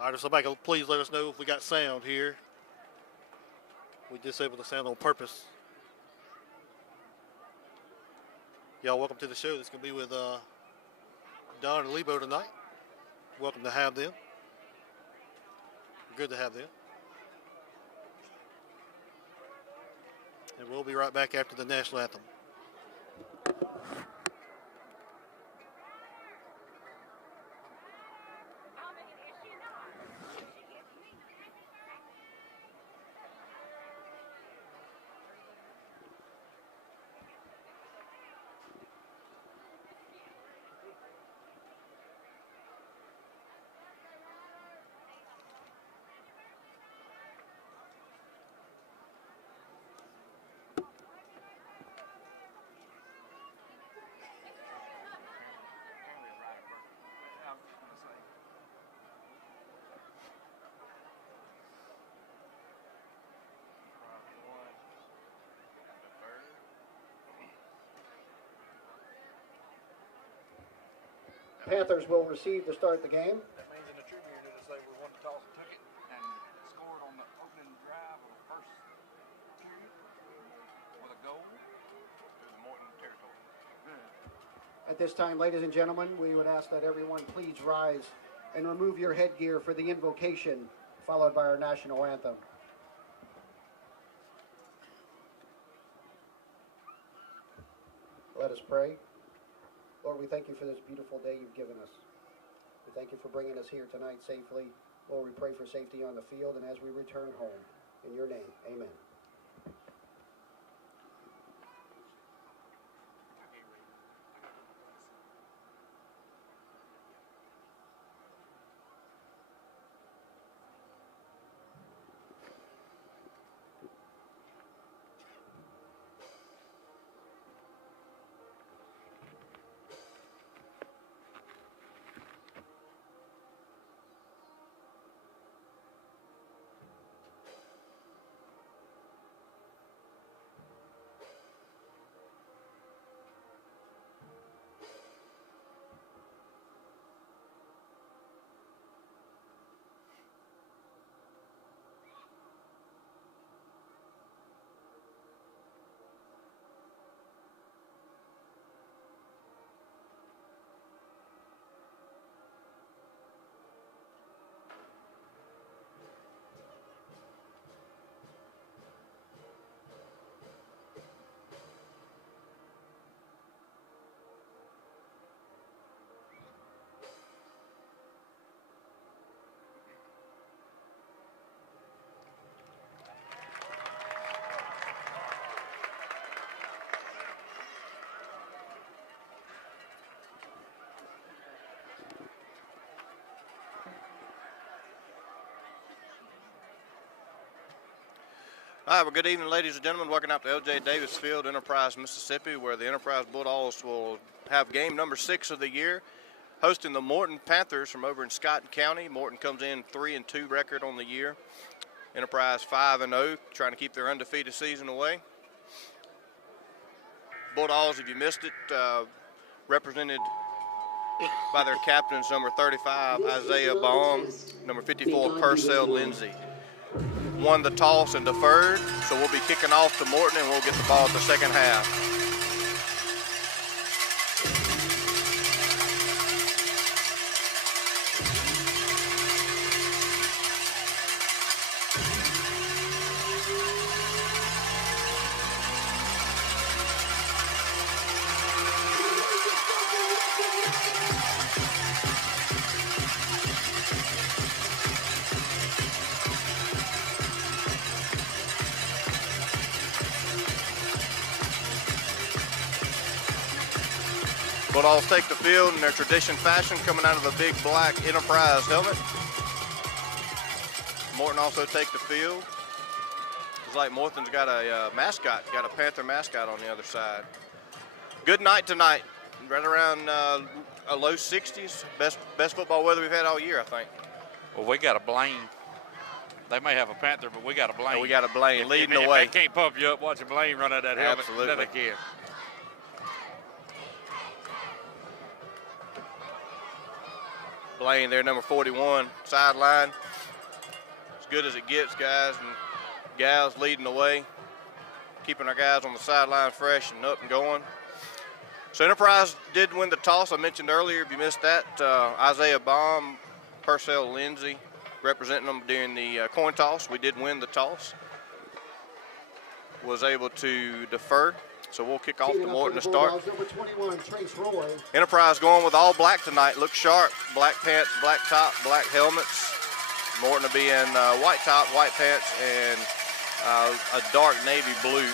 All right, if somebody can please let us know if we got sound here. We disabled the sound on purpose. Y'all, welcome to the show. This is going to be with Don and Lebo tonight. Welcome to have them. Good to have them. And we'll be right back after the national anthem. Panthers will receive to start the game. That means in the Tribune it'll say we won the toss and took it and scored on the opening drive of the first period with a goal to the Morton territory. At this time, ladies and gentlemen, we would ask that everyone please rise and remove your headgear for the invocation, followed by our national anthem. Let us pray. Lord, we thank you for this beautiful day you've given us. We thank you for bringing us here tonight safely. Lord, we pray for safety on the field and as we return home. In your name, amen. All right, well, good evening, ladies and gentlemen. Welcome out to L.J. Davis Field, Enterprise, Mississippi, where the Enterprise Bulldogs will have game number 6 of the year, hosting the Morton Panthers from over in Scotton County. Morton comes in 3-2 record on the year. Enterprise 5-0, trying to keep their undefeated season away. Bulldogs, if you missed it, represented by their captains, number 35, Isaiah Baum, number 54, Purcell Lindsay. Won the toss and deferred, so we'll be kicking off to Morton and we'll get the ball at the second half. Bulldogs take the field in their tradition fashion, coming out of the big black Enterprise helmet. Morton also take the field. It's like Morton's got a mascot, got a Panther mascot on the other side. Good night tonight, right around a low 60s. Best football weather we've had all year, I think. Well, we got a Blaine. They may have a Panther, but we got a Blaine. And we got a Blaine leading the if way. They can't pump you up watching Blaine run out that helmet. Absolutely. They can. Blaine there, number 41, sideline. As good as it gets, guys and gals leading the way, keeping our guys on the sideline fresh and up and going. So Enterprise did win the toss. I mentioned earlier, if you missed that, Isaiah Baum, Purcell Lindsay representing them during the coin toss. We did win the toss. Was able to defer. So we'll kick off to Morton to start. Number 21, Trace Roy. Enterprise going with all black tonight. Look sharp. Black pants, black top, black helmets. Morton will be in white top, white pants, and a dark navy blue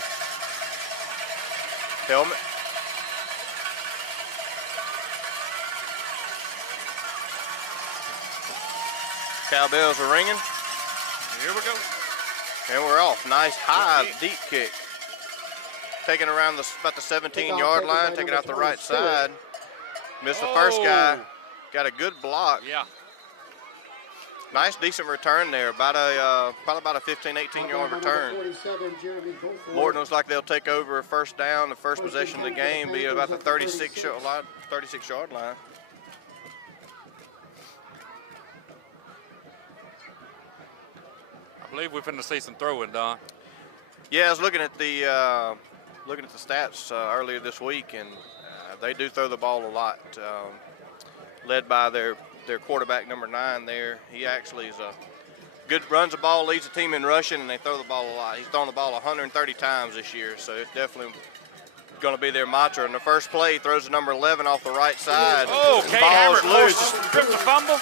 helmet. Cowbells are ringing. Here we go. And we're off. Nice high, deep kick. Taking around about the 17-yard line, taking out the right side. Missed the first guy. Got a good block. Yeah. Nice, decent return there. Probably about a 15, 18-yard return. 47, Jeremy Goforth. Morton looks like they'll take over a first down, the first possession of the game, be about the 36-yard line. I believe we're finna see some throwing, Don. Yeah, I was looking at the stats earlier this week, and they do throw the ball a lot. Led by their quarterback, number 9 there. He actually is runs the ball, leads the team in rushing, and they throw the ball a lot. He's thrown the ball 130 times this year, so it's definitely going to be their mantra. In the first play, he throws the number 11 off the right side. Oh, Cade ball's Hammer loose, stripped the fumble.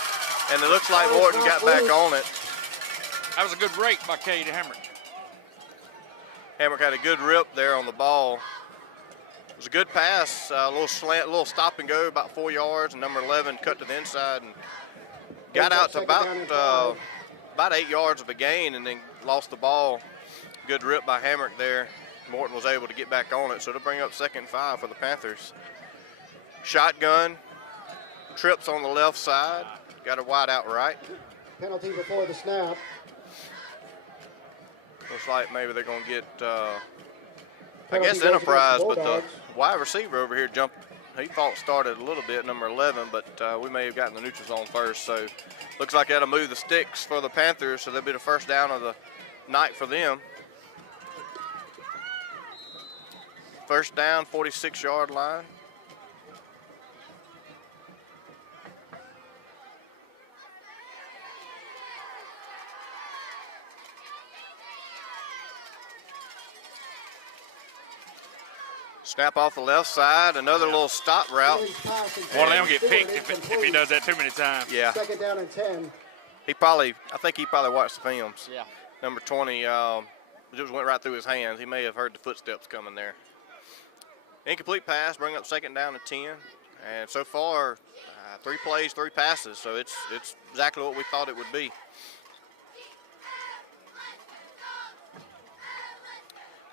and it looks like Morton got back on it. That was a good break by Cade Hammer. Hamrick had a good rip there on the ball. It was a good pass, a little slant, a little stop and go, about 4 yards, and number 11 cut to the inside and got out to about 8 yards of a gain, and then lost the ball. Good rip by Hamrick there. Morton was able to get back on it, so it'll bring up 2nd and 5 for the Panthers. Shotgun, trips on the left side, got a wide out right. Penalty before the snap. Looks like maybe they're going to get, I Penalty guess, goes against Enterprise, the but the Bulldogs. wide receiver over here jumped. He thought started a little bit, number 11, but we may have gotten the neutral zone first. So looks like that'll move the sticks for the Panthers, so that'll be the first down of the night for them. First down, 46-yard line. Snap off the left side, another little stop route. One of them get picked if he does that too many times. Yeah, 2nd down and 10. I think he probably watched the films. Yeah. Number 20, it just went right through his hands. He may have heard the footsteps coming there. Incomplete pass, bring up 2nd down and 10. And so far, 3 plays, 3 passes, so it's exactly what we thought it would be.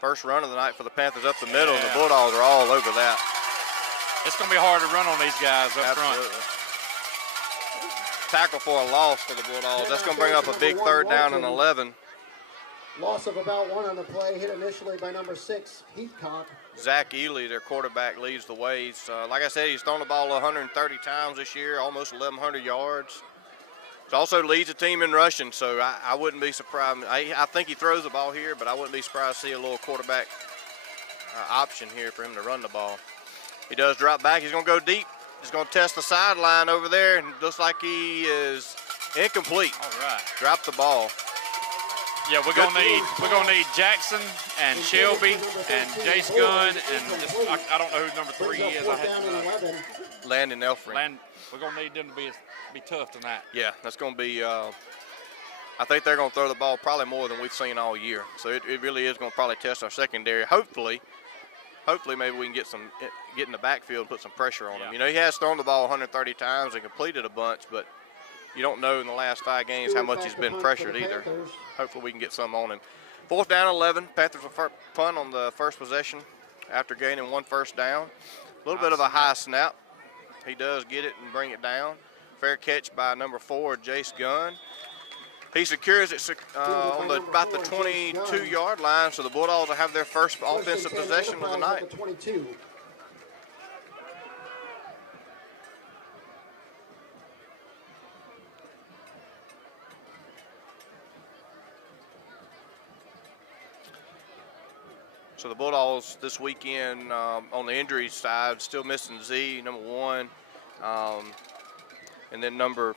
First run of the night for the Panthers up the middle, and the Bulldogs are all over that. It's going to be hard to run on these guys up Absolutely. Tackle for a loss for the Bulldogs. That's going to bring up a big 3rd down and 11. Loss of about 1 on the play, hit initially by number 6, Heathcock. Zach Ely, their quarterback, leads the way. He's, like I said, he's thrown the ball 130 times this year, almost 1,100 yards. He also leads the team in rushing, so I wouldn't be surprised. I think he throws the ball here, but I wouldn't be surprised to see a little quarterback option here for him to run the ball. He does drop back. He's going to go deep. He's going to test the sideline over there, and looks like he is incomplete. All right. Drop the ball. Yeah, we're gonna need Jackson and Shelby and Jace Gunn and I don't know who number 3 is. I down and had 11. Landon Elfring. we're gonna need them to be tough tonight. Yeah, that's going to be. I think they're going to throw the ball probably more than we've seen all year. So it really is going to probably test our secondary. Hopefully maybe we can get in the backfield and put some pressure on him. Yeah. You know, he has thrown the ball 130 times and completed a bunch, but you don't know in the last 5 games how much he's been pressured either. Hopefully we can get some on him. 4th down, 11. Panthers will punt on the first possession after gaining 1 first down. A little bit of a high snap. He does get it and bring it down. Fair catch by number 4, Jace Gunn. He secures it on about the 22-yard line, so the Bulldogs will have their first offensive possession of the night. 22. So the Bulldogs this weekend on the injury side still missing Z, number 1. And then number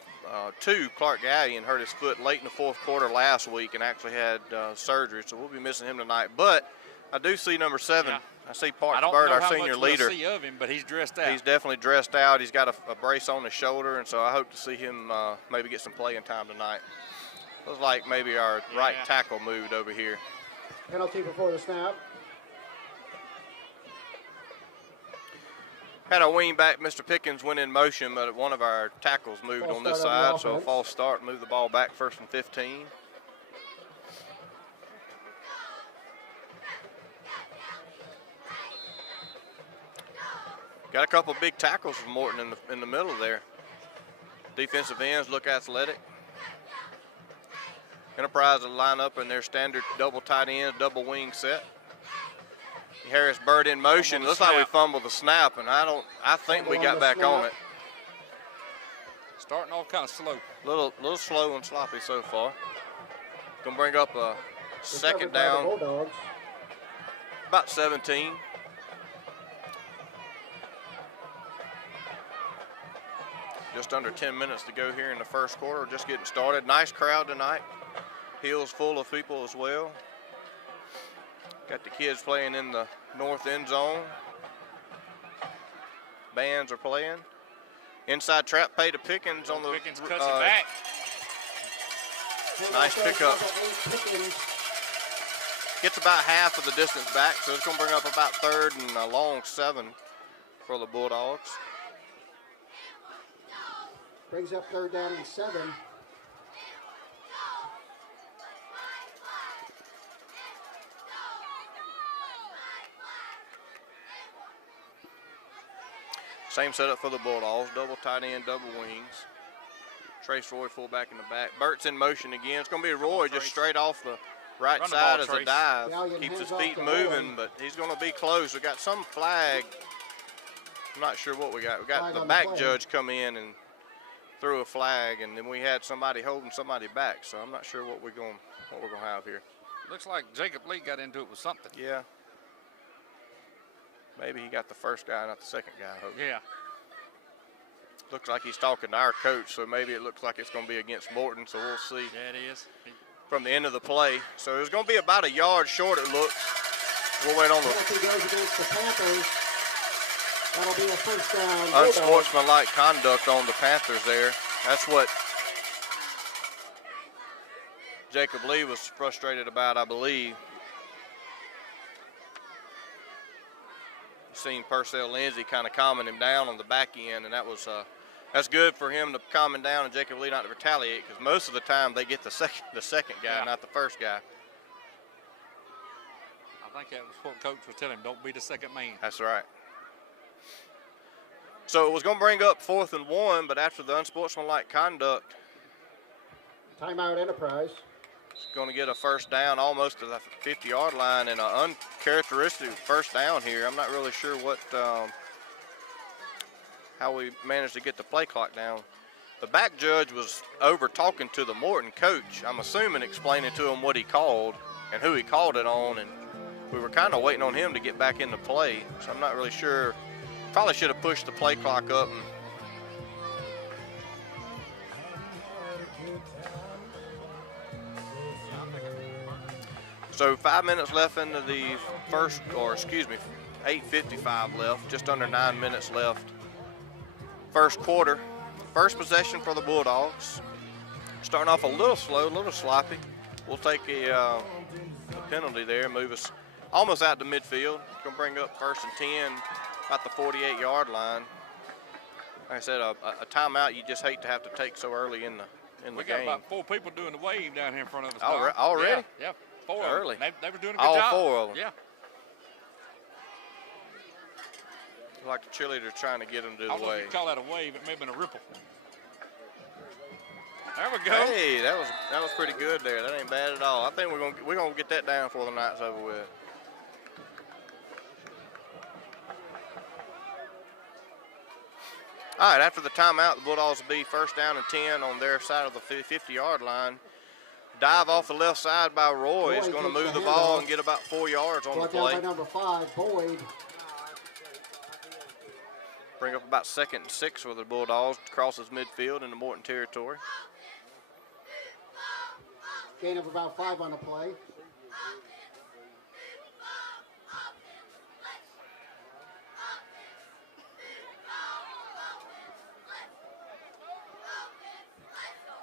2, Clark Gallion, hurt his foot late in the 4th quarter last week and actually had surgery. So we'll be missing him tonight. But I do see number 7. Yeah. I see Parks I don't Bird, know our how senior much leader. we'll see of him, but he's dressed out. He's definitely dressed out. He's got a brace on his shoulder, and so I hope to see him maybe get some playing time tonight. Looks like maybe our right tackle moved over here. Penalty before the snap. Had our wing back, Mr. Pickens, went in motion, but one of our tackles moved False on this start on the side, so a offense. false start, move the ball back 1st and 15. Got a couple big tackles from Morton in the middle there. Defensive ends look athletic. Enterprise will line up in their standard double tight end, double wing set. Harris Bird in motion. Looks like we fumbled the snap, and I think we got back on it. Starting off kind of slow. Little slow and sloppy so far. Gonna bring up a second Recovered by the down, Bulldogs. about 17. Just under 10 minutes to go here in the 1st quarter. Just getting started. Nice crowd tonight. Hills full of people as well. Got the kids playing in the north end zone. Bands are playing. Inside trap pay to Pickens on the Pickens cuts it back. Nice pickup. Gets about half of the distance back, so it's going to bring up about 3rd and a long 7 for the Bulldogs. Brings up 3rd down and 7. Same setup for the Bulldogs, double tight end, double wings. Trace Roy fullback in the back. Burt's in motion again. It's going to be Roy just straight off the right Run the side ball, as a Trace. dive. Gallion Keeps his hands off feet the moving, ball. but he's going to be close. We got some flag. I'm not sure what we got. We got Flag the on the back play. judge come in and threw a flag, and then we had somebody holding somebody back. So I'm not sure what we're going to have here. Looks like Jacob Lee got into it with something. Yeah. Maybe he got the first guy, not the second guy. I hope. Yeah. Looks like he's talking to our coach, so maybe it looks like it's going to be against Morton, so we'll see Yeah, it is. from the end of the play. So it's going to be about a yard short, it looks. We'll wait on the Penalty goes against the Panthers. That'll be a 1st down. Bulldogs. unsportsmanlike conduct on the Panthers there. That's what Jacob Lee was frustrated about, I believe. Seen Purcell Lindsay kind of calming him down on the back end, and that's good for him to calm him down and Jacob Lee not to retaliate, because most of the time they get the second guy, Yeah. not the first guy. I think that was what coach was telling him. Don't be the second man. That's right. So it was going to bring up 4th and 1, but after the unsportsmanlike conduct, Timeout Enterprise. it's going to get a 1st down almost to the 50-yard line and an uncharacteristic 1st down here. I'm not really sure what how we managed to get the play clock down. The back judge was over talking to the Morton coach, I'm assuming explaining to him what he called and who he called it on, and we were kind of waiting on him to get back into play, so I'm not really sure. Probably should have pushed the play clock up. So 5 minutes left into the 8:55 left, just under 9 minutes left. 1st quarter, 1st possession for the Bulldogs. Starting off a little slow, a little sloppy. We'll take a penalty there, move us almost out to midfield. Gonna bring up 1st and 10, about the 48-yard line. Like I said, a timeout you just hate to have to take so early in the We got game. about 4 people doing the wave down here in front of us. Already? Yeah, 4 Early. of them. They were doing a good All job. 4 of them. Yeah. Like the cheerleader trying to get them to I the don't know if way. you call that a wave. It may have been a ripple. There we go. Hey, that was pretty good there. That ain't bad at all. I think we're gonna get that down before the night's over with. All right, after the timeout, the Bulldogs will be 1st down and 10 on their side of the 50-yard line. Dive off the left side by Roy is Roy going to takes move the the ball handoff. and get about 4 yards on the Brought down play. by number 5, Boyd. Bring up about 2nd and 6 for the Bulldogs. Crosses midfield into Morton territory. Gain of about 5 on the play.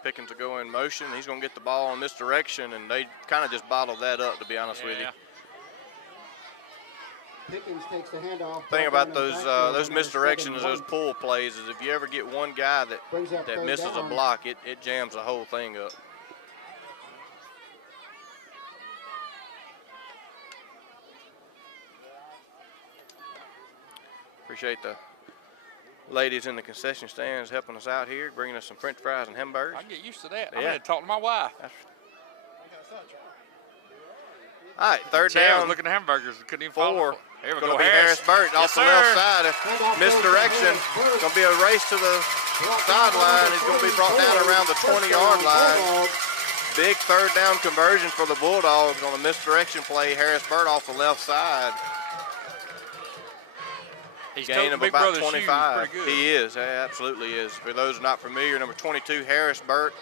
Pickens will go in motion. He's going to get the ball in misdirection, and they kind of just bottled that up, to be honest with you. Pickens takes the handoff. Thing brought about down in the backfield, those number misdirections, 7, those White. pull plays, is if you ever get one guy Brings up that third misses down. a block, it jams the whole thing up. Appreciate the ladies in the concession stands helping us out here, bringing us some French fries and hamburgers. I can get used to that. Yeah. I'm going to talk to my wife. All right, third Chad was down. looking at hamburgers and couldn't even 4. follow. Here we Going go, to be Harris Burt off Yes, the left sir. side. Handoff Misdirection. goes to Harris Going to be a race to the sideline. He's going to be brought down around the 20-yard line. Big third down conversion for the Bulldogs on a misdirection play. Harris Burt off the left side. He's Gain toting of Big about Brother's shoes 25. pretty good. He is, absolutely is. For those not familiar, number 22, Harris Burt,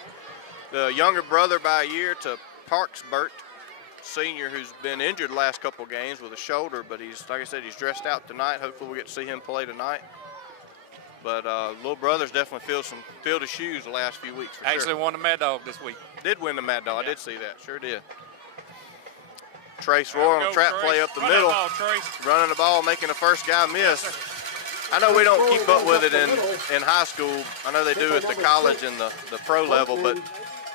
the younger brother by a year to Parks Burt, senior, who's been injured the last couple of games with a shoulder, but he's, like I said, he's dressed out tonight. Hopefully we get to see him play tonight. But little brother's definitely filled his shoes the last few weeks for Actually sure. won the Mad Dog this week. Did win the Mad Dog. I Yeah. did see that. Sure did. Trace Roy on the trap play up the Run that middle, ball, Trace. running the ball, making the first guy miss. I know we don't keep up with it in high school. I know they do at the college and the pro level, but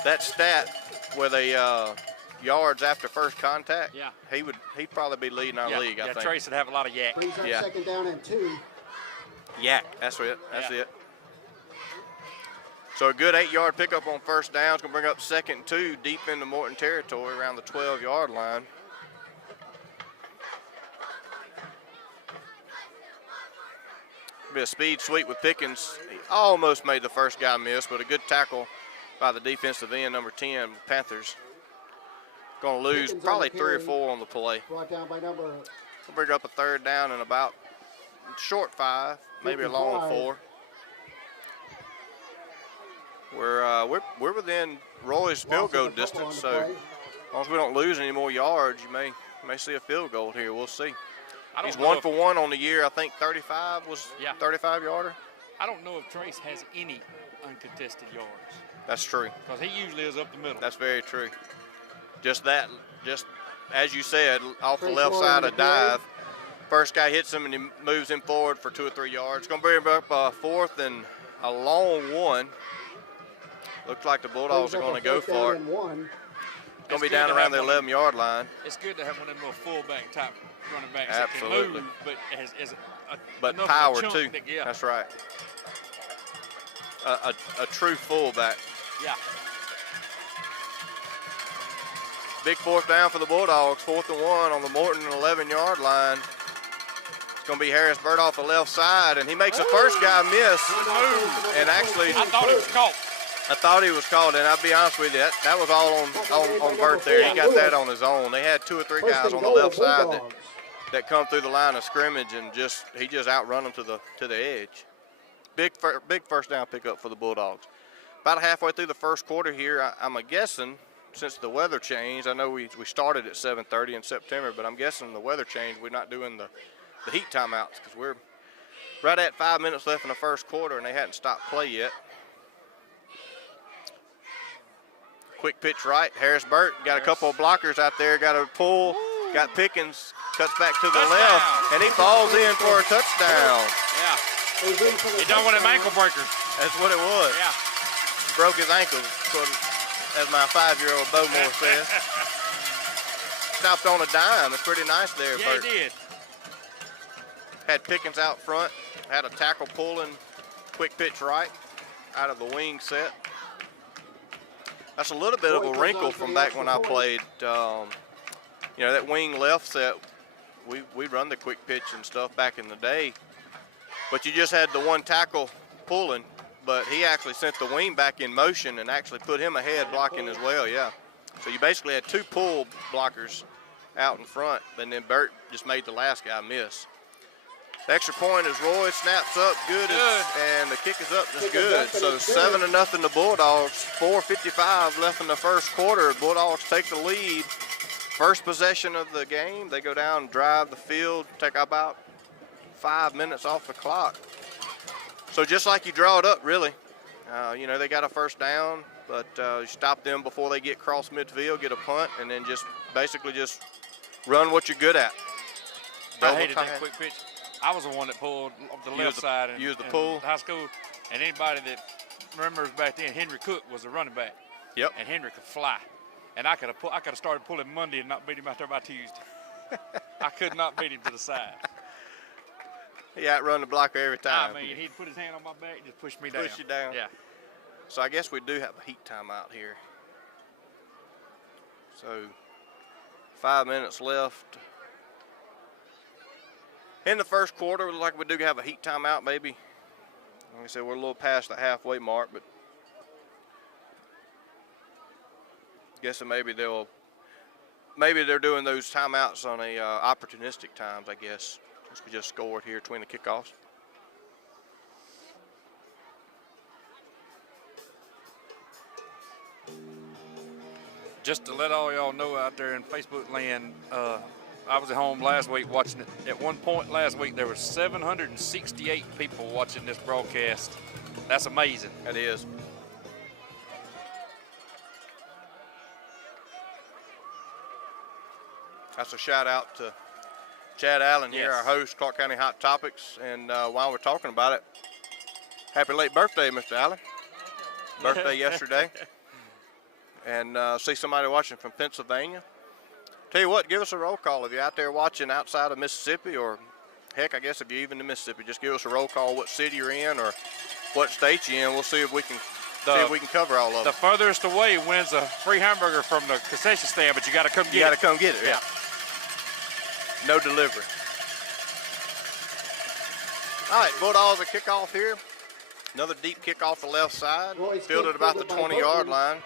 that stat where they yards after first contact, Yeah. he'd probably be leading our league, I think. Trace would have a lot of yak. Brings up Yeah. 2nd down and 2. Yak, that's it. That's Yeah. it. So a good 8-yard pickup on first down. It's going to bring up 2nd and 2 deep into Morton territory around the 12-yard line. Be a speed sweep with Pickens. He almost made the first guy miss, but a good tackle by the defensive end, number 10, Panthers. Going to lose Pickens on probably the 3 or carry. 4 on the play. Brought down by number We'll bring up a third down and about short 5, maybe a long 55. 4. We're within Roy's field goal distance, so as long as we don't lose any more yards, you may see a field goal here. We'll see. He's 1 for 1 on the year. I think 35 was 35-yarder. I don't know if Trace has any uncontested yards That's true. because he usually is up the middle. That's very true. Just as you said, off the Trace left Roy side on the of dive. First guy hits him and he moves him forward for 2 or 3 yards. It's going to bring him up 4th and a long 1. Looks like the Bulldogs are going to go for it. One. Going to be down around the 11-yard line. It's good to have one of them little fullback type running backs Absolutely. that can move, but has But enough of a power chunk too. that- yeah. That's right. A true fullback. Yeah. Big 4th down for the Bulldogs. 4th and 1 on the Morton 11-yard line. It's going to be Harris Burt off the left side, and he makes the first guy miss. And actually, I thought it was caught. I thought he was called, and I'll be honest with you, that was all on Burt there. He got that on his own. They had 2 or 3 guys on the left side that come through the line of scrimmage, and he just outrun them to the edge. Big first down pickup for the Bulldogs. About halfway through the first quarter here, I'm guessing, since the weather changed, I know we started at 7:30 in September, but I'm guessing the weather changed. We're not doing the heat timeouts because we're right at 5 minutes left in the first quarter, and they hadn't stopped play yet. Quick pitch right. Harris Burt got a couple of blockers out there, got a pull, got Pickens, cuts back to the left, and he falls in for a touchdown. Yeah. He done one of them ankle breakers. That's what it was. Yeah. Broke his ankle, as my 5-year-old Bowmore says. Stopped on a dime. It's pretty nice there, Yeah, Burt. he did. Had Pickens out front, had a tackle pulling, quick pitch right out of the wing set. That's a little bit of a wrinkle from back when I played. That wing left set, we run the quick pitch and stuff back in the day. But you just had the one tackle pulling, but he actually sent the wing back in motion and actually put him ahead blocking as well, yeah. So you basically had 2 pull blockers out in front, and then Burt just made the last guy miss. The extra point is Roy, snaps up, good. And the kick is up, just good. So 7-0 the Bulldogs, 4:55 left in the first quarter. Bulldogs take the lead. First possession of the game, they go down and drive the field, take about 5 minutes off the clock. So just like you draw it up, really. You know, they got a first down, but you stop them before they get cross midfield, get a punt, and then just basically just run what you're good at. I hated that quick pitch. I was the one that pulled the left side. And used the pull. High school, and anybody that remembers back then, Henry Cook was the running back. Yep. And Henry could fly, and I could have started pulling Monday and not beat him out there by Tuesday. I could not beat him to the side. He outrun the blocker every time. I mean, he'd put his hand on my back and just push me down. Push you down. Yeah. So I guess we do have a heat timeout here. So 5 minutes left. In the first quarter, it looks like we do have a heat timeout, maybe. Like I said, we're a little past the halfway mark, but guessing maybe they're doing those timeouts on a opportunistic times, I guess, since we just scored here between the kickoffs. Just to let all y'all know out there in Facebook land, I was at home last week watching it. At one point last week, there were 768 people watching this broadcast. That's amazing. That is. That's a shout out to Chad Allen here, Yes. our host, Clark County Hot Topics. And while we're talking about it, happy late birthday, Mr. Allen. Birthday yesterday. And see somebody watching from Pennsylvania. Tell you what, give us a roll call if you're out there watching outside of Mississippi, or heck, I guess if you're even in Mississippi, just give us a roll call what city you're in or what state you're in. We'll see if we can cover all of The them. furthest away wins a free hamburger from the concession stand, but you got to come get it. You got to come get it. Yeah. No delivery. All right, Bulldogs a kickoff here. Another deep kick off the left side. Fielded about the 20-yard line.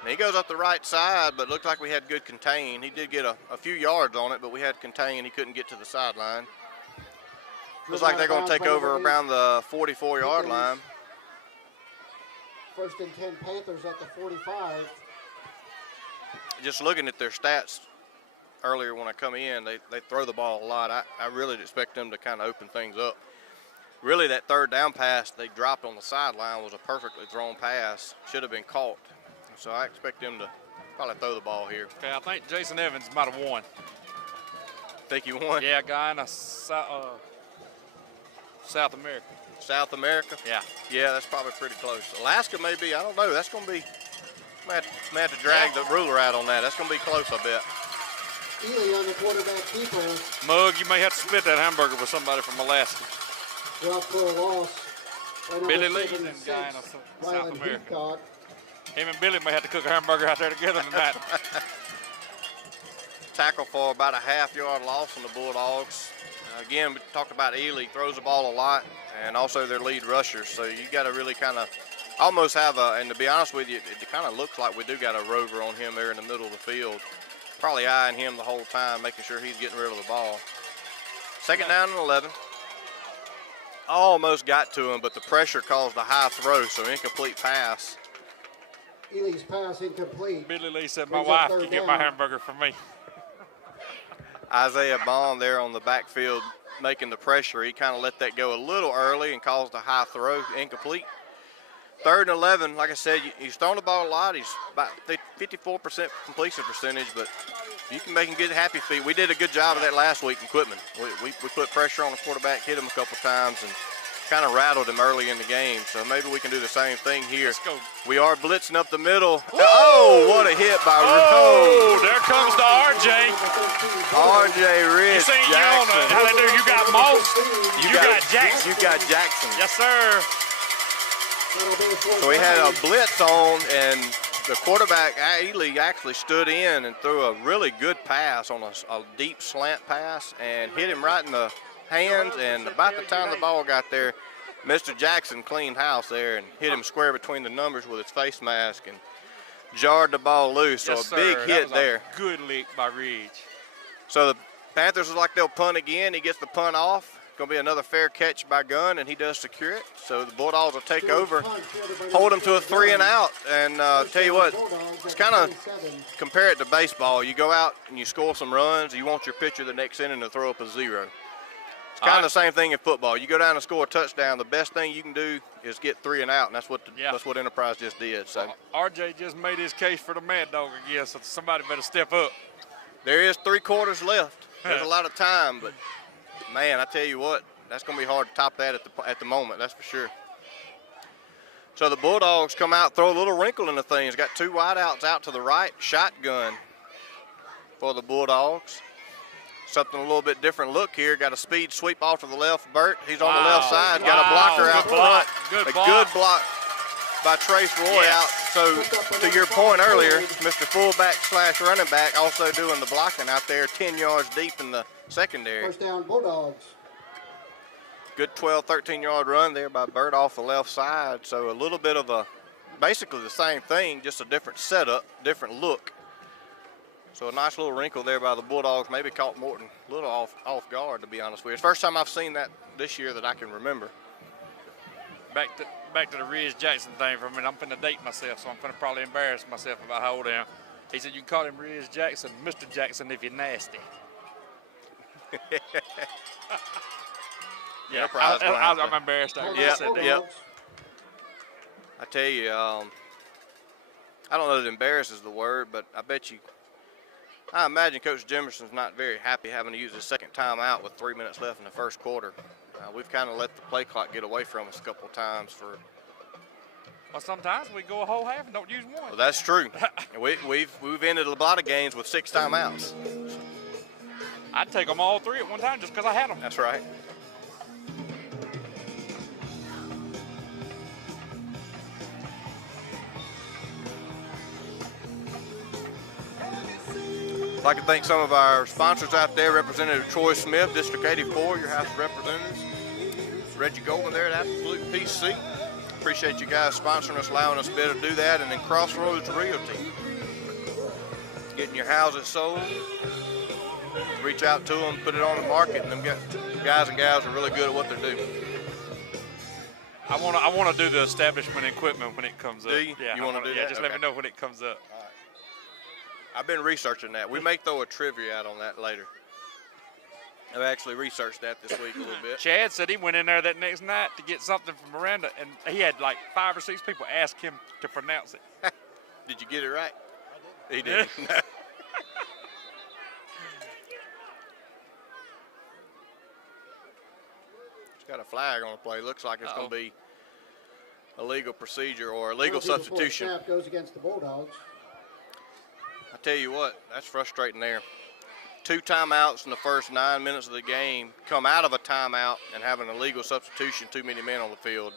And he goes up the right side, but looked like we had good contain. He did get a few yards on it, but we had contain. He couldn't get to the sideline. Looks like they're going to take over around the 44-yard line. First and 10 Panthers at the 45. Just looking at their stats earlier when I come in, they throw the ball a lot. I really expect them to kind of open things up. Really, that third down pass they dropped on the sideline was a perfectly thrown pass. Should have been caught. So I expect them to probably throw the ball here. Okay, I think Jason Evans might have won. Think you won? Yeah, Guyana, South America. South America? Yeah. Yeah, that's probably pretty close. Alaska may be, I don't know. That's going to be, may have to drag the ruler out on that. That's going to be close, I bet. Ely on the quarterback keeper. Mug, you may have to split that hamburger with somebody from Alaska. Drop for a loss. Billy Lee and Guyana, South America. Heathcock. Him and Billy may have to cook a hamburger out there together tonight. Tackle for about a half-yard loss on the Bulldogs. Again, we talked about Ely, throws the ball a lot, and also their lead rushers. So you got to really kind of almost have and to be honest with you, it kind of looks like we do got a rover on him there in the middle of the field. Probably eyeing him the whole time, making sure he's getting rid of the ball. Second down and 11. Almost got to him, but the pressure caused a high throw, so incomplete pass. Ely's pass incomplete. Billy Lee said, my Brings up wife third can get my down. hamburger from me. Isaiah Bond there on the backfield making the pressure. He kind of let that go a little early and caused a high throw, incomplete. Third and 11, like I said, he's thrown the ball a lot. He's about 54% completion percentage, but you can make him get happy feet. We did a good job of that last week in Quitman. We put pressure on the quarterback, hit him a couple times, and kind of rattled him early in the game. So maybe we can do the same thing here. Let's go. We are blitzing up the middle. Oh, what a hit by Oh, there comes the RJ. RJ Rich You seen you on Jackson. how they do? You got Moss. You got Jackson. You got Jackson. Yes, sir. So we had a blitz on, and the quarterback, Ely, actually stood in and threw a really good pass on a deep slant pass and hit him right in the hands. And about the time the ball got there, Mr. Jackson cleaned house there and hit him square between the numbers with his face mask. And jarred the ball loose. So Yes, a sir. big That hit was a there. good lick by Ridge. So the Panthers is like they'll punt again. He gets the punt off. Going to be another fair catch by Gunn, and he does secure it. So the Bulldogs will take over, hold them to a 3 and out. And tell you what, it's kind of compare it to baseball. You go out and you score some runs. You want your pitcher the next inning to throw up a 0. It's kind of the same thing in football. You go down and score a touchdown. The best thing you can do is get 3 and out, and that's what that's what Enterprise just did. So RJ just made his case for the Mad Dog again, so somebody better step up. there is 3 quarters left. There's a lot of time, but man, I tell you what, that's going to be hard to top that at the moment. That's for sure. So the Bulldogs come out, throw a little wrinkle in the thing. He's got 2 wideouts out to the right, shotgun for the Bulldogs. Something a little bit different look here. Got a speed sweep off to the left. Burt, he's on the left side. Got a blocker out front. Good block by Trace Roy out. So to your point earlier, Mr. Fullback / running back also doing the blocking out there 10 yards deep in the secondary. First down, Bulldogs. Good 12, 13-yard run there by Burt off the left side. So a little bit of basically the same thing, just a different setup, different look. So a nice little wrinkle there by the Bulldogs. Maybe caught Morton a little off guard, to be honest with you. It's the first time I've seen that this year that I can remember. Back to the Ridge Jackson thing for a minute. I'm finna date myself, so I'm finna probably embarrass myself about how old I am. He said you can call him Ridge Jackson, Mr. Jackson if you're nasty. Yeah, I'm embarrassed. Yep. I tell you, I don't know that embarrass is the word, but I imagine Coach Jimerson's not very happy having to use his second timeout with 3 minutes left in the first quarter. We've kind of let the play clock get away from us a couple of times. Well, sometimes we go a whole half and don't use one. Well, that's true. We've ended a lot of games with 6 timeouts. I'd take them all 3 at one time just because I had them. That's right. I'd like to thank some of our sponsors out there, Representative Troy Smith, District 84, your House of Representatives. Reggie Goldman there at Absolute PC. Appreciate you guys sponsoring us, allowing us to be able to do that. And then Crossroads Realty, getting your houses sold. Reach out to them, put it on the market, and them guys and gals are really good at what they do. I want to do the establishment equipment when it comes up. Do you? Yeah, You want to do yeah, that? just Okay. let me know when it comes up. I've been researching that. We may throw a trivia out on that later. I've actually researched that this week a little bit. Chad said he went in there that next night to get something from Miranda, and he had like 5 or 6 people ask him to pronounce it. Did you get it right? He did. It's got a flag on the play. Looks like it's going to be a legal procedure or a legal Penalty before the substitution. snap goes against the Bulldogs. I tell you what, that's frustrating there. 2 timeouts in the first 9 minutes of the game, come out of a timeout and have an illegal substitution, too many men on the field.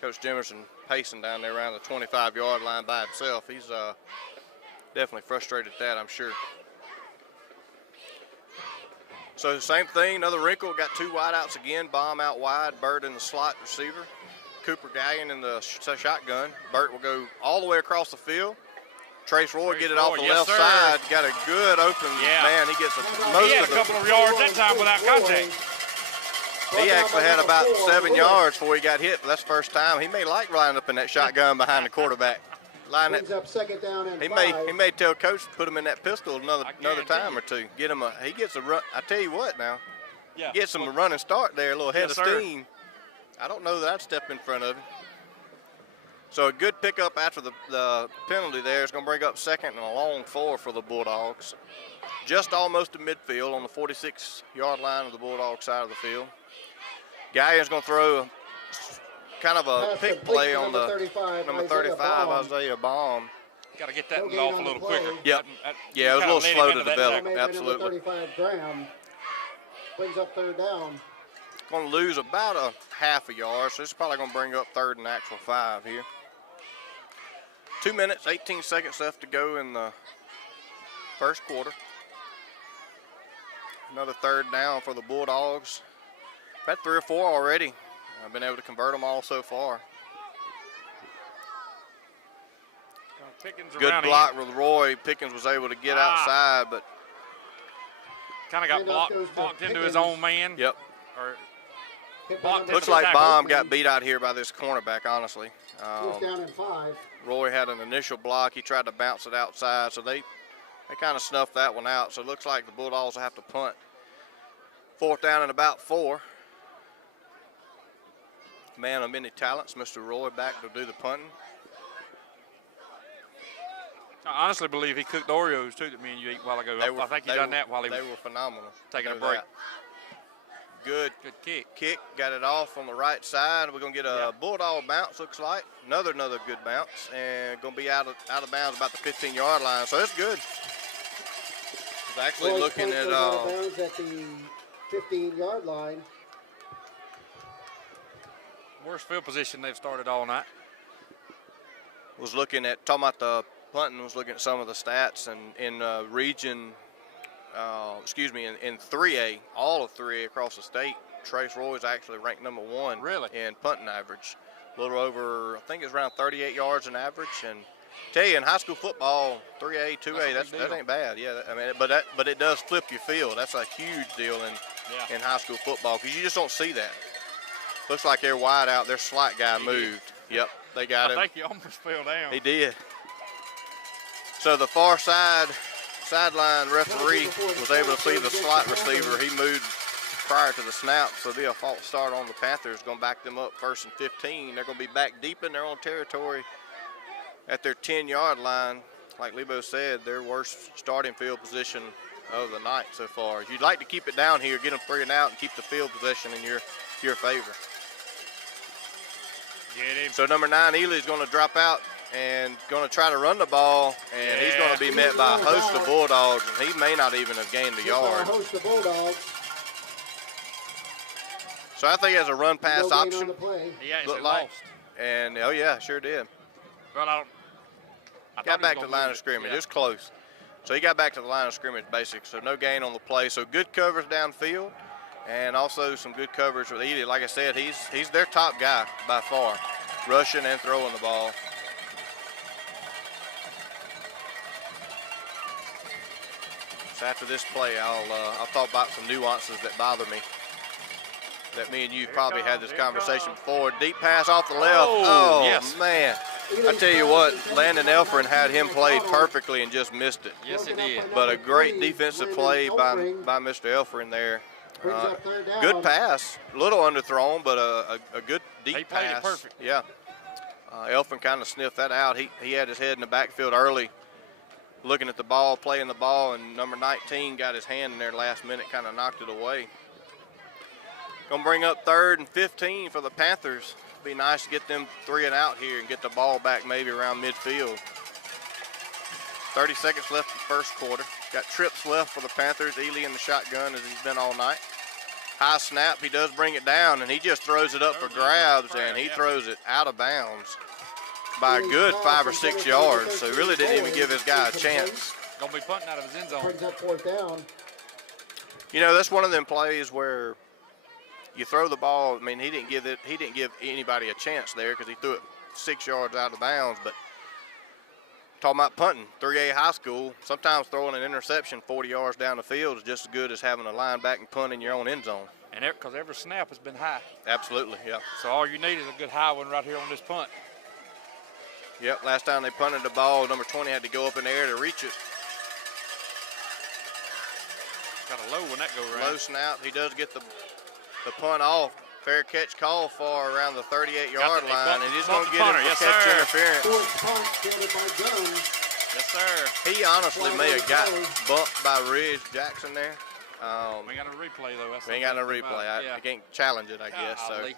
Coach Jimerson pacing down there around the 25-yard line by himself. He's definitely frustrated at that, I'm sure. So same thing, another wrinkle, got 2 wideouts again, bomb out wide, Burt in the slot receiver, Cooper Gallion in the shotgun. Burt will go all the way across the field. Trace Roy get it off the left side. Got a good open man. He gets He had a couple of yards that time without contact. He actually had about 7 yards before he got hit, but that's the first time. He may like lining up in that shotgun behind the quarterback. Brings up second down and He 5. may tell coach to put him in that pistol another time or two. He gets a run. I tell you what now. Yeah. He gets him a running start there, a little head Yes, of sir. steam. I don't know that I'd step in front of him. So a good pickup after the penalty there is going to bring up second and a long 4 for the Bulldogs. Just almost to midfield on the 46-yard line of the Bulldog side of the field. Gallion's going to throw kind of a Pass pick complete play to on number the 35, number Isaiah 35, Baum. Isaiah Baum. Got to get that No one gain off a on the little play. quicker. Yep. That Yeah, it was a kinda little led him slow into to that develop. tackle. Made by Absolutely. number 35, Graham. Brings up third down. Going to lose about a half a yard, so this is probably going to bring up third and actual 5 here. 2 minutes, 18 seconds left to go in the first quarter. Another third down for the Bulldogs. We've had 3 or 4 already. I've been able to convert them all so far. Pickens Good around block with Roy. Pickens was able to get outside, but kind of got Handoff goes to blocked into his Pickens. own man. yep. Or Hit by Blocked number Looks Good like tackle. Baum got beat out here by this cornerback, honestly. Fourth down and 5. Roy had an initial block. He tried to bounce it outside, so they kind of snuffed that one out. So it looks like the Bulldogs will have to punt. Fourth down and about 4. Man of many talents, Mr. Roy back to do the punting. I honestly believe he cooked Oreos too that me and you ate a while ago. I think he done that while he was were phenomenal. taking I a know break. that. Good Good kick. kick, got it off on the right side. We're gonna get a Bulldog bounce, looks like. Another good bounce, and gonna be out of bounds about the 15-yard line. So it's good. He's actually Roy's looking punt at goes out of bounds at the 15-yard line. Worst field position they've started all night. was looking at talking about the punting. Was looking at some of the stats and in region. In 3A, all of 3A across the state, Trace Roy is actually ranked number 1 Really? in punting average. A little over, I think it's around 38 yards in average. And tell you, in high school football, 3A, 2A, that ain't bad. Yeah, I mean, but it does flip your field. That's a huge deal in high school football because you just don't see that. Looks like they're wide out. Their slot guy moved. Yep, they got him. I think he almost fell down. He did. So the far sideline referee was able to see the slot receiver. He moved prior to the snap, so it'll be a false start on the Panthers. Going to back them up 1st and 15. They're going to be back deep in their own territory at their 10-yard line. Like Lebo said, their worst starting field position of the night so far. You'd like to keep it down here, get them 3 and out, and keep the field possession in your favor. Get him. So number 9, Ely, is going to drop out and going to try to run the ball, and he's going to be met by a host of Bulldogs, and he may not even have gained a yard. A host of Bulldogs. So I think he has a run pass No gain on option. the play. He actually Looked like. lost. And, oh, yeah, sure did. Well, I thought Got he back was to the gonna line lose of scrimmage. it. It was close. So he got back to the line of scrimmage, basic. So no gain on the play. So good coverage downfield, and also some good coverage with Ely. Like I said, he's their top guy by far, rushing and throwing the ball. So after this play, I'll talk about some nuances that bother me. That me and you probably had this conversation before. Deep pass off the left. Oh, Oh, yes. man. I tell you what, Landon Elfrin had him played perfectly and just missed it. Yes, he did. But a great defensive play by Mr. Elfrin there. Brings up 3rd down. Good pass, a little underthrown, but a good deep He played it pass. perfect. Yeah. Elfrin kind of sniffed that out. He had his head in the backfield early, looking at the ball, playing the ball, and number 19 got his hand in there last minute, kind of knocked it away. Gonna bring up 3rd and 15 for the Panthers. Be nice to get them 3 and out here and get the ball back maybe around midfield. 30 seconds left in the first quarter. Got trips left for the Panthers. Ely in the shotgun as he's been all night. High snap, he does bring it down, and he just throws it up for grabs, and he throws it out of bounds by a good 5 or 6 yards. So he really didn't even give his guy a chance. Gonna be punting out of his end zone. Brings up 4th down. You know, that's one of them plays where you throw the ball. I mean, he didn't give anybody a chance there because he threw it 6 yards out of bounds. But talking about punting, 3A high school, sometimes throwing an interception 40 yards down the field is just as good as having a line back and punt in your own end zone. And because every snap has been high. Absolutely, yeah. So all you need is a good high one right here on this punt. Yep, last time they punted the ball, number 20 had to go up in the air to reach it. Got a low when that go around. Low snap, he does get the punt off. Fair catch call for around the 38-yard line, and he's going to get it for Yes, catch sir. interference. 4th punt fielded by Jones. Yes, sir. He honestly may have got bumped by Ridge Jackson there. We got a replay though. That's We ain't got no something to think replay. about. I can't challenge it, I guess. So Golly.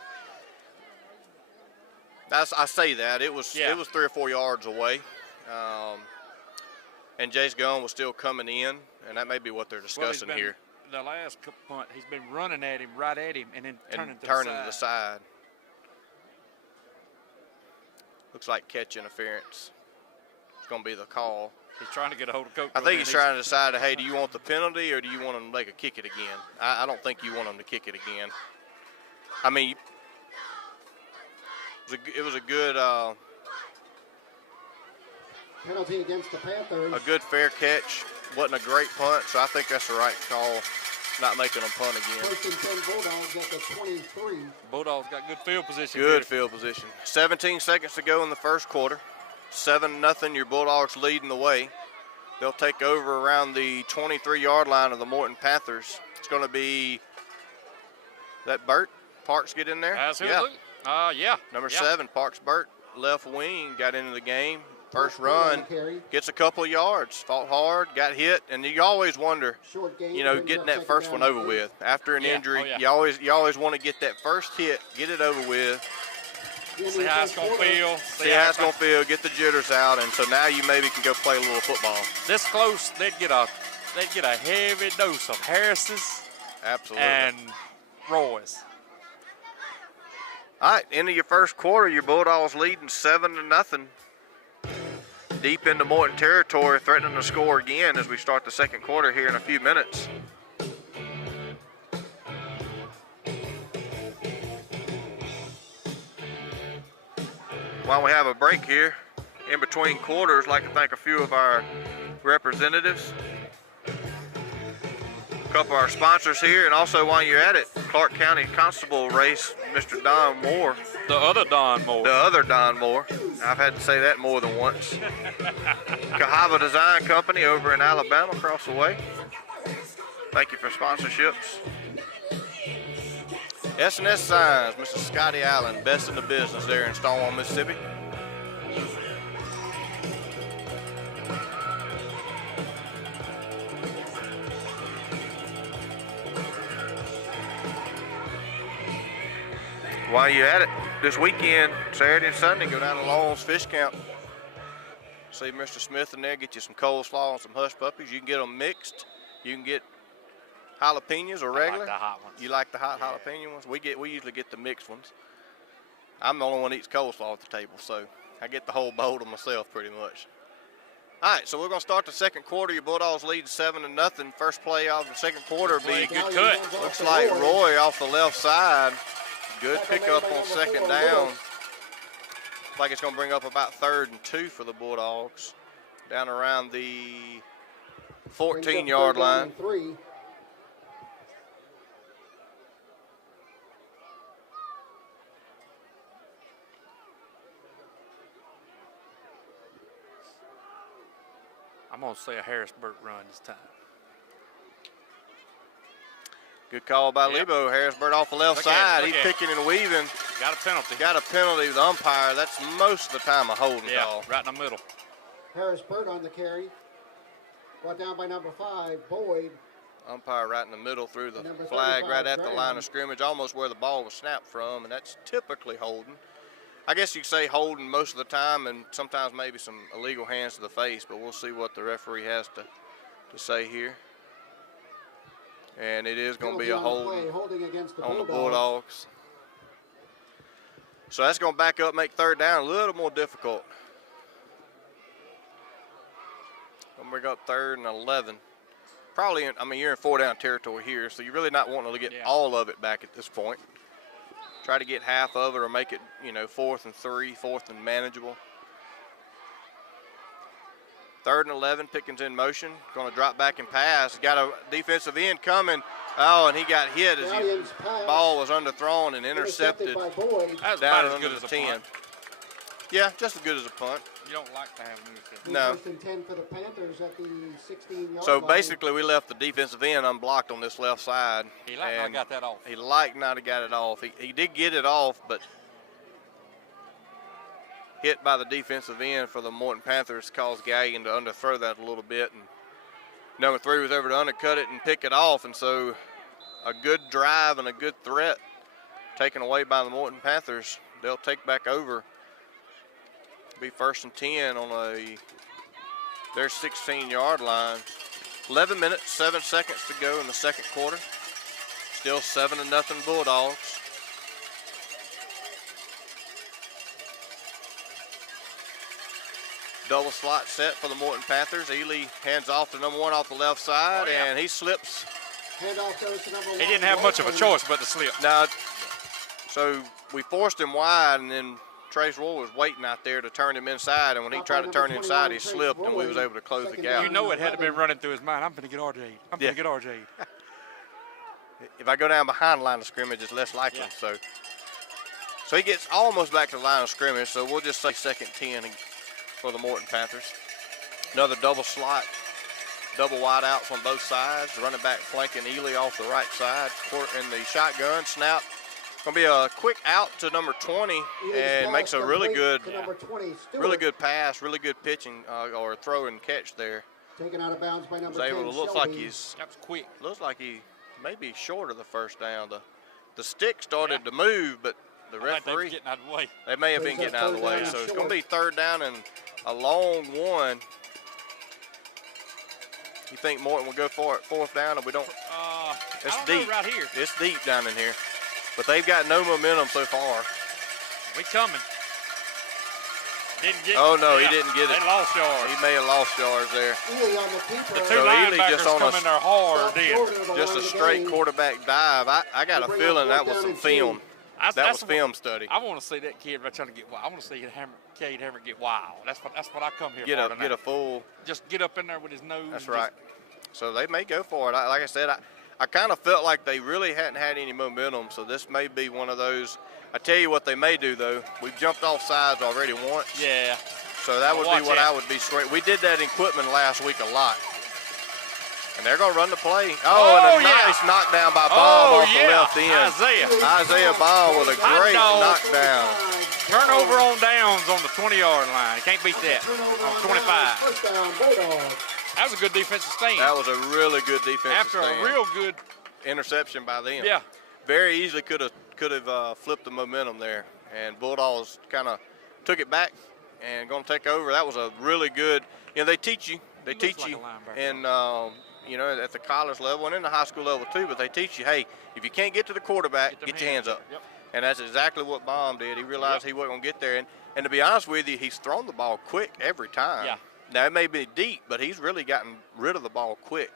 I say that it was 3 or 4 yards away, and Jace Gunn was still coming in, and that may be what they're Well, he's discussing been- here. The last punt, he's been running at him, right at him, and then turning And to turning the to the side. Looks like catch interference. It's going to be the call. He's trying to get a hold of Coach. I think he's trying to decide, hey, do you want the penalty or do you want him to make a kick it again? I don't think you want him to kick it again. I mean, it was a good Penalty against the Panthers. A good fair catch. Wasn't a great punt, so I think that's the right call, not making them punt again. First and 10 Bulldogs at the 23. Bulldogs got good field position. Good here. field position. 17 seconds to go in the first quarter. 7-0, your Bulldogs leading the way. They'll take over around the 23-yard line of the Morton Panthers. It's going to be, that Burt Parks get in there? That's who Yeah. yeah. Number Yeah. 7, Parks Burt, left wing, got into the game. First Parks Burt on run, the carry. gets a couple of yards, fought hard, got hit, and you always wonder, Short game. you know, brings getting up that second first down one and over 3. with. After an Yeah. injury, Oh, yeah. you always want to get that first hit, get it over with, See how it's going to feel. see how it's going to feel, get the jitters out, and so now you maybe can go play a little football. This close, they'd get a heavy dose of Harris's Absolutely. and Roy's. All right, end of your first quarter, your Bulldogs leading 7-0. Deep into Morton territory, threatening to score again as we start the second quarter here in a few minutes. While we have a break here, in between quarters, I'd like to thank a few of our representatives, a couple of our sponsors here, and also while you're at it, Clark County Constable race, Mr. Don Moore. The other Don Moore. The other Don Moore. I've had to say that more than once. Cahaba Design Company over in Alabama, across the way. Thank you for sponsorships. S&S Signs, Mr. Scotty Allen, best in the business there in Stonewall, Mississippi. While you're at it, this weekend, Saturday and Sunday, go down to Lawrence Fish Camp. See Mr. Smith in there, get you some coleslaw and some hush puppies. You can get them mixed. You can get jalapenos or regular. I like the hot ones. You like the hot jalapeno ones? We usually get the mixed ones. I'm the only one that eats coleslaw at the table, so I get the whole bowl to myself pretty much. All right, so we're going to start the second quarter. Your Bulldogs lead 7-0. First play of the second quarter will be Good cut. looks like Roy off the left side. Good pickup on second down. Looks like it's going to bring up about 3rd and 2 for the Bulldogs. Down around the 14-yard line. 3. I'm going to say a Harrisburg run this time. Good call by Yep. Lebo. Harrisburg off the left Look at it, side. look He's at it. picking and weaving. Got a penalty. Got a penalty with the umpire. That's most of the time a holding Yeah, call. right in the middle. Harrisburg on the carry. Brought down by number 5, Boyd. Umpire right in the middle through the Number flag 35, right at the Graham. line of scrimmage, almost where the ball was snapped from, and that's typically holding. I guess you could say holding most of the time, and sometimes maybe some illegal hands to the face, but we'll see what the referee has to say here. And it is going to be a Penalty on the hold play, holding against the on the Bulldogs. Bulldogs. So that's going to back up, make 3rd down a little more difficult. Going to bring up 3rd and 11. Probably, you're in 4-down territory here, so you're really not wanting to get all of it back at this point. Try to get half of it or make it, 4th and 3, 4th and manageable. 3rd and 11, Pickens in motion, going to drop back and pass. Got a defensive end coming. Oh, and he got hit as the Stallions pass. ball was underthrown and intercepted by Boyd. That's down about as under good as the a 10. punt. Yeah, just as good as a punt. You don't like to have anything. No. First and 10 for the Panthers at the 16-yard So line. basically, we left the defensive end unblocked on this left side. He like not and got that off. He like not have got it off. He did get it off, but hit by the defensive end for the Morton Panthers caused Galligan to underthrow that a little bit. And number 3 was able to undercut it and pick it off. And so a good drive and a good threat taken away by the Morton Panthers. They'll take back over. Be 1st and 10 on their 16-yard line. 11 minutes, 7 seconds to go in the second quarter. Still 7-0 Bulldogs. Double slot set for the Morton Panthers. Ely hands off to number 1 off the left side, Oh, yeah. and he slips. Handoff goes to number 1. He didn't have much of a choice but to slip. Now, so we forced him wide, and then Trace Roy was waiting out there to turn him inside, and when he tried to turn inside, he slipped, and we was able to close the gap. You know it had to been running through his mind. I'm going to get RJ. I'm going to get RJ. If I go down behind the line of scrimmage, it's less likely. Yeah. So he gets almost back to the line of scrimmage, so we'll just say 2nd 10 for the Morton Panthers. Another double slot, double wide outs on both sides. Running back flanking Ely off the right side. In the shotgun, snap. Going to be a quick out to number 20 and makes a really good, pass, really good pitching or throw and catch there. Taken out of bounds by number Was 10, able to look Shelby. like he's That was quick. looks like he may be short of the first down. The stick started to move, but the I think they was referee, getting out of the way. they may have been Brings getting us out of the way. third down So it's and going to be 3rd down and a long one. You think Morton will go for it 4th down, and we don't? It's I don't know deep. right here. It's deep down in here, but they've got no momentum so far. We coming. Didn't get Oh no, yeah, he didn't get it. They lost yards. He may have lost yards there. Ely on the keeper. The two So Ely linebackers just on a- coming there hard. Stop Did. short of the Just line a of the straight game. quarterback dive. I got a Bring feeling up that was 4th some down and film. That's That was what- film study. I want to see that kid trying to get wild. I want to see Cade Hammer get wild. That's what I come here Get for a tonight. full. Just get up in there with his nose. That's and right. So they may go for it. Like I said, I kind of felt like they really hadn't had any momentum. So this may be one of those. I tell you what they may do though. We've jumped off sides already once. Yeah. So that would Watch be what that. I would be straight. We did that in Quitman last week a lot. And they're going to run the play. Oh, And a yeah. nice knockdown by Baum off the left end. Isaiah. Isaiah Baum with a Hot great dog. knockdown. Turnover on downs on the 20-yard line. You can't beat that. Turnover On on 25. downs, First down, Bulldogs. That was a good defensive stand. That was a really good defensive After stand. a real good, Interception by them. yeah. Very easily could have flipped the momentum there, and Bulldogs kind of took it back and going to take over. That was a really good. You know, they teach you. They He looks teach like you, a linebacker. and you know, at the college level and in the high school level too. But they teach you, hey, if you can't get to the quarterback, them get your hands up. Yep. And that's exactly what Baum did. He realized he wasn't going to get there, and to be honest with you, he's thrown the ball quick every time. Yeah. Now it may be deep, but he's really gotten rid of the ball quick.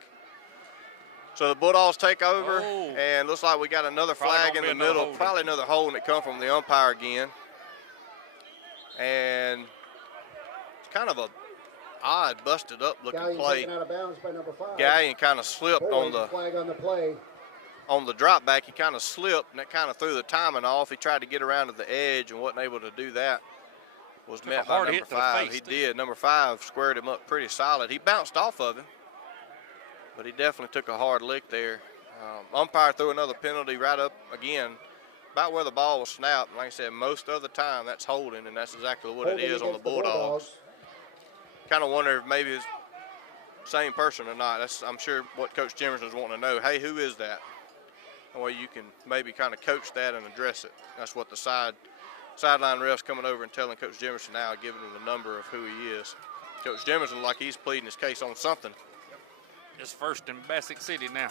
So the Bulldogs take over, Oh. and looks like we got another Probably flag gonna in be the another middle. holding. Probably another holding that come from the umpire again. And it's kind of a odd, busted up looking Gallion play. taken out of bounds by number 5. Gallion kind of slipped Boyd, flag on the play. on the drop back. He kind of slipped, and that kind of threw the timing off. He tried to get around to the edge and wasn't able to do that. Was Took met a by hard number hit to the 5. face, He too. did. Number 5 squared him up pretty solid. He bounced off of him, but he definitely took a hard lick there. Umpire threw another penalty right up again, about where the ball was snapped. And like I said, most of the time that's holding, and that's exactly what Holding it is on the against Bulldogs. Kind of wonder if maybe it's the same person or not. That's, I'm sure, what Coach Jimerson's wanting to know. Hey, who is that? That way you can maybe kind of coach that and address it. That's what the sideline refs coming over and telling Coach Jimerson now, giving him the number of who he is. Coach Jimerson, like he's pleading his case on something. It's first in Bassick City now.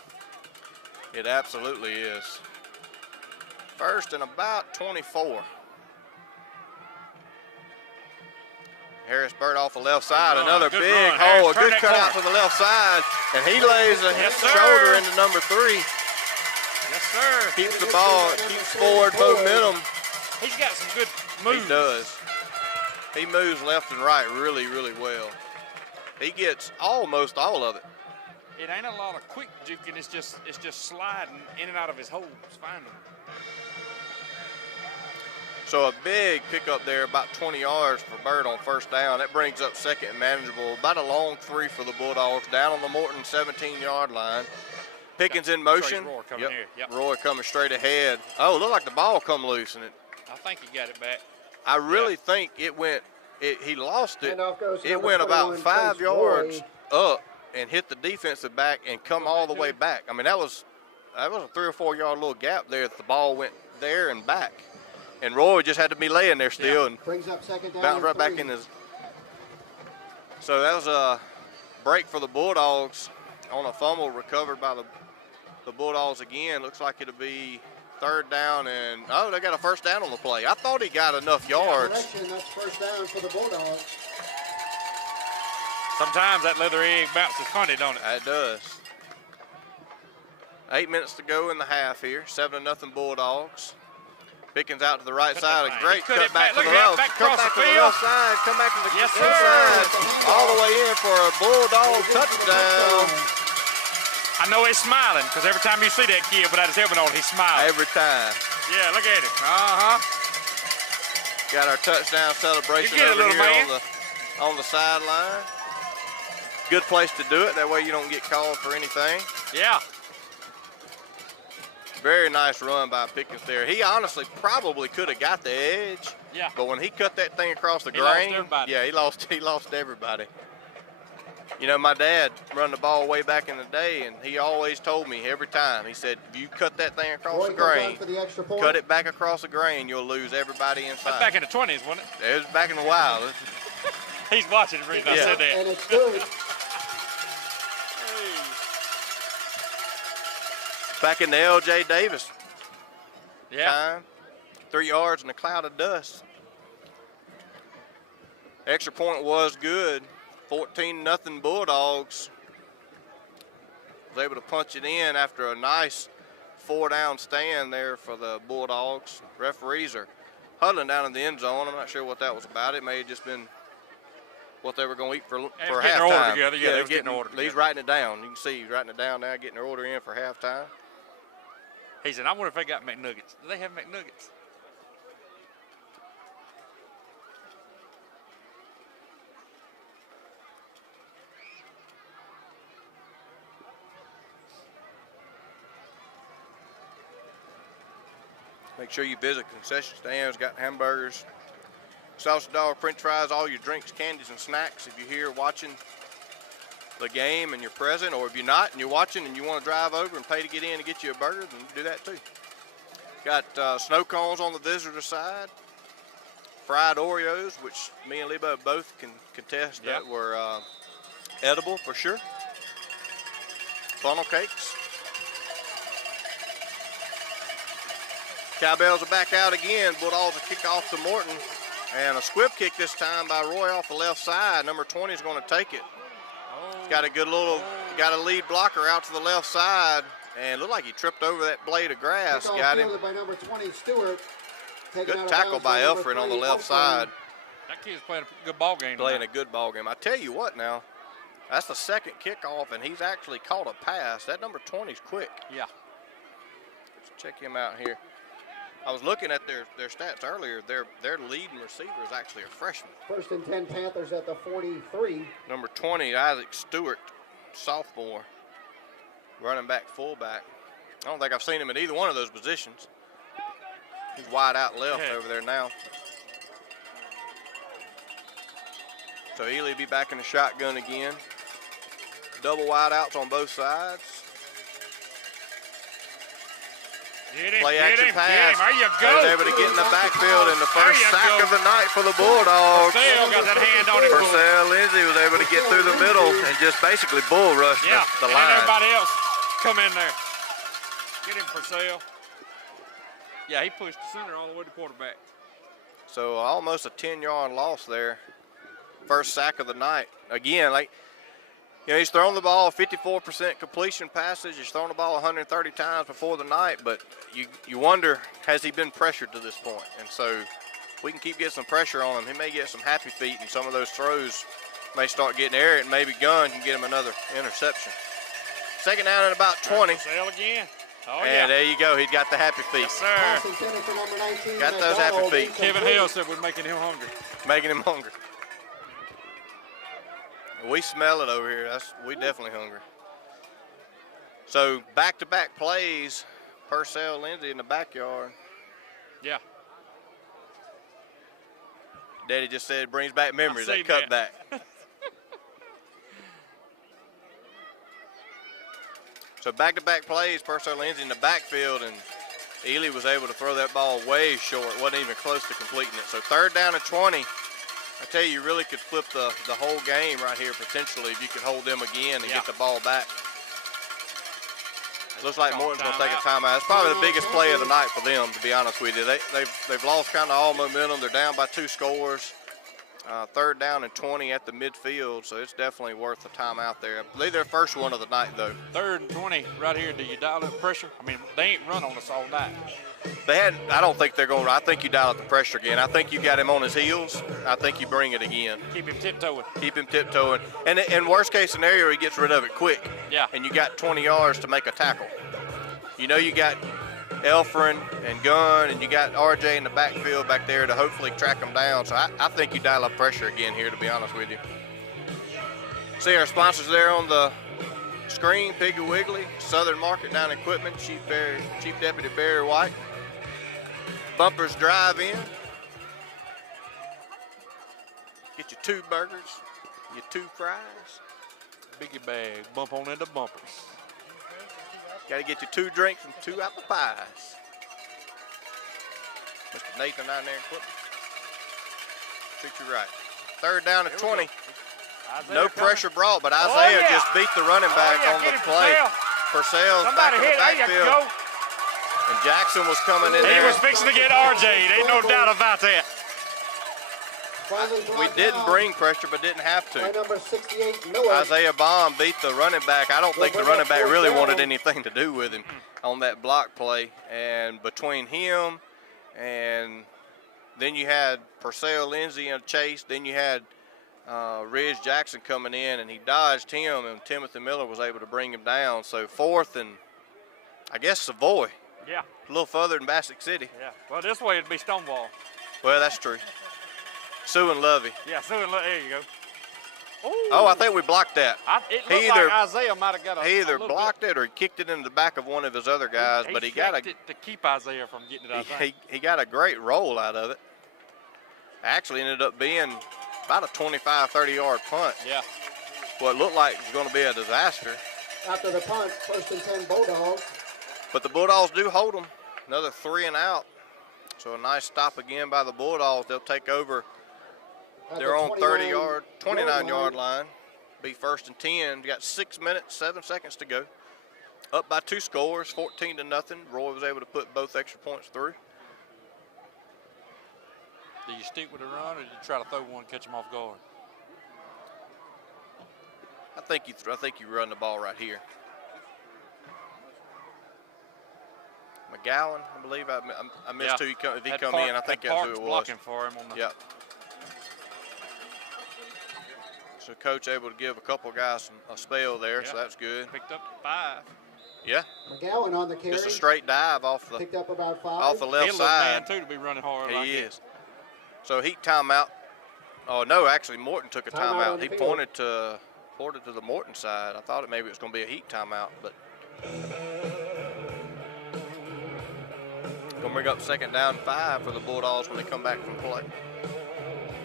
It absolutely is. First and about 24. Harris Bird off the left side, run, another good big run. hole, a Harris, turn good that cutout corner. to the left side, and he lays a Yes, sir. shoulder into number 3. Yes, sir. Keeps the ball, keeps forward momentum. He's got some good He moves. does. He moves left and right really, really well. He gets almost all of it. It ain't a lot of quick juking. It's just sliding in and out of his holes. Finding them. So a big pickup there, about 20 yards for Bird on first down. That brings up second and manageable. About a long 3 for the Bulldogs. Down on the Morton 17-yard line. Pickens in motion. Roy coming here. Yep. Roy coming straight ahead. Oh, looked like the ball come loose, and I think he got it back. I really think it went. He lost it. Handoff goes to It number went about 21, 5 Trace yards Roy. up and hit the defensive back and come all the way back. I mean, that was a 3 or 4 yard little gap there. The ball went there and back, and Roy just had to be laying there still and Brings up second down. bounced and right back 3. in his. So that was a break for the Bulldogs on a fumble recovered by the Bulldogs again. Looks like it'll be third down, and they got a first down on the play. I thought he got enough yards. Correction, that's first down for the Bulldogs. Sometimes that leather egg bounce is funny, don't it? It does. 8 minutes to go in the half here. 7-0 Bulldogs. Pickens out to the right side. A thing. great Cut cut it back back. to the Look at that, left. back Come across back the to the field. left side. Come back to the Yes, sir. inside. All the way in for a Bulldog touchdown. I know he's smiling because every time you see that kid without his helmet on, he's smiling. Every time. Yeah, look at him. Uh-huh. Got our touchdown celebration You get it, over little here man. on the sideline. Good place to do it. That way you don't get called for anything. Yeah. Very nice run by Pickens there. He honestly probably could have got the edge. Yeah. But when he cut that thing across the He lost grain, everybody. yeah, he lost everybody. You know, my dad run the ball way back in the day, and he always told me every time, he said, if you cut that thing across Roy the comes grain, out for the extra point. cut it back across the grain, you'll lose everybody That's inside. back in the 20s, wasn't it? It was back in the wild. He's watching the reason I Yeah. said that. And it's good. Back in the L.J. Davis Yeah. time. 3 yards in a cloud of dust. Extra point was good. 14-0 Bulldogs. Was able to punch it in after a nice 4-down stand there for the Bulldogs. Referees are huddling down in the end zone. I'm not sure what that was about. It may have just been what they were going to eat for getting halftime. their order together. Yeah, they they're was getting their order He's together. writing it down. You can see he's writing it down now, getting their order in for halftime. He said, I wonder if they got McNuggets. Do they have McNuggets? Make sure you visit concession stands. Got hamburgers, sausage dog, french fries, all your drinks, candies, and snacks. If you're here watching the game and you're present, or if you're not and you're watching and you want to drive over and pay to get in and get you a burger, then you can do that too. Got snow cones on the visitor side, fried Oreos, which me and Lebo both can contest that were edible for sure. Funnel cakes. Cowbells are back out again. Bulldogs will kick off to Morton. And a squib kick this time by Roy off the left side. Number 20 is going to take it. Got a good got a lead blocker out to the left side. And looked like he tripped over that blade of grass. Kickoff Got him. fielded by number 20, Stewart. Taken Good out of tackle bounds by number Elfrid on the 3, left Oakland. side. That kid's playing a good ball game. Playing a tonight. good ball game. I tell you what now. That's the second kickoff, and he's actually caught a pass. That number 20 is quick. Yeah. Let's check him out here. I was looking at their stats earlier. Their leading receiver is actually a freshman. 1st and 10 Panthers at the 43. Number 20, Isaac Stewart, sophomore, running back, fullback. I don't think I've seen him in either one of those positions. He's wide out left over there now. So Ely will be back in the shotgun again. Double wide outs on both sides. Get him, Play get action him, pass. get him. There you go. He was able to get in the backfield in the first There you sack go. of the night for the Bulldogs. Purcell got that hand on him. Purcell Lindsay was able to get through the middle and just basically bull rush Yeah, the and line. everybody else come in there. Get him, Purcell. Yeah, he pushed the center all the way to quarterback. So almost a 10-yard loss there. First sack of the night. Again, he's thrown the ball 54% completion passage. He's thrown the ball 130 times before the night, but you wonder, has he been pressured to this point? And so we can keep getting some pressure on him. He may get some happy feet, and some of those throws may start getting air, and maybe Gunn can get him another interception. Second down at about 20. Purcell again. Oh, And yeah. there you go. He's got the happy feet. Yes, sir. Pass intended for number 19. Got those happy McDonald, feet. Kevin incomplete. Hale said we're making him hungry. Making him hungry. We smell it over here. We definitely hungry. So back-to-back plays. Purcell Lindsay in the backyard. Yeah. Daddy just said it brings back memories. I That seen cutback. that. So back-to-back plays. Purcell Lindsay in the backfield, and Ely was able to throw that ball way short. Wasn't even close to completing it. So third down and 20. I tell you really could flip the whole game right here potentially if you could hold them again and get the ball back. Looks like Morton's going to take a timeout. It's probably the biggest play of the night for them, to be honest with you. They've lost kind of all momentum. They're down by 2 scores. 3rd down and 20 at the midfield, so it's definitely worth a timeout there. I believe their first one of the night, though. 3rd and 20 right here. Do you dial up pressure? I mean, they ain't run on us all night. I don't think they're going to. I think you dial up the pressure again. I think you got him on his heels. I think you bring it again. Keep him tiptoeing. Keep him tiptoeing. And in worst case scenario, he gets rid of it quick. Yeah. And you got 20 yards to make a tackle. You know you got Elfrin and Gunn, and you got RJ in the backfield back there to hopefully track them down. So I think you dial up pressure again here, to be honest with you. See our sponsors there on the screen: Piggly Wiggly, Southern Market Down Equipment, Chief Deputy Barry White, Bumpers Drive-In. Get your 2 burgers, your 2 fries. Biggie bag, bump on into bumpers. Got to get you 2 drinks and 2 apple pies. Mr. Nathan down there in equipment. Treat you right. 3rd down and 20. No pressure brought, but Isaiah just beat the running back on the play. Purcell's back in the backfield. And Jackson was coming in there. He was fixing to get RJ. Ain't no doubt about that. We didn't bring pressure, but didn't have By to. number 68, Miller. Isaiah Baum beat the running back. I don't think the running back really wanted anything to do with him on that block play. And between him and then you had Purcell Lindsay and Chase. Then you had Ridge Jackson coming in, and he dodged him, and Timothy Miller was able to bring him down. So 4th and, I guess, Savoy. Yeah. A little further than Bassick City. Yeah. Well, this way it'd be Stonewall. Well, that's true. Sue and Lovey. Yeah, there you go. Ooh. Oh, I think we blocked that. It looked like Isaiah might have got a He either a little blocked it or he kicked it into the back of one of his other guys, but he got it to keep Isaiah from getting it, I think. he got a great roll out of it. Actually ended up being about a 25, 30-yard punt. Yeah. What looked like it was going to be a disaster. After the punt, 1st and 10 Bulldogs. But the Bulldogs do hold them. Another 3 and out. So a nice stop again by the Bulldogs. They'll take over their own 29-yard line. Be 1st and 10. You got 6 minutes, 7 seconds to go. Up by 2 scores, 14-0. Roy was able to put both extra points through. Do you stick with the run, or do you try to throw one, catch him off guard? I think you run the ball right here. McGowan, I believe. I missed who if he come in. I think that's who it was. Blocking for him on the. Yep. So coach able to give a couple guys a spell there, so that's good. Picked up 5. Yeah. McGowan on the carry. Just a straight dive off the Picked up about 5. off the left He'll side. look man too to be running hard. He like is. So Heat timeout. Oh no, actually Morton took a Timeout on timeout. He the pointed to the Morton side. I thought maybe it was going to be a Heat timeout, but going to bring up 2nd down 5 for the Bulldogs when they come back from play.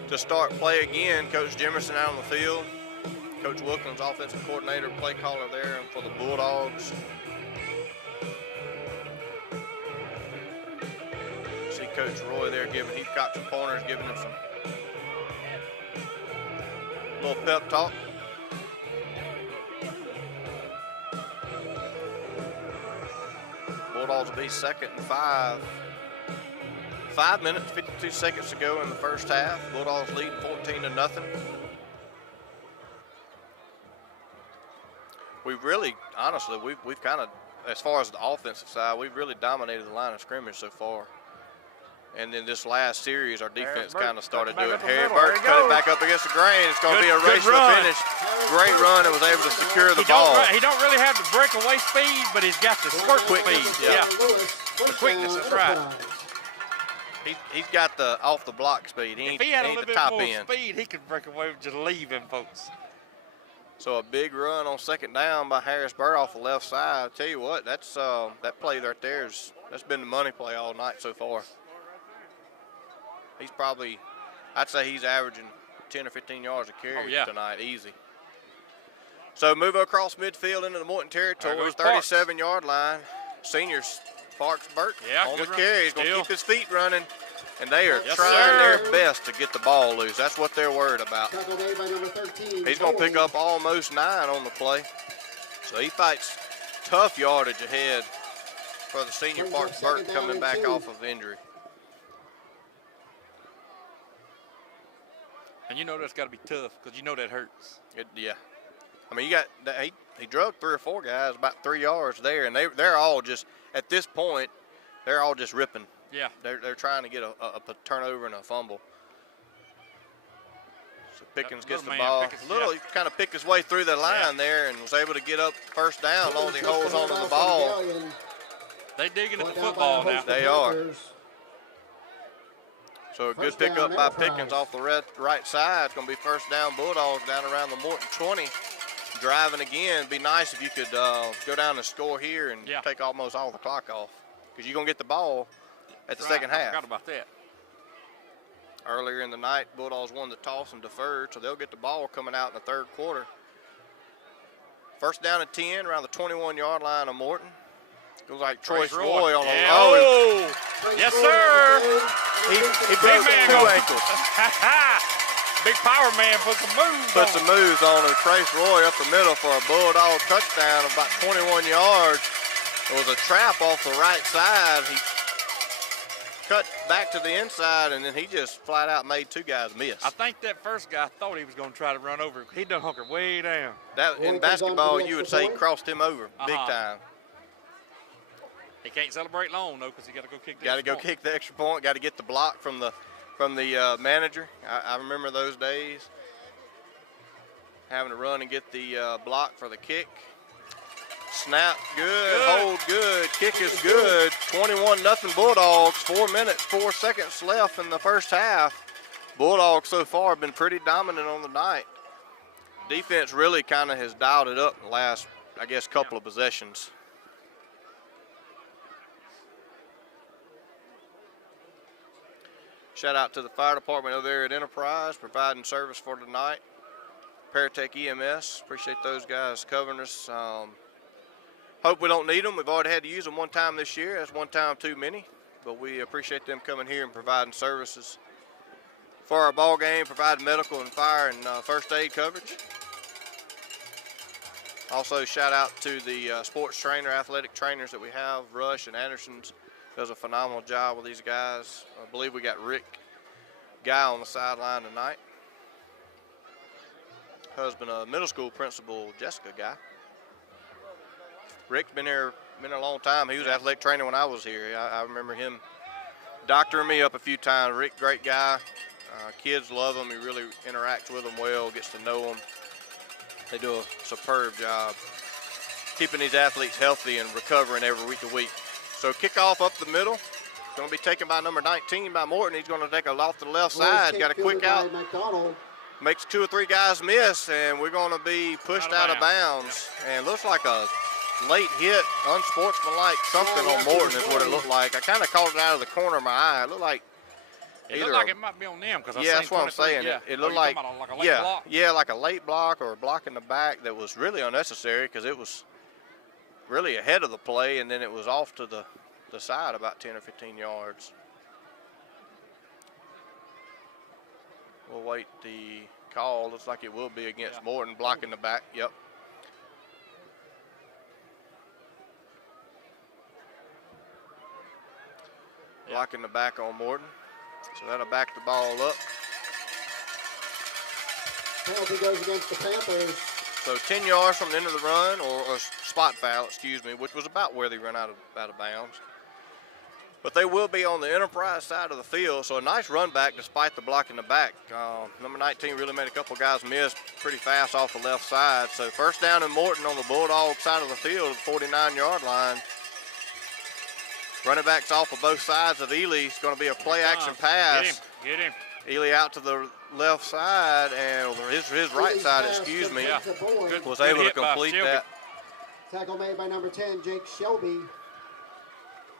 To start play again, Coach Jimerson out on the field. Coach Wilkins, offensive coordinator, play caller there, and for the Bulldogs. See Coach Roy there giving Heathcock some pointers, giving him some little pep talk. Bulldogs will be 2nd and 5. 5 minutes, 52 seconds to go in the first half. Bulldogs leading 14-0. We've really, honestly, we've kind of, as far as the offensive side, we've really dominated the line of scrimmage so far. And then this last series, our defense kind of started doing it. Harry Burke cut it back up against the grain. It's going to be a race to the finish. Great run and was able to secure the ball. He don't really have the breakaway speed, but he's got the squirt speed. Yeah. The quickness, that's right. He's got the off the block speed. If he had a ain't little the bit top more end. speed, he could break away with just leaving folks. So a big run on 2nd down by Harris Burr off the left side. I tell you what, that's that play right there that's been the money play all night so far. He's probably, I'd say he's averaging 10 or 15 yards a carry tonight, easy. So move across midfield into the Morton territory, 37-yard line. Seniors, Parks Burke on the carry. He's going to keep his feet running, and they are trying their best to get the ball loose. That's what they're worried about. He's going to pick up almost 9 on the play. So he fights tough yardage ahead for the senior Parks Burke coming back off of injury. And you know that's got to be tough because you know that hurts. Yeah. I mean, you got he drug 3 or 4 guys about 3 yards there, and they're all just at this point, they're all just ripping. Yeah. They're trying to get a turnover and a fumble. So Pickens gets the ball. He kind of picked his way through the line there and was able to get up first down as long as he holds onto the ball. They digging at the football now. They are. So a good pickup by Pickens off the right side. It's going to be first down Bulldogs down around the Morton 20. Driving again. It'd be nice if you could go down and score here and take almost all the clock off, because you're going to get the ball at the second half. I forgot about that. Earlier in the night, Bulldogs won the toss and deferred, so they'll get the ball coming out in the third quarter. First down and 10 around the 21-yard line of Morton. Looks like Troyce Roy on the yes, sir. He broke 2 ankles. Big power man put some moves on him. Trace Roy up the middle for a Bulldog touchdown of about 21 yards. There was a trap off the right side. He cut back to the inside, and then he just flat out made 2 guys miss. I think that first guy thought he was going to try to run over. He done hunkered way down. That in basketball, you would say he crossed him over big time. He can't celebrate long though, because he got to go kick. Kick the extra point. Got to get the block from the manager. I remember those days, having to run and get the block for the kick. Snap, good. Hold, good. Kick is good. 21-0 Bulldogs. 4 minutes, 4 seconds left in the first half. Bulldogs so far have been pretty dominant on the night. Defense really kind of has dialed it up in the last, I guess, couple of possessions. Shout out to the fire department over there at Enterprise, providing service for tonight. Paratech EMS, appreciate those guys covering us. Hope we don't need them. We've already had to use them one time this year. That's one time too many. But we appreciate them coming here and providing services for our ball game, providing medical and fire and first aid coverage. Also, shout out to the sports trainer, athletic trainers that we have. Rush and Anderson's does a phenomenal job with these guys. I believe we got Rick Guy on the sideline tonight. Husband of middle school principal Jessica Guy. Rick's been here a long time. He was athletic trainer when I was here. I remember him doctoring me up a few times. Rick, great guy. Kids love him. He really interacts with them well, gets to know them. They do a superb job keeping these athletes healthy and recovering every week to week. So kickoff up the middle. Going to be taken by number 19 by Morton. He's going to take a off to the left side. Got a quick out. Makes 2 or 3 guys miss, and we're going to be pushed out of bounds. And looks like a late hit, unsportsmanlike something on Morton is what it looked like. I kind of caught it out of the corner of my eye. It looked like it looked like it might be on them, because that's what I'm saying. Yeah. It looked like a late block? Yeah, like a late block or a block in the back that was really unnecessary, because it was really ahead of the play, and then it was off to the side about 10 or 15 yards. We'll wait the call. Looks like it will be against Morton, blocking the back. Yep. Blocking the back on Morton. So that'll back the ball up. Penalty goes against the Panthers. So 10 yards from the end of the run, or spot foul, excuse me, which was about where they run out of bounds. But they will be on the Enterprise side of the field, so a nice run back despite the block in the back. Number 19 really made a couple guys miss pretty fast off the left side. So first down and Morton on the Bulldog side of the field at the 49-yard line. Running backs off of both sides of Ely. It's going to be a play-action pass. Get him. Ely out to the left side, and his right side, excuse me, was able to complete that. Tackle made by number 10, Jake Shelby.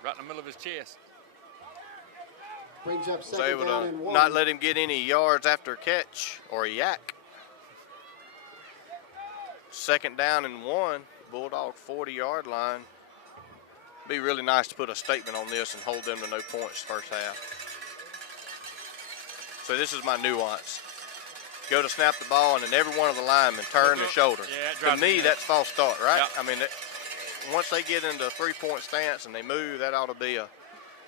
Right in the middle of his chest. Brings up was able to and 1. not let him get any yards after catch or a yak. Second down and 1, Bulldog 40-yard line. Be really nice to put a statement on this and hold them to no points first half. So this is my nuance. Go to snap the ball, and then every one of the linemen turn and shoulder. Yeah, to me, that's false start, right? Yep. I mean, once they get into a 3-point stance and they move, that ought to be a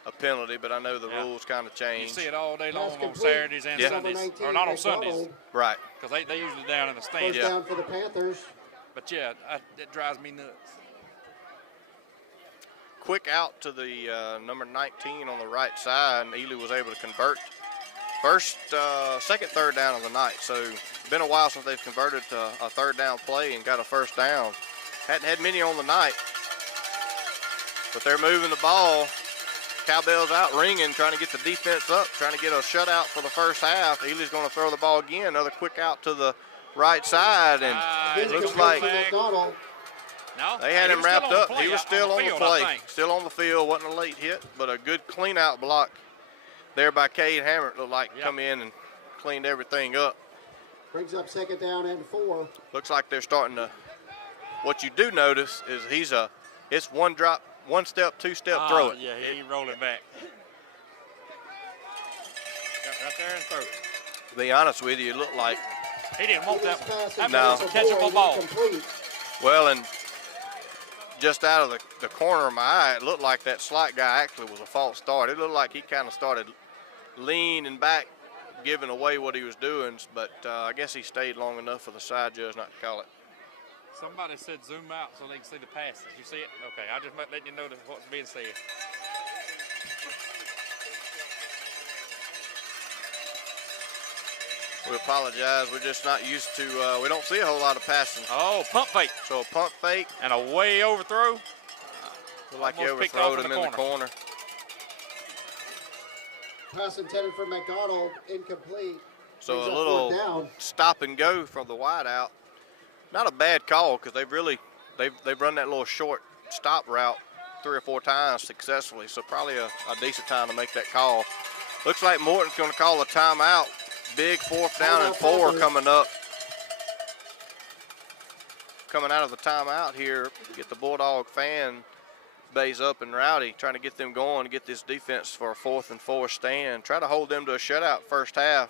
a penalty, but I know the Yeah. rules kind of You changed. see it all day long Pass on complete. Saturdays and Yeah. Sundays, Number 19, or not on Sundays, McDonald. Right. because they usually down in the stands. First down for the Panthers. But yeah, it drives me nuts. Quick out to the number 19 on the right side, and Ely was able to convert. Second third down of the night. So it's been a while since they've converted to a third down play and got a first down. Hadn't had many on the night, but they're moving the ball. Cowbells out ringing, trying to get the defense up, trying to get a shutout for the first half. Ely's going to throw the ball again. Another quick out to the right side, and It it looks Incomplete like for McDonald. No, they had he him was still wrapped on the up. play, He was still on the field, I play, think. still on the field. Wasn't a late hit, but a good clean out block there by Cade Hammer. Looked like Yep. come in and cleaned everything up. Brings up second down and 4. Looks like they're starting to. What you do notice is it's one drop, one step, two step, throw it. Yeah, he rolled it back. Got right there and throw it. To be honest with you, it looked like, He didn't want that This one. pass That is No. was a for catchable Boyd, ball. incomplete. well, and just out of the corner of my eye, it looked like that slot guy actually was a false start. It looked like he kind of started leaning back, giving away what he was doing, but I guess he stayed long enough for the side judge not to call it. Somebody said zoom out so they can see the passes. You see it? Okay, I'll just let you know what's being said. We apologize. We're just not used to, we don't see a whole lot of passing. Oh, pump fake So a pump fake, and a way overthrow. looked like you Almost picked overthrowed off him in the in the corner. Pass intended for McDonald, incomplete. So Brings a up little fourth down. stop and go from the wide out. Not a bad call because they've run that little short stop route 3 or 4 times successfully. So probably a decent time to make that call. Looks like Morton's going to call a timeout. Big fourth down and 4 coming up. Coming out of the timeout here, get the Bulldog fan base up and rowdy, trying to get them going to get this defense for a 4th and 4 stand. Try to hold them to a shutout first half.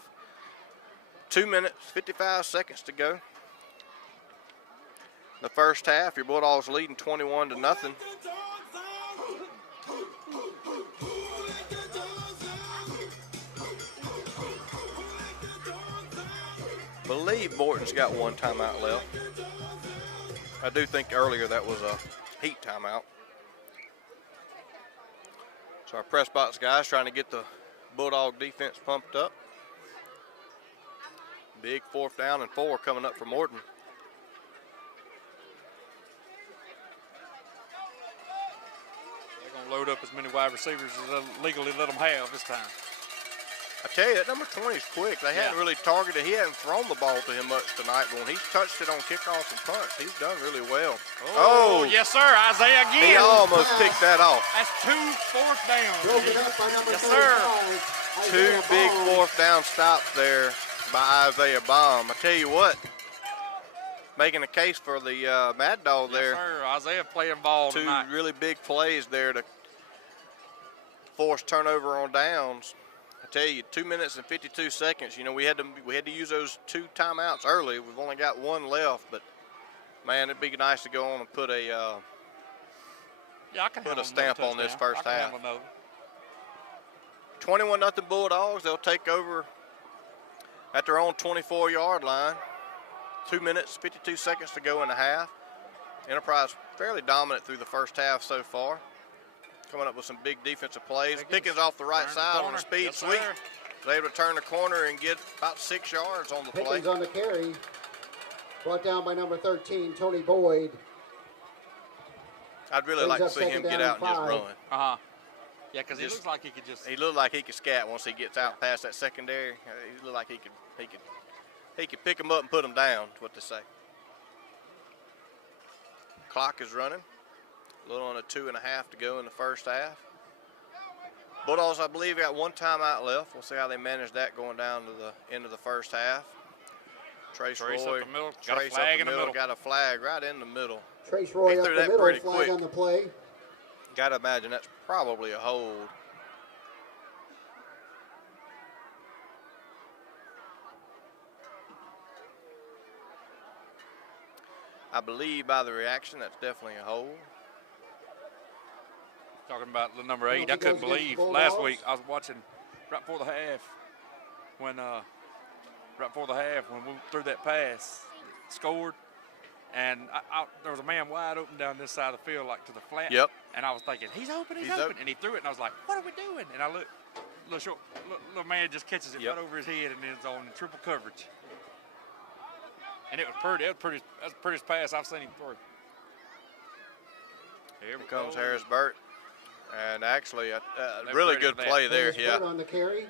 2 minutes, 55 seconds to go. The first half, your Bulldogs leading 21-0. Believe Morton's got 1 timeout left. I do think earlier that was a heat timeout. So our press box guys trying to get the Bulldog defense pumped up. Big 4th down and 4 coming up for Morton. They're going to load up as many wide receivers as they'll legally let them have this time. I tell you, that number 20 is quick. They hadn't Yeah. really targeted. He hadn't thrown the ball to him much tonight, but when he's touched it on kickoffs and punts, he's done really well. Oh, yes, sir. Isaiah He again. almost picked that off. That's 2 fourth downs. Broken up by number Yes, sir. 35. 2 Isaiah big Bond. 4th down stops there by Isaiah Baum. I tell you what, making a case for the Mad Dog there. Yes, sir. Isaiah playing ball 2 tonight. really big plays there to force turnover on downs. I tell you, 2 minutes and 52 seconds. You know, we had to use those 2 timeouts early. We've only got 1 left, but man, it'd be nice to go on and put a Yeah, I can put a handle stamp another on this touchdown. first I can half. handle another. 21-0 Bulldogs. They'll take over at their own 24-yard line. 2 minutes, 52 seconds to go in the half. Enterprise fairly dominant through the first half so far. Coming up with some big defensive plays. Pickens off the right Turn the side on corner. a speed Yes, sweep. sir. Was able to turn the corner and get about 6 yards on the play. Pickens on the carry. Brought down by number 13, Tony Boyd. I'd really Brings like to up see him second get down out and and just 5. run. Uh-huh. Yeah, because he Just- looks like he could just. He looked like he could scat once he gets out past that secondary. He looked like he could pick him up and put him down, is what they say. Clock is running. A little under 2.5 to go in the first half. Bulldogs, I believe, got 1 timeout left. We'll see how they manage that going down to the end of the first half. Trace Trace up Roy, the middle. Got a Trace flag up in the middle. Got a flag right in the middle. Trace Roy He up threw the that middle, pretty flag quick. on the play. Got to imagine that's probably a hold. I believe by the reaction, that's definitely a hold. Talking about the number 8, Penalty I couldn't goes against believe the last Bulldogs. week I was watching right before the half when we threw that pass, scored, and there was a man wide open down this side of the field, like to the flat. Yep. And I was thinking, he's open, He's open. open. And he threw it, and I was like, what are we doing? And I looked, little man just catches it Yep. right over his head, and it's on triple coverage. And it was pretty. That's the prettiest pass I've seen him throw. Here we Comes go. Harris Burt. And actually, a They really ready good for that. play there. Harris Yeah. Burt on the carry.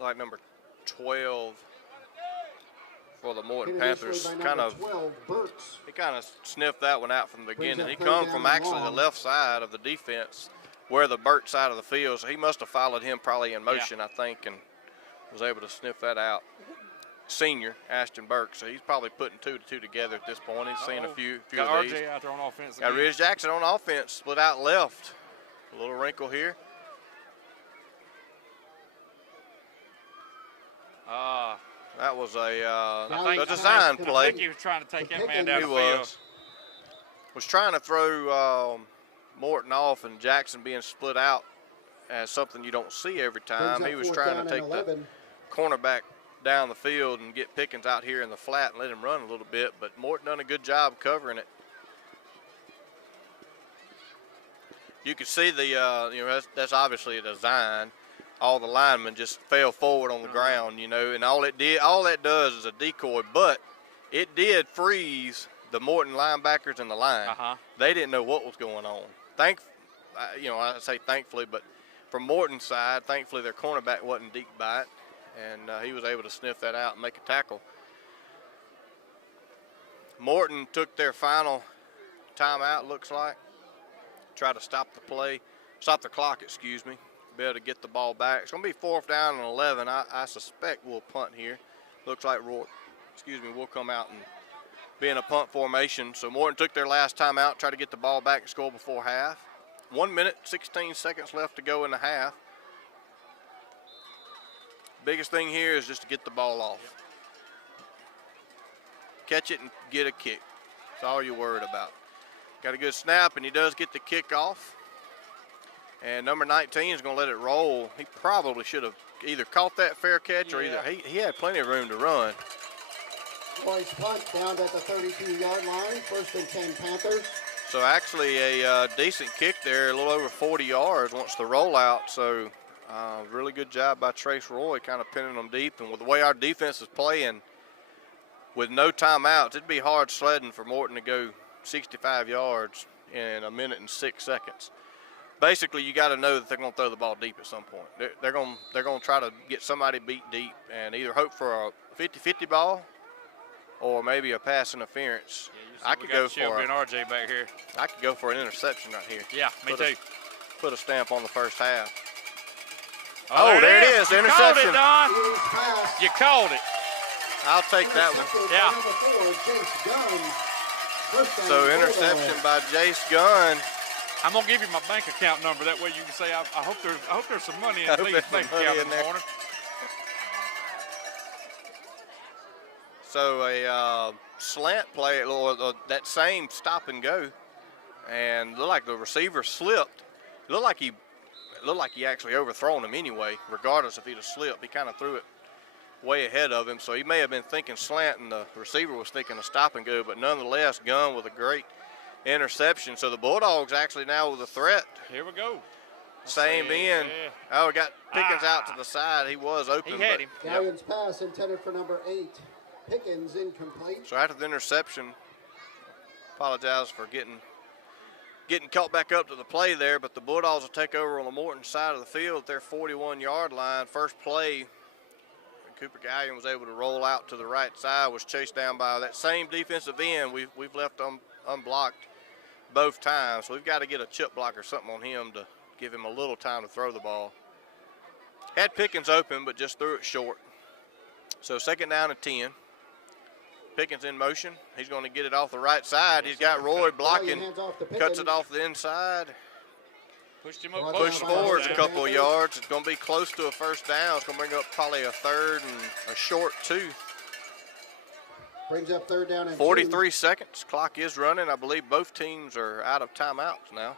Like number 12 for the Morton Hit initially Panthers. by Kind number of 12, Burks. He kind of sniffed that one out from the Brings beginning. up He third come down from and actually the long. left side of the defense, where the Burt side of the field. So he must have followed him probably in motion, I think, and was able to sniff that out. Senior Ashton Burke, so he's probably putting 2 to 2 together at this point. He's seen a few Got of these. RJ out there on offense. Got again. Ridge Jackson on offense, split out left. A little wrinkle here. That was a design I play. I think he was trying to take that man Pickens. down He the field. was trying to throw Morton off, and Jackson being split out as something you don't see every time. Brings He up was fourth trying down to and take the 11. cornerback down the field and get Pickens out here in the flat and let him run a little bit, but Morton done a good job covering it. You could see the, that's obviously a design. All the linemen just fell forward on the ground, and all that does is a decoy, but it did freeze the Morton linebackers in the line. They didn't know what was going on. I say thankfully, but from Morton's side, thankfully their cornerback wasn't deep by it, and he was able to sniff that out and make a tackle. Morton took their final timeout, looks like. Try to stop the clock, excuse me. Be able to get the ball back. It's going to be 4th down and 11. I suspect we'll punt here. Looks like we'll come out and be in a punt formation. So Morton took their last timeout, try to get the ball back and score before half. 1 minute, 16 seconds left to go in the half. Biggest thing here is just to get the ball off. Catch it and get a kick. That's all you're worried about. Got a good snap, and he does get the kick off. And number 19 is going to let it roll. He probably should have either caught that fair catch or either he had plenty of room to run. Boys punt down at the 32-yard line. 1st and 10 Panthers. So actually a decent kick there, a little over 40 yards once the rollout. So really good job by Trace Roy kind of pinning them deep. And with the way our defense is playing, with no timeouts, it'd be hard sledding for Morton to go 65 yards in 1 minute and 6 seconds. Basically, you got to know that they're going to throw the ball deep at some point. They're going to try to get somebody beat deep and either hope for a 50-50 ball or maybe a pass interference. I could go for Shelby and RJ back here. I could go for an interception right here. Yeah, me too. Put a stamp on the first half. Oh, there it is, the You interception. called it, Don. Hughes pass. You called it. I'll take that one. Intercepted by Yeah. number 4, Jace Gunn. 1st down, So Bulldogs. interception by Jace Gunn. I'm gonna give you my bank account number. That way you can say I hope there's some money in I hope Lee's there's some bank money account in in the there. morning. So a slant play, or that same stop and go, and looked like the receiver slipped. It looked like he actually overthrown him anyway, regardless if he'd have slipped. He kind of threw it way ahead of him, so he may have been thinking slant, and the receiver was thinking a stop and go, but nonetheless, Gunn with a great interception. So the Bulldogs actually now with a threat. Here we go. Same see, end. yeah. Oh, we got Pickens out to the side. He was open. He had but- him. Yep. Galleon's pass intended for number 8. Pickens incomplete. So after the interception, apologize for getting caught back up to the play there, but the Bulldogs will take over on the Morton side of the field at their 41-yard line. First play, Cooper Gallion was able to roll out to the right side, was chased down by that same defensive end we've left unblocked both times. So we've got to get a chip block or something on him to give him a little time to throw the ball. Had Pickens open, but just threw it short. So 2nd down and 10. Pickens in motion. He's going to get it off the right side. He's got Roy blocking, Galleon hands off to cuts Pickens. it off the inside. Pushed him up. Push close Push to First forward a down. couple of yards. It's going to be close to a 1st down. It's going to bring up probably a 3rd and a short 2. Brings up 3rd down and 2. 43 seconds. Clock is running. I believe both teams are out of timeouts now.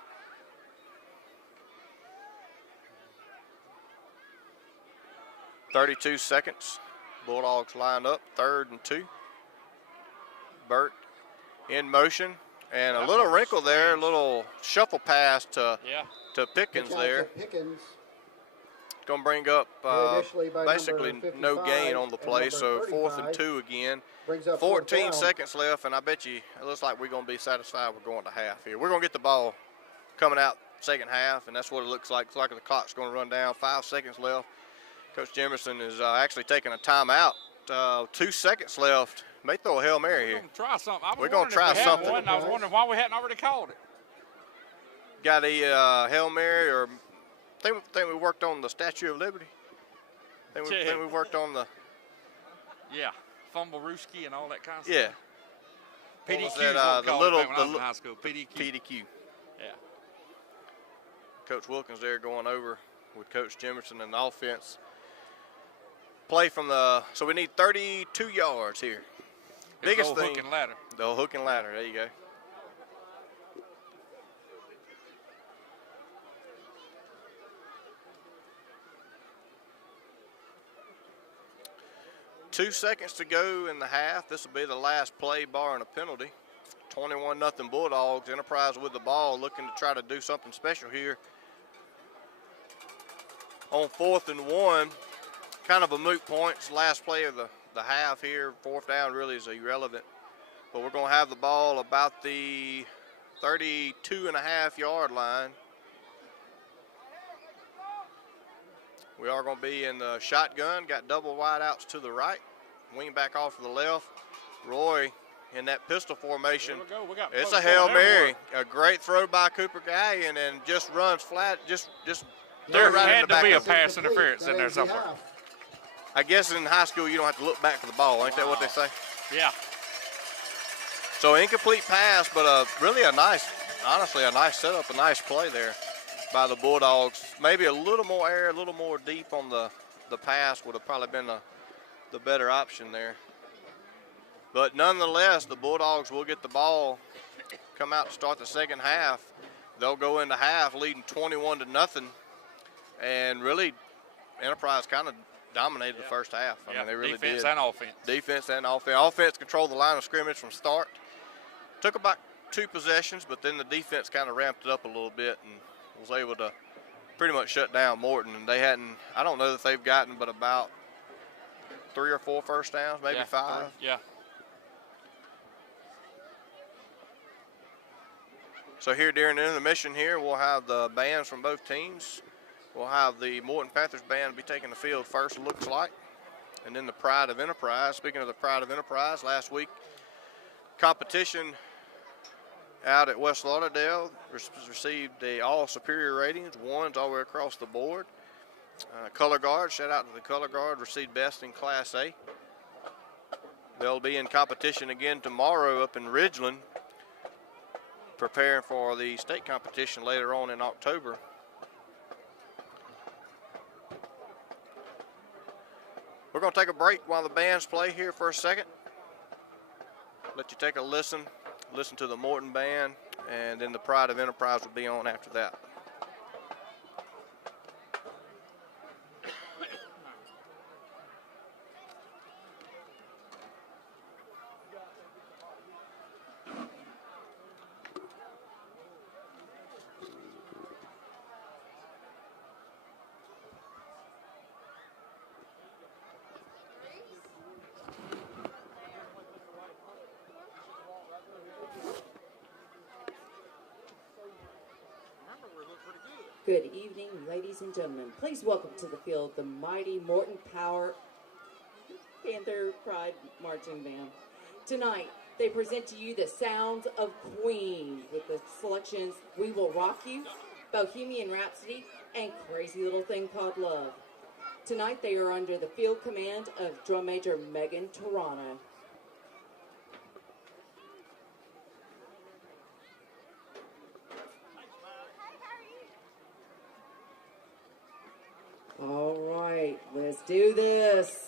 32 seconds. Bulldogs lined up, 3rd and 2. Burt in motion. And a little wrinkle there, a little shuffle pass to Pickens Pitch out there. to Pickens. Going to bring up Initially by basically number no 55 gain on the and play, number so 4th and 35. 2 again. Brings up 14 4th down. seconds left, and I bet you it looks like we're going to be satisfied with going to half here. We're going to get the ball coming out second half, and that's what it looks like. It's like the clock's going to run down. 5 seconds left. Coach Jimerson is actually taking a timeout. 2 seconds left. May throw a Hail Mary here. We're going to try something. We're gonna try something. One, I was wondering why we hadn't already called it. Got a Hail Mary, or think we worked on the Statue of Liberty. Think we worked on the Fumble Rooski and all that kind of yeah. stuff. PDQ was is that, what we the called little- it back when I was the in high school. PDQ. PDQ. Yeah. Coach Wilkins there going over with Coach Jimerson and the offense. Play from so we need 32 yards here. Biggest thing. Hook and ladder. The old hook and ladder. There you go. Two seconds to go in the half. This will be the last play, barring a penalty. 21-0 Bulldogs. Enterprise with the ball, looking to try to do something special here. On 4th and 1, kind of a moot point. It's the last play of the half here. 4th down really is irrelevant. But we're going to have the ball about the 32.5-yard line. We are going to be in the shotgun. Got double wideouts to the right. Wing back off to the left. Roy in that pistol formation. Here we go. We got It's a Hail Mary. A great throw by Cooper Gallion, and just runs flat. Just threw it right in had the to back be a of it. pass interference in there somewhere. I guess in high school you don't have to look back for the ball. Ain't that what they say? Yeah. So incomplete pass, but really a nice setup, a nice play there by the Bulldogs. Maybe a little more air, a little more deep on the pass would have probably been the better option there. But nonetheless, the Bulldogs will get the ball, come out to start the second half. They'll go into half leading 21-0, and really Enterprise kind of dominated the first half. I mean, they really defense did. and offense. Defense and offense. Offense controlled the line of scrimmage from start. Took about 2 possessions, but then the defense kind of ramped it up a little bit and was able to pretty much shut down Morton. And they hadn't, I don't know that they've gotten but about 3 or 4 first downs, maybe 5. Yeah. So here during the intermission here, we'll have the bands from both teams. We'll have the Morton Panthers band be taking the field first, it looks like. And then the Pride of Enterprise. Speaking of the Pride of Enterprise, last week, competition out at West Lauderdale received the all superior ratings, 1s all the way across the board. Color Guard, shout out to the Color Guard, received best in Class A. They'll be in competition again tomorrow up in Ridgeland, preparing for the state competition later on in October. We're going to take a break while the bands play here for a second. Let you take a listen to the Morton band, and then the Pride of Enterprise will be on after that. Good evening, ladies and gentlemen. Please welcome to the field the mighty Morton Power Panther Pride Marching Band. Tonight, they present to you the sounds of Queen with the selections We Will Rock You, Bohemian Rhapsody, and Crazy Little Thing Called Love. Tonight, they are under the field command of Drum Major Megan Toronto. All right, let's do this.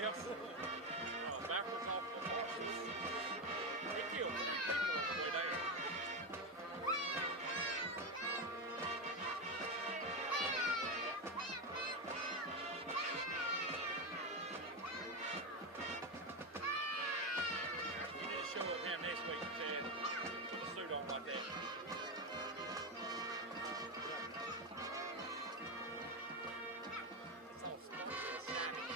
Yes. Backwards off the horses. He killed 3 people on the way down. You need to show up him next week, Ted. Put a suit on like that. It's all smoky and shiny.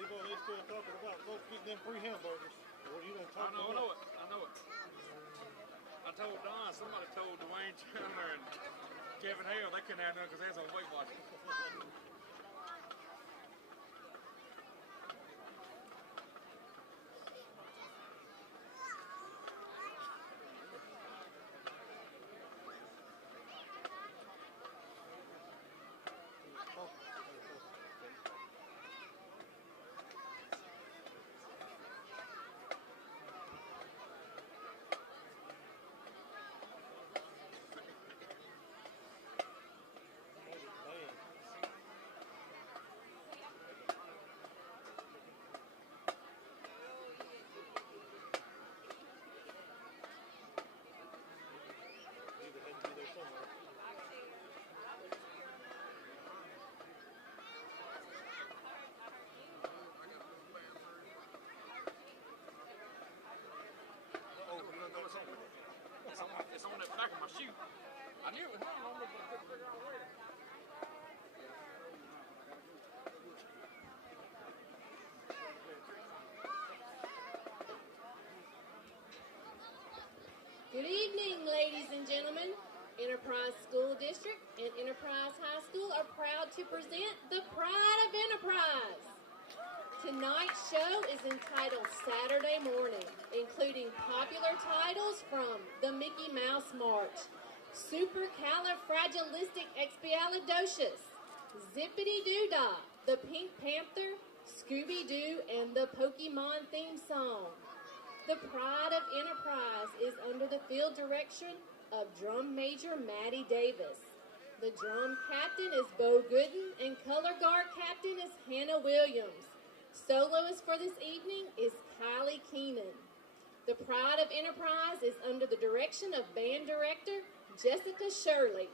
Lebo, they still talking about folks getting them free hamburgers. What you done I talking know about? it. I know it. I told Don, somebody told Dwayne Chandler and Kevin Hale they couldn't have none because they was on Weight Watchers. Either had to be there somewhere. It's on the back of my shoe. I knew it was hung on there, but I couldn't figure out where. Good evening, ladies and gentlemen. Enterprise School District and Enterprise High School are proud to present the Pride of Enterprise. Tonight's show is entitled Saturday Morning, including popular titles from The Mickey Mouse March, Supercalifragilisticexpialidocious, Zippity Doo-Dah, The Pink Panther, Scooby-Doo, and the Pokemon theme song. The Pride of Enterprise is under the field direction of Drum Major Maddie Davis. The drum captain is Bo Gooden and color guard captain is Hannah Williams. Soloist for this evening is Kylie Keenan. The Pride of Enterprise is under the direction of band director Jessica Shirley.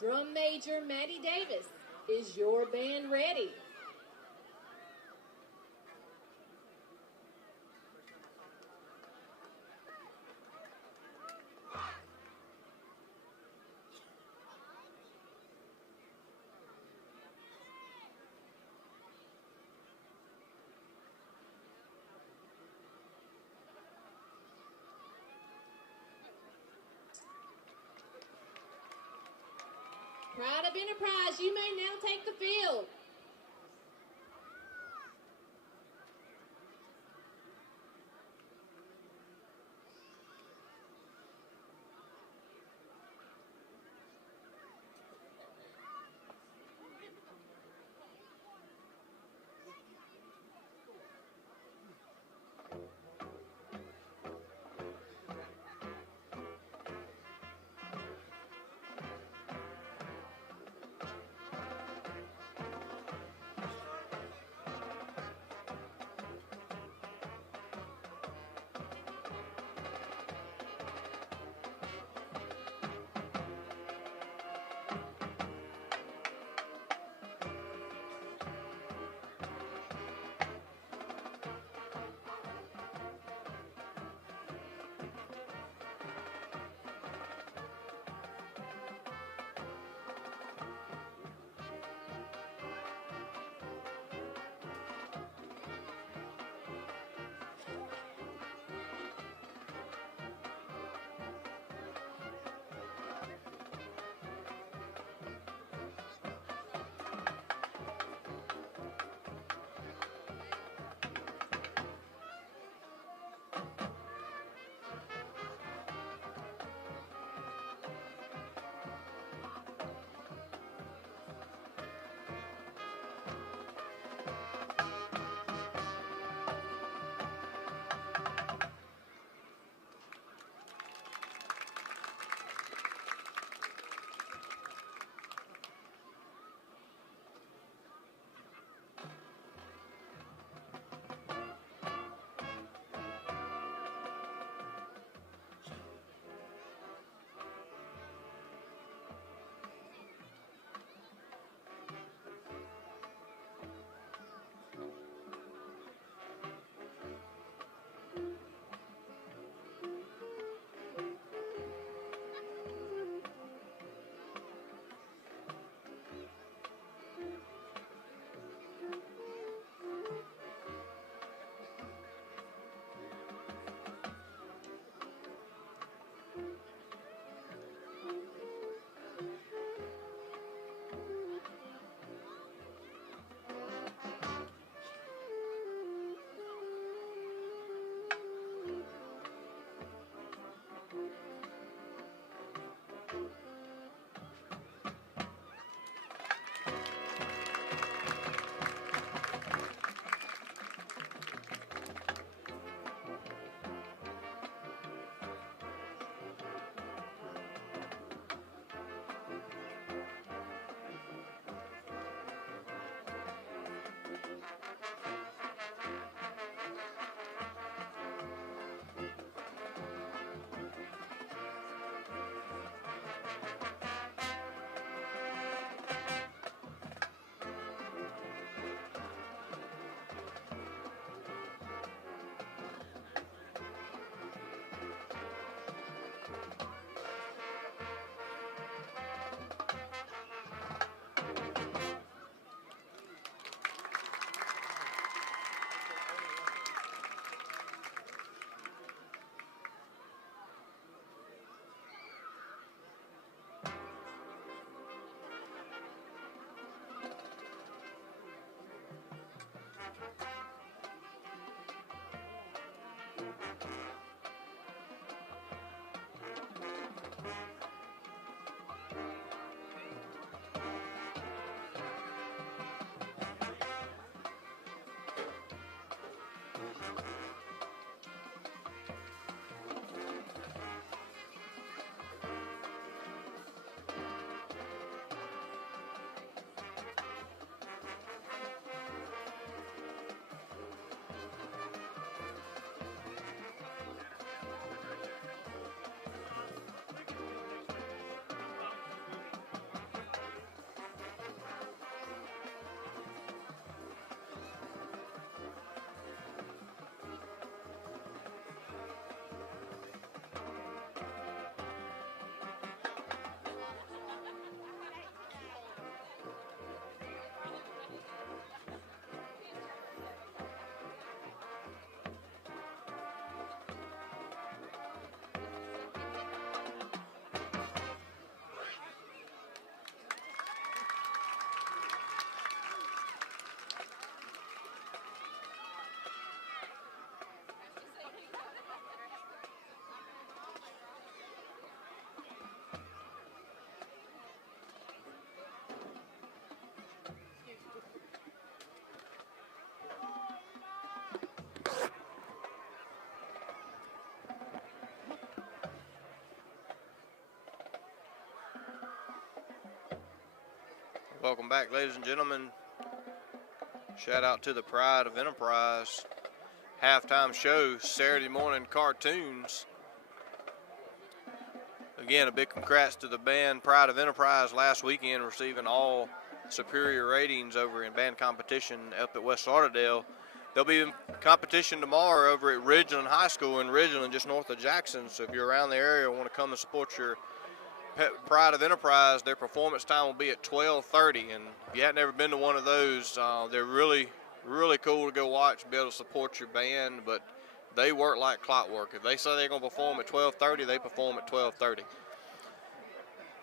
Drum Major Maddie Davis, is your band ready? Pride of Enterprise, you may now take the field. Welcome back, ladies and gentlemen. Shout out to the Pride of Enterprise halftime show, Saturday morning cartoons. Again, a big congrats to the band Pride of Enterprise last weekend, receiving all superior ratings over in band competition up at West Lauderdale. There'll be competition tomorrow over at Ridgeland High School in Ridgeland, just north of Jackson. So if you're around the area and want to come and support your Pride of Enterprise, their performance time will be at 12:30. And if you haven't ever been to one of those, they're really cool to go watch, be able to support your band. But they work like clockwork. If they say they're going to perform at 12:30, they perform at 12:30.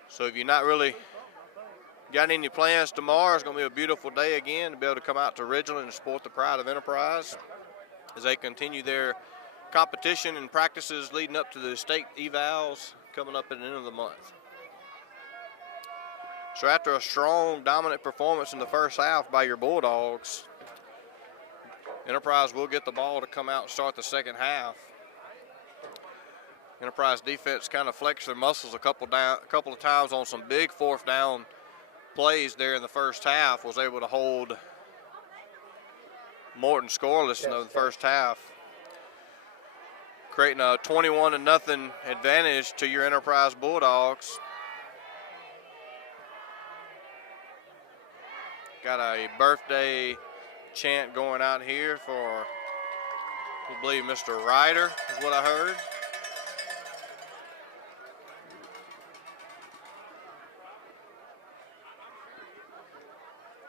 So if you're not really got any plans tomorrow, it's going to be a beautiful day again to be able to come out to Ridgeland and support the Pride of Enterprise as they continue their competition and practices leading up to the state evals coming up at the end of the month. So after a strong, dominant performance in the first half by your Bulldogs, Enterprise will get the ball to come out and start the second half. Enterprise defense kind of flexed their muscles a couple of times on some big fourth down plays there in the first half, was able to hold Morton scoreless in the first half, creating a 21-0 advantage to your Enterprise Bulldogs. Got a birthday chant going out here for, I believe, Mr. Ryder is what I heard.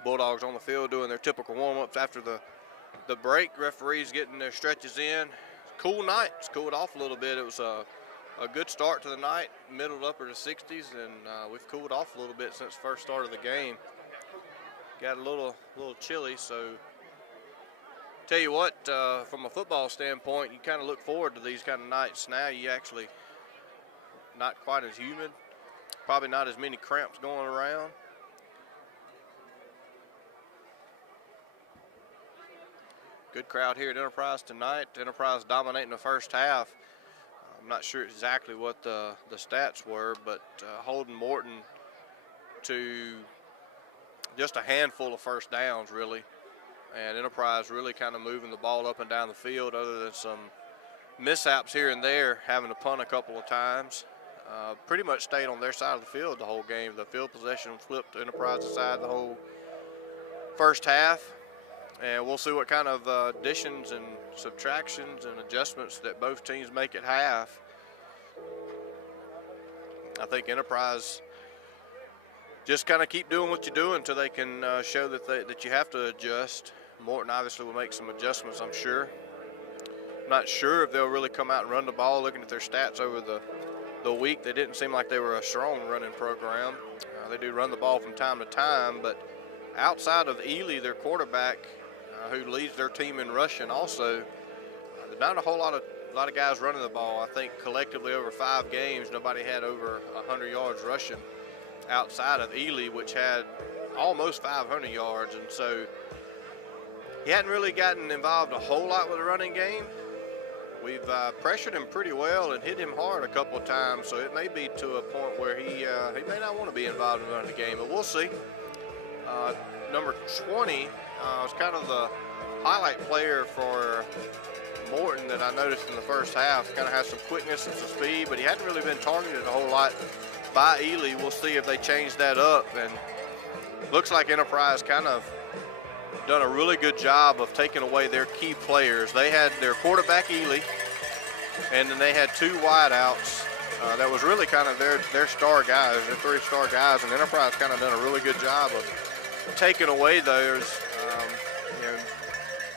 Bulldogs on the field doing their typical warm-ups after the break. Referees getting their stretches in. Cool night. It's cooled off a little bit. It was a good start to the night, middle to upper to 60s, and we've cooled off a little bit since the first start of the game. Got a little chilly, so tell you what, from a football standpoint, you kind of look forward to these kind of nights now. You actually not quite as humid, probably not as many cramps going around. Good crowd here at Enterprise tonight. Enterprise dominating the first half. I'm not sure exactly what the stats were, but holding Morton to just a handful of first downs, really. And Enterprise really kind of moving the ball up and down the field, other than some mishaps here and there, having to punt a couple of times. Pretty much stayed on their side of the field the whole game. The field possession flipped to Enterprise's side the whole first half. And we'll see what kind of additions and subtractions and adjustments that both teams make at half. I think Enterprise just kind of keep doing what you're doing until they can show that you have to adjust. Morton obviously will make some adjustments, I'm sure. I'm not sure if they'll really come out and run the ball. Looking at their stats over the week, they didn't seem like they were a strong running program. They do run the ball from time to time, but outside of Ely, their quarterback, who leads their team in rushing also, there's not a whole lot of guys running the ball. I think collectively over 5 games, nobody had over 100 yards rushing outside of Ely, which had almost 500 yards. And so he hadn't really gotten involved a whole lot with the running game. We've pressured him pretty well and hit him hard a couple of times, so it may be to a point where he may not want to be involved in running the game, but we'll see. Number 20 was kind of the highlight player for Morton that I noticed in the first half. Kind of has some quickness and some speed, but he hadn't really been targeted a whole lot by Ely. We'll see if they change that up. And looks like Enterprise kind of done a really good job of taking away their key players. They had their quarterback Ely, and then they had 2 wideouts. That was really kind of their star guys, their 3 star guys, and Enterprise kind of done a really good job of taking away those.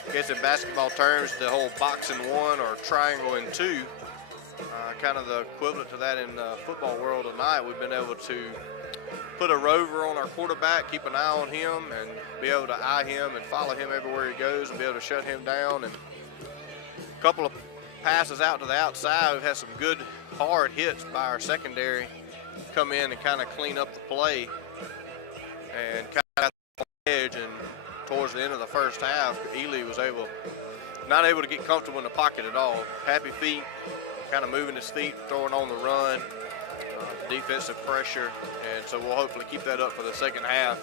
I guess in basketball terms, the whole box and 1 or triangle and 2, kind of the equivalent to that in the football world tonight. We've been able to put a rover on our quarterback, keep an eye on him, and be able to eye him and follow him everywhere he goes and be able to shut him down. And a couple of passes out to the outside. We've had some good hard hits by our secondary come in and kind of clean up the play and kind of on the edge. And towards the end of the first half, Ely was not able to get comfortable in the pocket at all. Happy feet, kind of moving his feet, throwing on the run, defensive pressure, and so we'll hopefully keep that up for the second half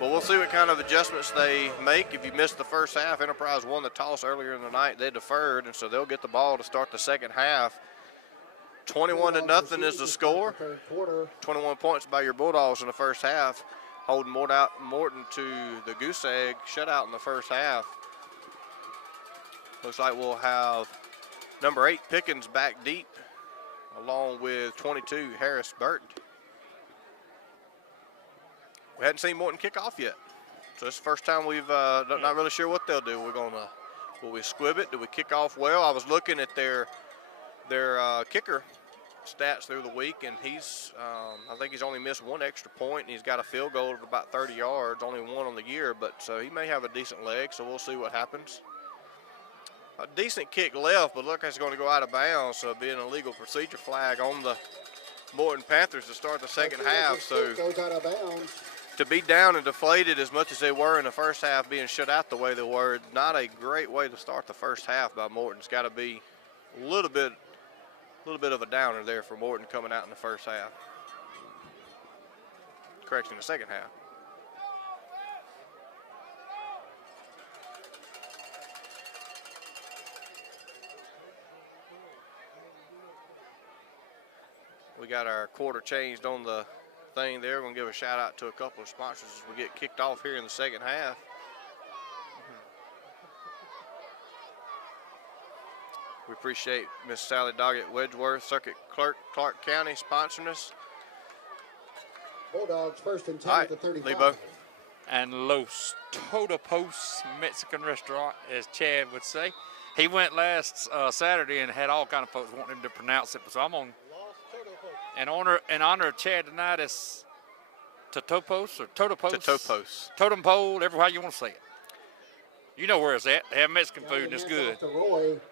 But we'll see what kind of adjustments they make. If you missed the first half, Enterprise won the toss earlier in the night. They deferred, and so they'll get the ball to start the second half. 21-0 is the score. 21 points by your Bulldogs in the first half, holding Morton to the goose egg shutout in the first half. Looks like we'll have number 8 Pickens back deep, along with 22 Harris Burton. We hadn't seen Morton kick off yet, so it's the first time we've not really sure what they'll do. Will we squib it? Do we kick off well? I was looking at their kicker stats through the week, and I think he's only missed 1 extra point, and he's got a field goal of about 30 yards, only 1 on the year, but so he may have a decent leg, so we'll see what happens. A decent kick left, but look, it's going to go out of bounds, so it'll be an illegal procedure flag on the Morton Panthers to start the second half. So goes out of bounds. To be down and deflated as much as they were in the first half, being shut out the way they were, not a great way to start the first half by Morton. It's got to be a little bit of a downer there for Morton coming out in the first half. Correction, the second half. We got our quarter changed on the thing there. We're going to give a shout out to a couple of sponsors as we get kicked off here in the second half. We appreciate Miss Sally Doggett Wedgeworth, Circuit Clerk, Clark County, sponsoring us. Bulldogs first and 10 All at the right, 35. Lebo. And Los Totopos Mexican restaurant, as Chad would say. He went last Saturday and had all kind of folks wanting him to pronounce it. So I'm on. In honor of Chad tonight, it's Totopos or Totopos? Totopos. Totem Pole, everywhere you want to say it. You know where it's at. They have Mexican food and it's good.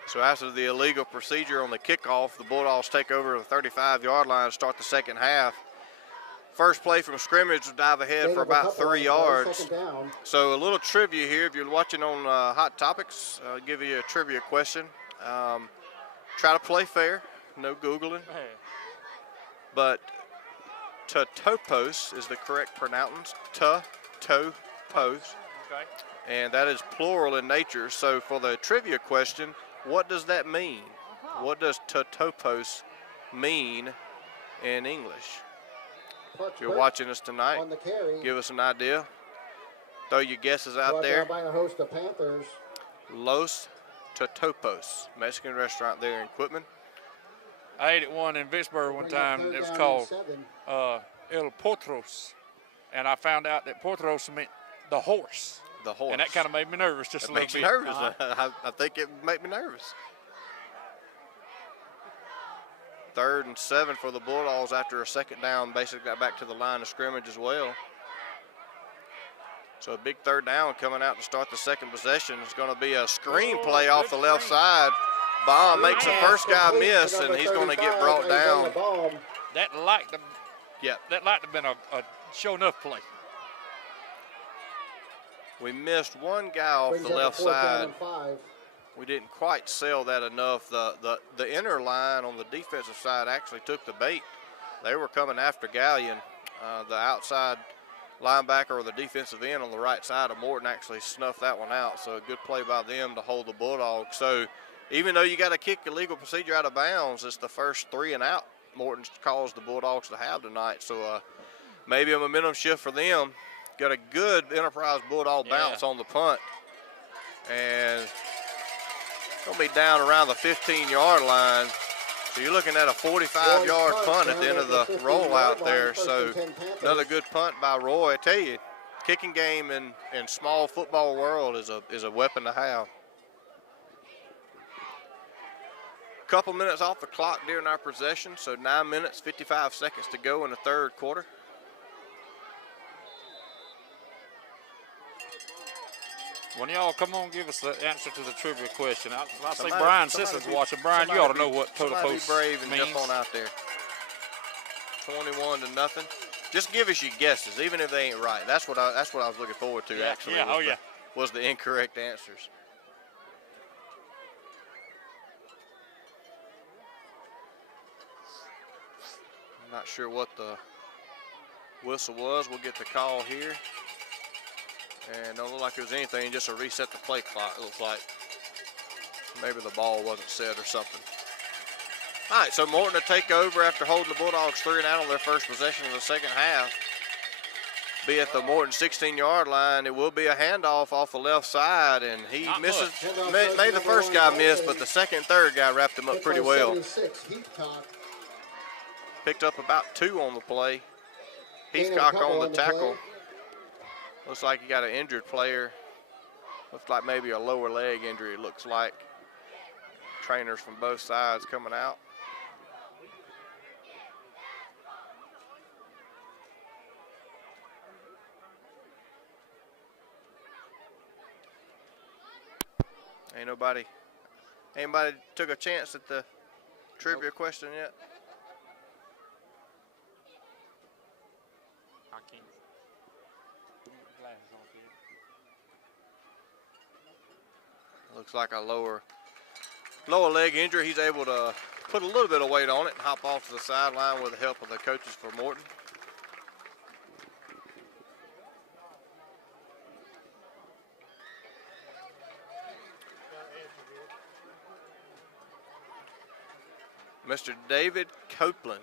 So after the illegal procedure on the kickoff, the Bulldogs take over the 35-yard line to start the second half. First play from scrimmage will dive ahead for about 3 yards. So a little trivia here. If you're watching on Hot Topics, I'll give you a trivia question. Try to play fair, no Googling. But Totopos is the correct pronouncance. Totopos. Okay. And that is plural in nature. So for the trivia question, what does that mean? What does Totopos mean in English? If you're watching us tonight, on the carry, give us an idea. Throw your guesses out there. By a host of Panthers. Los Totopos, Mexican restaurant there in Quitman. I ate at one in Vicksburg one time. It was called El Potros. And I found out that Potros meant the horse. The horse. And that kind of made me nervous just a little bit. Makes you nervous. I think it made me nervous. 3rd and 7 for the Bulldogs after a second down. Basically got back to the line of scrimmage as well. So a big 3rd down coming out to start the second possession. It's going to be a screen play off the left side. Baum makes the first guy miss, and he's going to get brought down. That liked to have been a show enough play. We missed one guy off the left side. We didn't quite sell that enough. The inner line on the defensive side actually took the bait. They were coming after Gallion. The outside linebacker or the defensive end on the right side of Morton actually snuffed that one out. So a good play by them to hold the Bulldogs. So even though you got to kick illegal procedure out of bounds, it's the first 3 and out Morton's caused the Bulldogs to have tonight. So maybe a momentum shift for them. Got a good Enterprise Bulldog bounce on the punt. And going to be down around the 15-yard line. So you're looking at a 45-yard punt at the end of the rollout there. So another good punt by Roy. I tell you, kicking game in small football world is a weapon to have. Couple minutes off the clock during our possession, so 9 minutes, 55 seconds to go in the third quarter. When y'all come on, give us the answer to the trivia question. I see Brian Sisson's watching. Brian, you ought to know what Totopos means. Brave and jump on out there. 21-0. Just give us your guesses, even if they ain't right. That's what I was looking forward to. Actually, was the incorrect answers. I'm not sure what the whistle was. We'll get the call here. And don't look like it was anything, just a reset the play clock, it looks like. Maybe the ball wasn't set or something. All right, so Morton to take over after holding the Bulldogs 3 and out on their first possession of the second half. Be at the Morton 16-yard line. It will be a handoff off the left side, and he Not misses. much. Made the first guy miss, but the second and third guy wrapped him up pretty well. 76, Heathcock. Picked up about 2 on the play. Gain a Heathcock couple on the on the tackle. play. Looks like he got an injured player. Looks like maybe a lower leg injury, it looks like. Trainers from both sides coming out. Anybody took a chance at the trivia question yet? I can't. Glasses on, kid. Looks like a lower leg injury. He's able to put a little bit of weight on it and hop off to the sideline with the help of the coaches for Morton. Mr. David Copeland,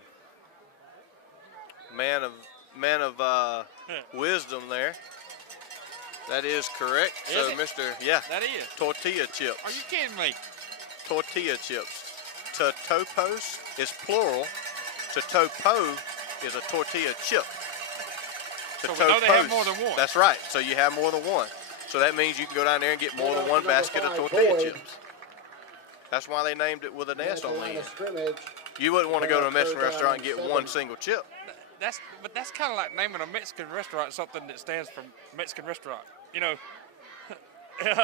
man of wisdom there. That is correct. Is it? That is tortilla chips. Are you kidding me? Tortilla chips. Totopos is plural. Totopo is a tortilla chip. So we know they have more than one. That's right. So you have more than one. So that means you can go down there and get more than one basket of tortilla chips. That's why they named it with an S on the end. You wouldn't want to go to a Mexican restaurant and get one single chip. But that's kind of like naming a Mexican restaurant something that stands for Mexican restaurant. You know,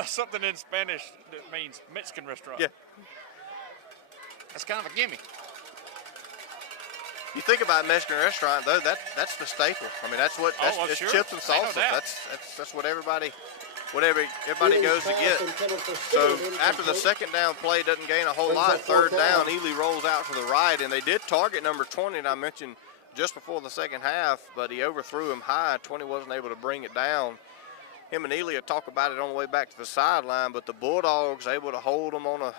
something in Spanish that means Mexican restaurant. Yeah. That's kind of a gimme. You think about Mexican restaurant though, that's the staple. I mean, it's sure. chips and Ain't no salsa. doubt. That's what everybody goes to get. So after the second down play doesn't gain a whole lot, third down, Ely rolls out to the right, and they did target number 20 that I mentioned just before the second half, but he overthrew him high. 20 wasn't able to bring it down. Him and Ely will talk about it on the way back to the sideline, but the Bulldogs able to hold them on a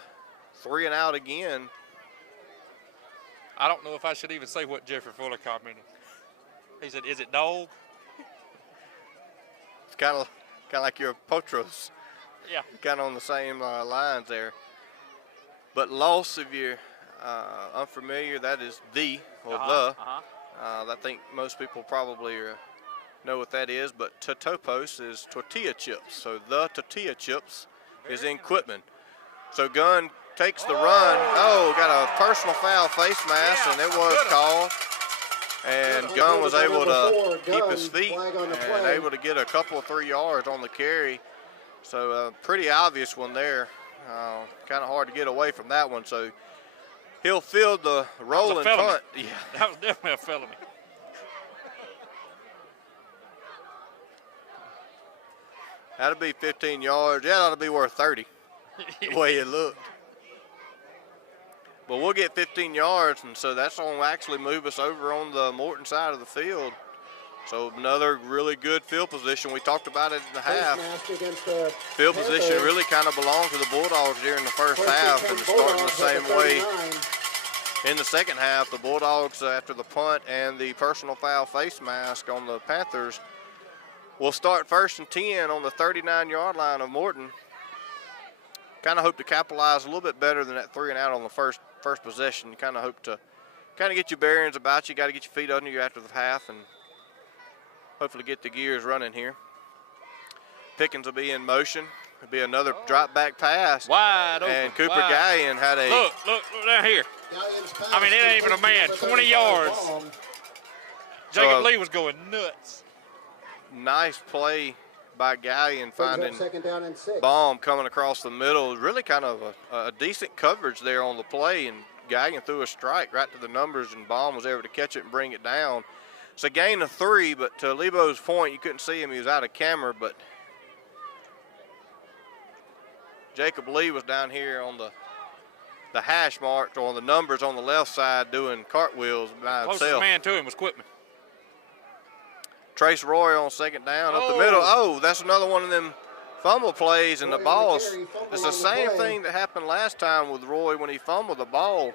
3 and out again. I don't know if I should even say what Jeffrey Fuller commented. He said, "Is it dog?" It's kind of like your Potros. Yeah. Kind of on the same lines there. But loss, if you're unfamiliar, that is the or the. I think most people probably know what that is, but Totopos is tortilla chips. So the tortilla chips is in Quitman. So Gunn takes the run. Oh, got a personal foul face mask, and it was called. And Gunn was able to keep his feet and able to get a couple of 3 yards on the carry. So pretty obvious one there. Kind of hard to get away from that one. So he'll field the rolling punt. Yeah, that was definitely a felony. That'll be 15 yards. Yeah, that'll be worth 30, the way it looked. But we'll get 15 yards, and so that's going to actually move us over on the Morton side of the field. So another really good field position. We talked about it in the half. Field position really kind of belonged to the Bulldogs during the first half, and starting the same way in the second half. The Bulldogs, after the punt and the personal foul face mask on the Panthers, will start 1st and 10 on the 39-yard line of Morton. Kind of hope to capitalize a little bit better than that 3 and out on the first possession. You kind of hope to get your bearings about you. Got to get your feet under you after the half and hopefully get the gears running here. Pickens will be in motion. It'll be another drop back pass. Wide open. And Cooper Gallion had a look down here. I mean, it ain't even a man. 20 yards. Jacob Lee was going nuts. Nice play by Gallion finding second down and 6. Baum coming across the middle. Really kind of a decent coverage there on the play, and Gallion threw a strike right to the numbers, and Baum was able to catch it and bring it down. It's a gain of 3, but to Lebo's point, you couldn't see him. He was out of camera, but Jacob Lee was down here on the hash mark, or on the numbers on the left side, doing cartwheels by himself. Closest man to him was Quitman. Trace Roy on second down up the middle. Oh, that's another one of them fumble plays, and the Roy on the ball's carry, fumble it's on the the same play. thing that happened last time with Roy when he fumbled. The ball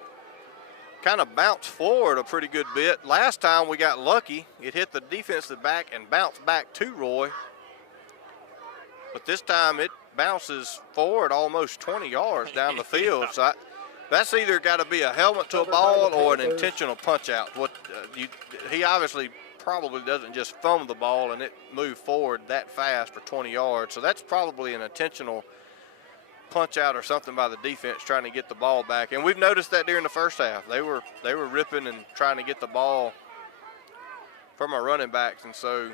kind of bounced forward a pretty good bit. Last time we got lucky. It hit the defensive back and bounced back to Roy. But this time it bounces forward almost 20 yards down the field. So that's either got to be a helmet to a ball or an intentional punch out. He obviously probably doesn't just fumble the ball and it moved forward that fast for 20 yards. So that's probably an intentional punch out or something by the defense trying to get the ball back. And we've noticed that during the first half. They were ripping and trying to get the ball from our running backs. And so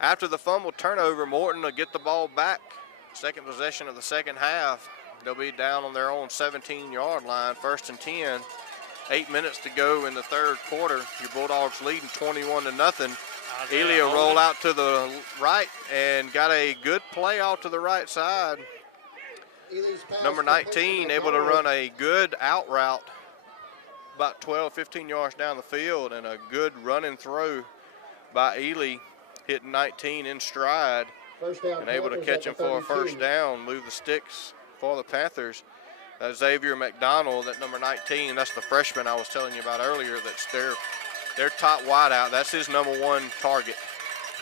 after the fumble turnover, Morton will get the ball back. Second possession of the second half. They'll be down on their own 17-yard line, 1st and 10. 8 minutes to go in the third quarter. Your Bulldogs leading 21-0. Ely will roll out to the right and got a good play out to the right side. Number 19 able to run a good out route about 12, 15 yards down the field, and a good running throw by Ely, hitting 19 in stride and able to catch him for a first down, move the sticks for the Panthers. Xavier McDonald, that number 19, that's the freshman I was telling you about earlier, that's their top wideout. That's his number one target.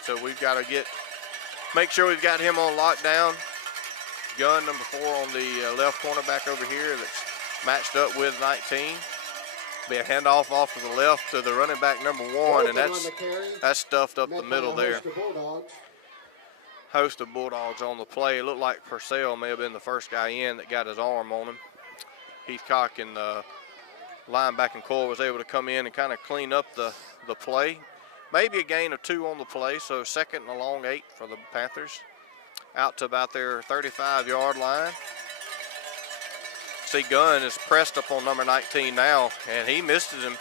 So we've got to make sure we've got him on lockdown. Gunn, number 4 on the left cornerback over here, that's matched up with 19. Be a handoff off to the left to the running back number 1, and that's stuffed up the middle there. Host of Bulldogs on the play. It looked like Purcell may have been the first guy in that got his arm on him. Heathcock and the linebacking core was able to come in and kind of clean up the play. Maybe a gain of 2 on the play, so 2nd and a long 8 for the Panthers. Out to about their 35-yard line. See, Gunn is pressed up on number 19 now, and he missed him.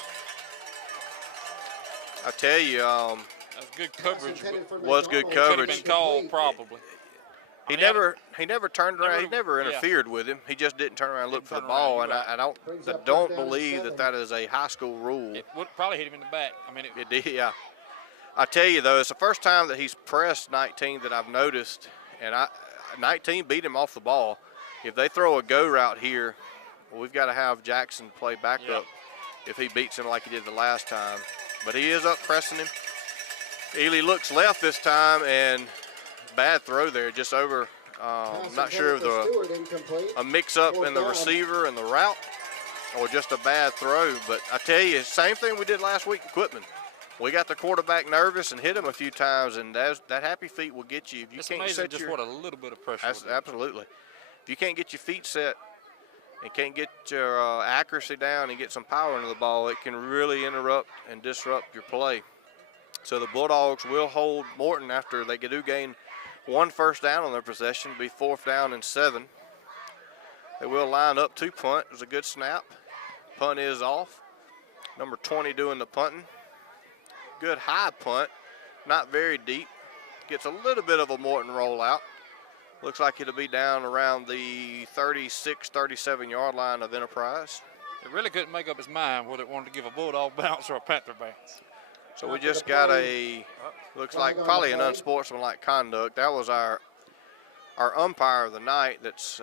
I tell you, that was good coverage. Was good Could coverage. have been called probably. He never turned around. He never interfered with him. He just didn't turn around and look for the ball. And I don't believe that is a high school rule. It would probably hit him in the back. I mean, it did, yeah. I tell you though, it's the first time that he's pressed 19 that I've noticed, and 19 beat him off the ball. If they throw a go route here, we've got to have Jackson play backup if he beats him like he did the last time. But he is up pressing him. Ely looks left this time, and bad throw there, just over. Not sure of a mix-up in the receiver and the route, or just a bad throw. But I tell you, same thing we did last week in Quitman. We got the quarterback nervous and hit him a few times, and that happy feet will get you. If you it's can't amazing set just what a little bit of pressure. Absolutely. If you can't get your feet set and can't get your accuracy down and get some power into the ball, it can really interrupt and disrupt your play. So the Bulldogs will hold Morton after they do gain 1 first down on their possession, be 4th down and 7. They will line up to punt. It was a good snap. Punt is off. Number 20 doing the punting. Good high punt, not very deep. Gets a little bit of a Morton rollout. Looks like it'll be down around the 36, 37-yard line of Enterprise. It really couldn't make up his mind whether it wanted to give a Bulldog bounce or a Panther bounce. So we just got looks like probably an unsportsmanlike conduct. That was our umpire of the night that's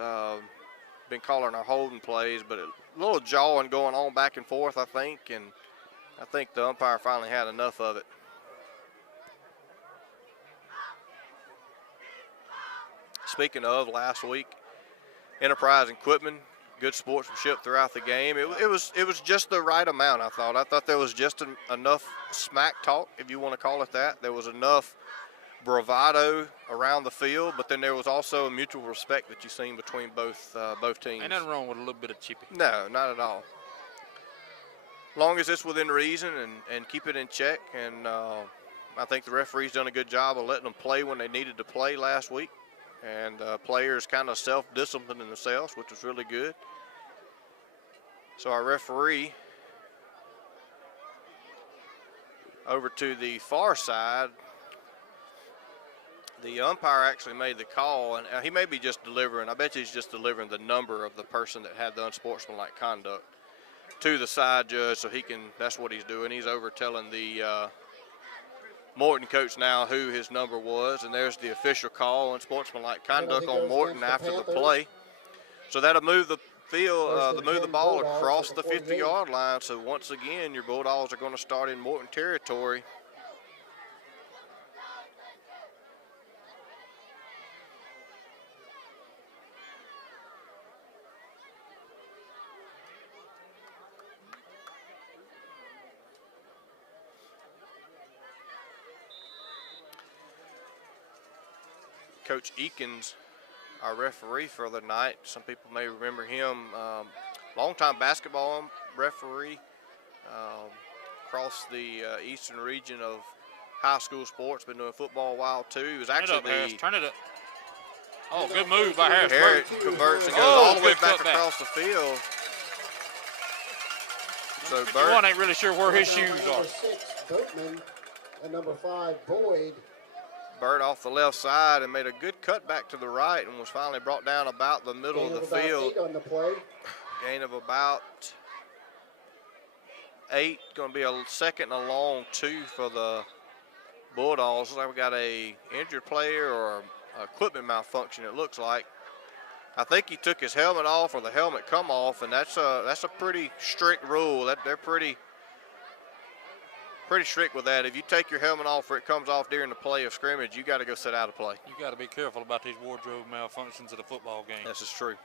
been calling our holding plays, but a little jawing going on back and forth, I think, and I think the umpire finally had enough of it. Speaking of last week, Enterprise and Quitman, good sportsmanship throughout the game. It was just the right amount, I thought. I thought there was just enough smack talk, if you want to call it that. There was enough bravado around the field, but then there was also a mutual respect that you've seen between both teams. Ain't nothing wrong with a little bit of chippy. No, not at all. Long as it's within reason and keep it in check. And I think the referee's done a good job of letting them play when they needed to play last week. And players kind of self-disciplining themselves, which was really good. So our referee over to the far side, the umpire actually made the call, and he may be just delivering, I bet you he's just delivering the number of the person that had the unsportsmanlike conduct to the side judge, so he can, that's what he's doing. He's over telling the Morton coach now who his number was, and there's the official call on sportsmanlike conduct on Morton after the play. So that'll move the field, move the ball across the 50-yard line. So once again, your Bulldogs are going to start in Morton territory. Coach Eakins, our referee for the night. Some people may remember him, longtime basketball referee across the eastern region of high school sports. Been doing football a while too. He was actually Turn it up. Oh, good move by Harris. Harris converts and goes all the way back across the field. So Burt, one ain't really sure where his shoes are. Number 6, Boatman, and number 5, Boyd. Burt off the left side and made a good cut back to the right and was finally brought down about the middle of the field. 8 on the play. Gain of about 8. Going to be a second and a long 2 for the Bulldogs. Looks like we got a injured player or equipment malfunction, it looks like. I think he took his helmet off or the helmet come off, and that's a pretty strict rule. They're pretty strict with that. If you take your helmet off or it comes off during the play of scrimmage, you got to go sit out of play. You got to be careful about these wardrobe malfunctions at a football game. This is true.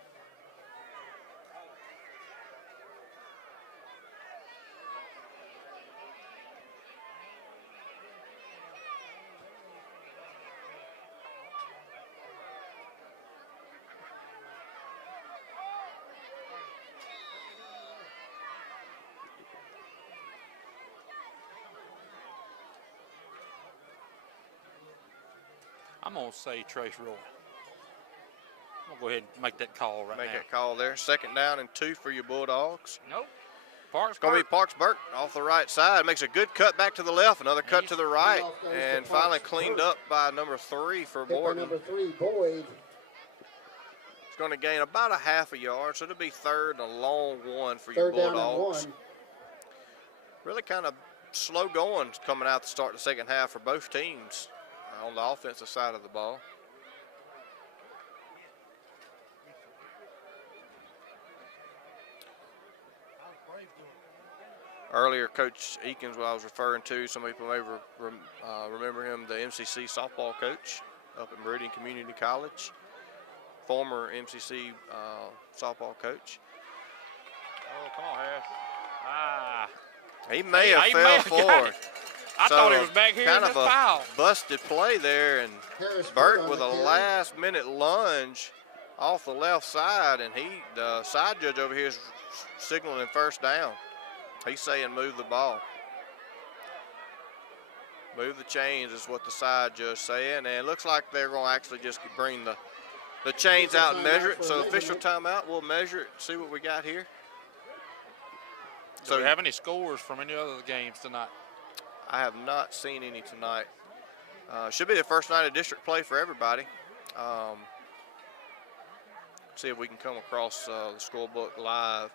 I'm going to say Trace Roy. I'm going to go ahead and make that call right now. Make that call there. Second down and 2 for your Bulldogs. Nope. Parks It's going to be Parks Burke off the right side. Makes a good cut back to the left. Another cut to the right. And finally cleaned up by number 3 for Morton. Number 3, Boyd. It's going to gain about a half a yard. So it'll be third and a long 1 for your Third Bulldogs. down and 1. Really kind of slow going coming out to start the second half for both teams on the offensive side of the ball. Earlier, Coach Eakins, what I was referring to, some people may remember him, the MCC softball coach up at Meridian Community College, former MCC softball coach. Oh, come on, Harris. Ah. He may have fell forward. I thought he was back here kind in of this a foul. busted play there, and Harris Burt with a last-minute lunge off the left side, and the side judge over here is signaling first down. He's saying move the ball. Move the chains is what the side judge saying, and it looks like they're going to actually just bring the chains out and measure it. So official timeout, we'll measure it, see what we got here. Do we have any scores from any other games tonight? I have not seen any tonight. Should be the first night of district play for everybody. See if we can come across the scorebook live.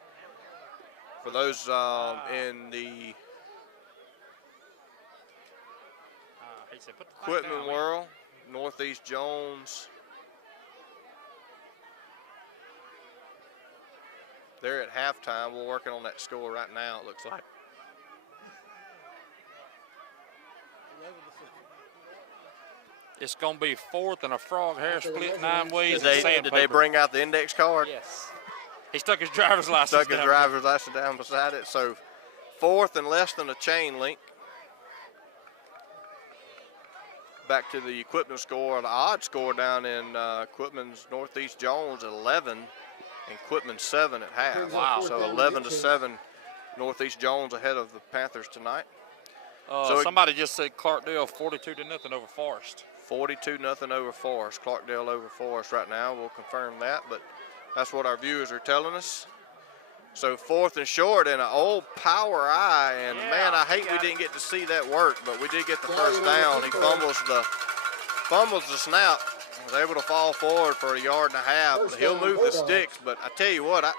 For those in the equipment world, Northeast Jones, they're at halftime. We're working on that score right now, it looks like. It's going to be fourth and a frog. Harris split 9 ways. Did they bring out the index card? Yes. He stuck his driver's license Stuck his driver's license down beside it. So fourth and less than a chain link. Back to the equipment score, the odd score down in Equipment's Northeast Jones 11, and Equipment 7 at half. Wow. So 11-7 Northeast Jones ahead of the Panthers tonight. So somebody just said Clarkdale 42-0 over Forest. 42-0 over Forest. Clarkdale over Forest right now. We'll confirm that, but that's what our viewers are telling us. So fourth and short and an old power eye, and man, I hate we didn't get to see that work, but we did get the first down. He fumbles the snap, was able to fall forward for a yard and a half. He'll move the sticks, but I tell you what, I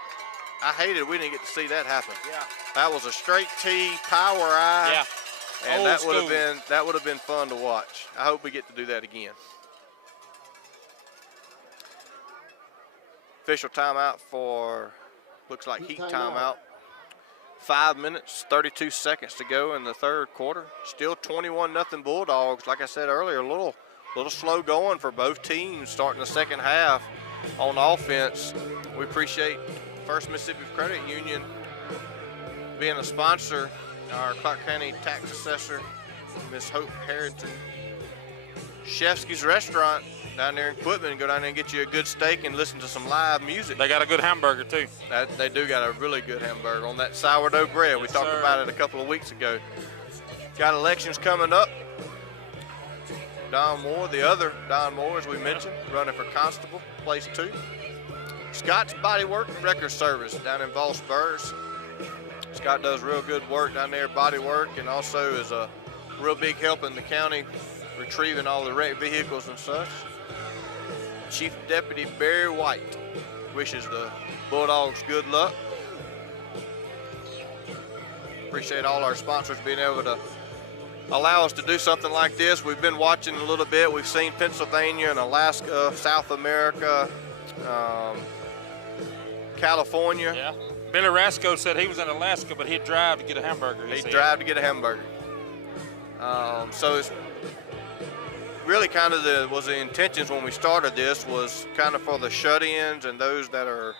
hated we didn't get to see that happen. Yeah. That was a straight T, power eye. Yeah. And Old that would school. have been fun to watch. I hope we get to do that again. Official timeout for, looks like heat timeout. 5 minutes, 32 seconds to go in the third quarter. Still 21-0 Bulldogs. Like I said earlier, a little slow going for both teams starting the second half on offense. We appreciate First Mississippi Credit Union being a sponsor. Our Clark County tax assessor, Miss Hope Harrington. Chefsky's Restaurant down there in Quitman. Go down there and get you a good steak and listen to some live music. They got a good hamburger too. They do got a really good hamburger on that sourdough bread. We talked about it a couple of weeks ago. Got elections coming up. Don Moore, the other Don Moore, as we mentioned, running for constable, place 2. Scott's Bodywork and Record Service down in Voss Burrs. Scott does real good work down there, body work, and also is a real big help in the county retrieving all the wrecked vehicles and such. Chief Deputy Barry White wishes the Bulldogs good luck. Appreciate all our sponsors being able to allow us to do something like this. We've been watching a little bit. We've seen Pennsylvania and Alaska, South America, California. Yeah. Billy Rasco said he was in Alaska, but he'd drive to get a hamburger. He'd drive to get a hamburger. So it's really kind of the intentions when we started this was kind of for the shut-ins and those that are,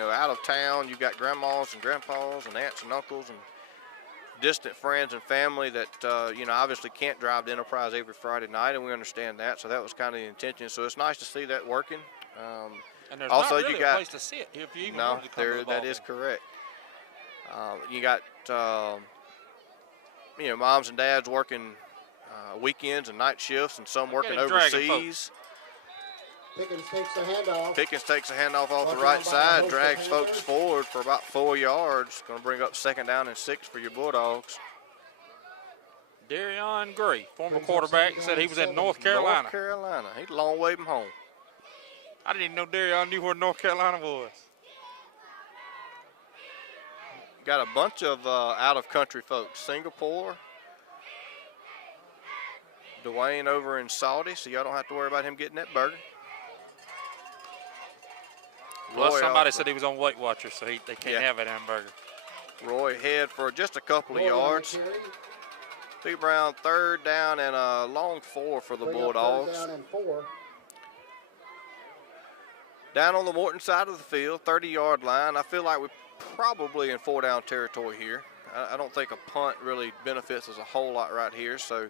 out of town. You've got grandmas and grandpas and aunts and uncles and distant friends and family that, obviously can't drive to Enterprise every Friday night, and we understand that. So that was kind of the intention. So it's nice to see that working. And there's also, not really you got a place to sit if you even no, wanted to come to the that ball is game. correct. You got moms and dads working weekends and night shifts, and some working at dragging overseas. Pickens takes the handoff. Pickens takes a handoff off the Watch right out by side, the drags Host folks Panthers. forward for about 4 yards. Going to bring up 2nd down and 6 for your Bulldogs. Darion Gray, former Brings up quarterback, second said down he and was in 7. North Carolina. North Carolina. He's a long way from home. I didn't even know Darion knew where North Carolina was. Got a bunch of out-of-country folks. Singapore, Dwayne over in Saudi, so y'all don't have to worry about him getting that burger. Plus, Roy somebody off said he was on Weight Watchers, so they can't have that hamburger. Roy head for just a couple of Roy on the yards. carry. Big Brown 3rd down and a long 4 for the Bring up Bulldogs. 3rd down and 4. Down on the Morton side of the field, 30-yard line. I feel like we're probably in 4-down territory here. I don't think a punt really benefits us a whole lot right here. So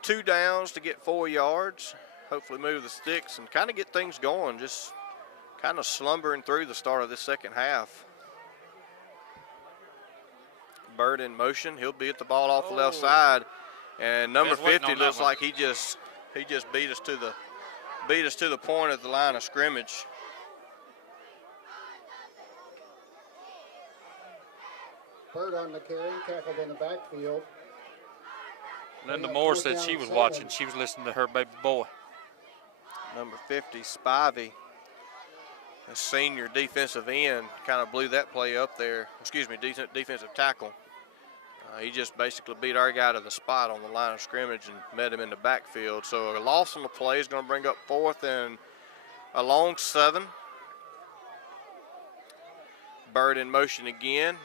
2 downs to get 4 yards. Hopefully move the sticks and kind of get things going. Just kind of slumbering through the start of this second half. Bird in motion. He'll be at the ball off the left side. And number Just waiting 50 on that looks one. like he just beat us to the point at the line of scrimmage. Bird on the carry, tackled in the backfield. Linda up Moore 4th said down she and was 7. watching. She was listening to her baby boy. Number 50, Spivey, a senior defensive end, kind of blew that play up there. Excuse me, defensive tackle. He just basically beat our guy to the spot on the line of scrimmage and met him in the backfield. So a loss on the play is going to bring up 4th and a long 7. Bird in motion again.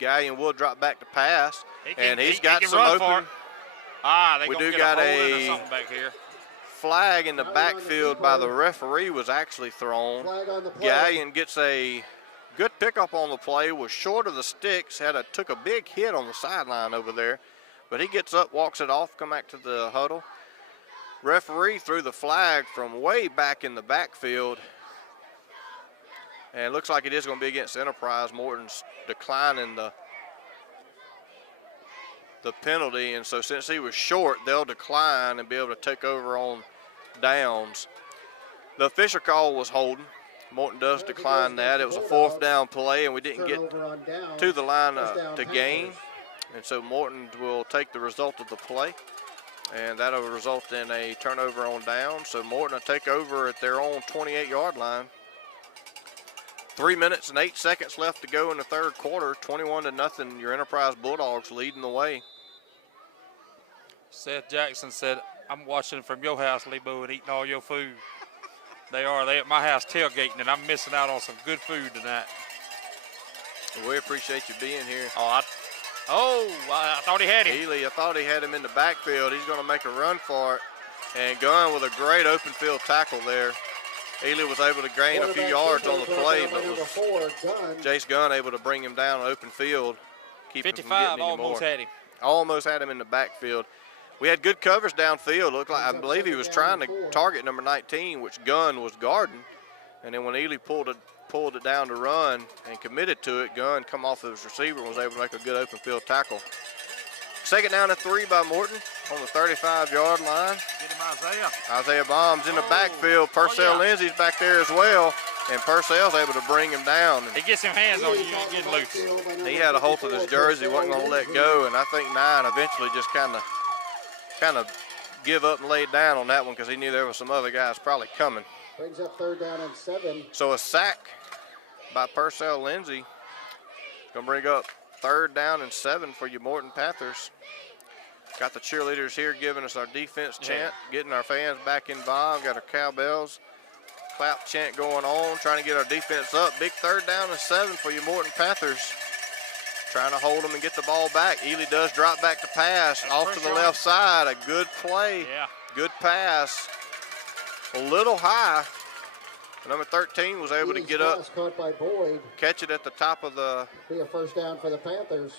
Gallion will drop back to pass, and he's got can some run for open. it. They We gonna do get got a hold in or a something back here. Flag in the Flag on the backfield by the keeper. referee was actually thrown. Flag on the play. Gallion gets a good pickup on the play, was short of the sticks, took a big hit on the sideline over there, but he gets up, walks it off, come back to the huddle. Referee threw the flag from way back in the backfield, and it looks like it is going to be against Enterprise. Morton's declining the penalty, and so since he was short, they'll decline and be able to take over on downs. The official call was holding. Morton does decline that. It was a 4th down play, and we didn't get Turnover on down. to the line First down to Panthers. gain, and so Morton will take the result of the play, and that'll result in a turnover on down. So Morton will take over at their own 28-yard line. 3 minutes and 8 seconds left to go in the third quarter. 21-0. Your Enterprise Bulldogs leading the way. Seth Jackson said, I'm watching from your house, Lebo, and eating all your food. They at my house tailgating, and I'm missing out on some good food tonight. We appreciate you being here. I thought he had him. Ely, I thought he had him in the backfield. He's going to make a run for it. And Gunn with a great open field tackle there. Ely was able to gain a few yards on the play, but was Jace Gunn able to bring him down on open field, keep him from 55 getting any almost more. had him. Almost had him in the backfield. We had good coverage downfield. Looked like, I believe he was trying to target number 19, which Gunn was guarding. And then when Ely pulled it down to run and committed to it, Gunn come off of his receiver and was able to make a good open field tackle. Second down and 3 by Morton on the 35-yard line. Get him, Isaiah. Isaiah Baum's in the backfield. Purcell Lindsey's back there as well, and Purcell's able to bring him down. He gets some hands on you, you ain't getting loose. He had a hold of his jersey, wasn't going to let go, and I think 9 eventually just kind of give up and laid down on that one because he knew there were some other guys probably coming. Brings up 3rd down and 7. So a sack by Purcell Lindsey. Going to bring up 3rd down and 7 for your Morton Panthers. Got the cheerleaders here giving us our defense chant, getting our fans back involved. Got our cowbells, clap chant going on, trying to get our defense up. Big 3rd down and 7 for your Morton Panthers. Trying to hold them and get the ball back. Ely does drop back to pass off to the left side. A good play, good pass. A little high. Number 13 was able to get up, Caught by Boyd. catch it at the top of the Be a 1st down for the Panthers.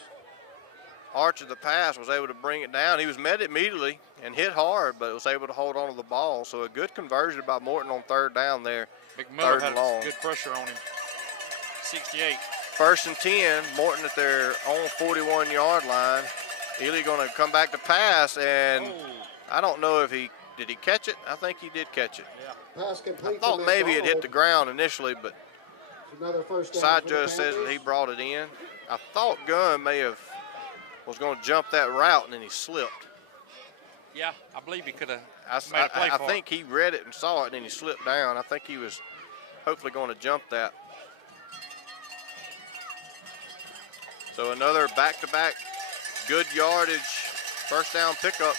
arch of the pass, was able to bring it down. He was met immediately and hit hard, but was able to hold on to the ball. So a good conversion by Morton on 3rd down there. Big Miller 3rd had and long. good pressure on him. 68. 1st and 10, Morton at their own 41-yard line. Ely going to come back to pass, and I don't know if did he catch it? I think he did catch it. Pass complete. I thought maybe it hit the ground initially, but Another 1st down side for the judge says that Panthers. he brought it in. I thought Gunn was going to jump that route, and then he slipped. Yeah, I believe he could have I, made a play I for think he read it and saw it, and then he slipped down. I think he was hopefully going to jump that. So another back-to-back good yardage 1st down pickup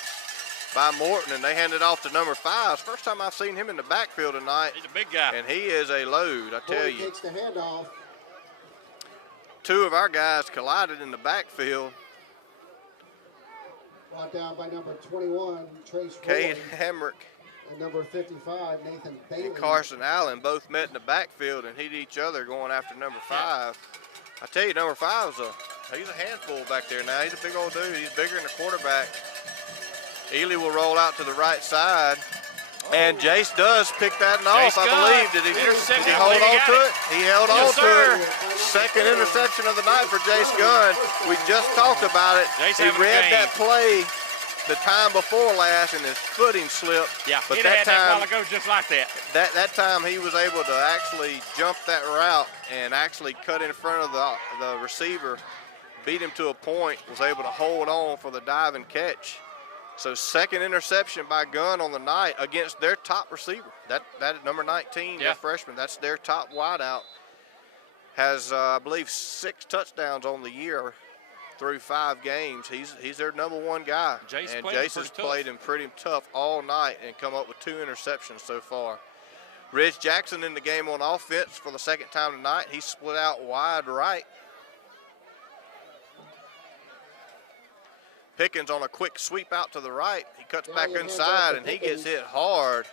by Morton, and they hand it off to number 5. First time I've seen him in the backfield tonight. He's a big guy. And he is a load, I tell Boyd you. takes the handoff. 2 of our guys collided in the backfield. Brought down by number 21, Trace Cade Roy, Hamrick and number 55, Nathan Bailey. and Carson Allen both met in the backfield and hit each other going after number 5. I tell you, number 5 he's a handful back there now. He's a big old dude. He's bigger than the quarterback. Ely will roll out to the right side. And Jace does pick that one off, I believe. Did he hold on to it? He held on to it. Second interception of the night for Jace Gunn. We just talked about it. He read that play the time before last and his footing slipped. Yeah, but he'd that had that time, while ago just like that. that time he was able to actually jump that route and actually cut in front of the receiver, beat him to a point, was able to hold on for the dive and catch. So 2nd interception by Gunn on the night against their top receiver. That number 19, that freshman, that's their top wideout. Has, I believe, 6 touchdowns on the year through 5 games. He's their number 1 guy. Jace has played him pretty tough all night and come up with 2 interceptions so far. Ridge Jackson in the game on offense for the 2nd time tonight. He split out wide right. Pickens on a quick sweep out to the right. He cuts back inside, and he gets hit hard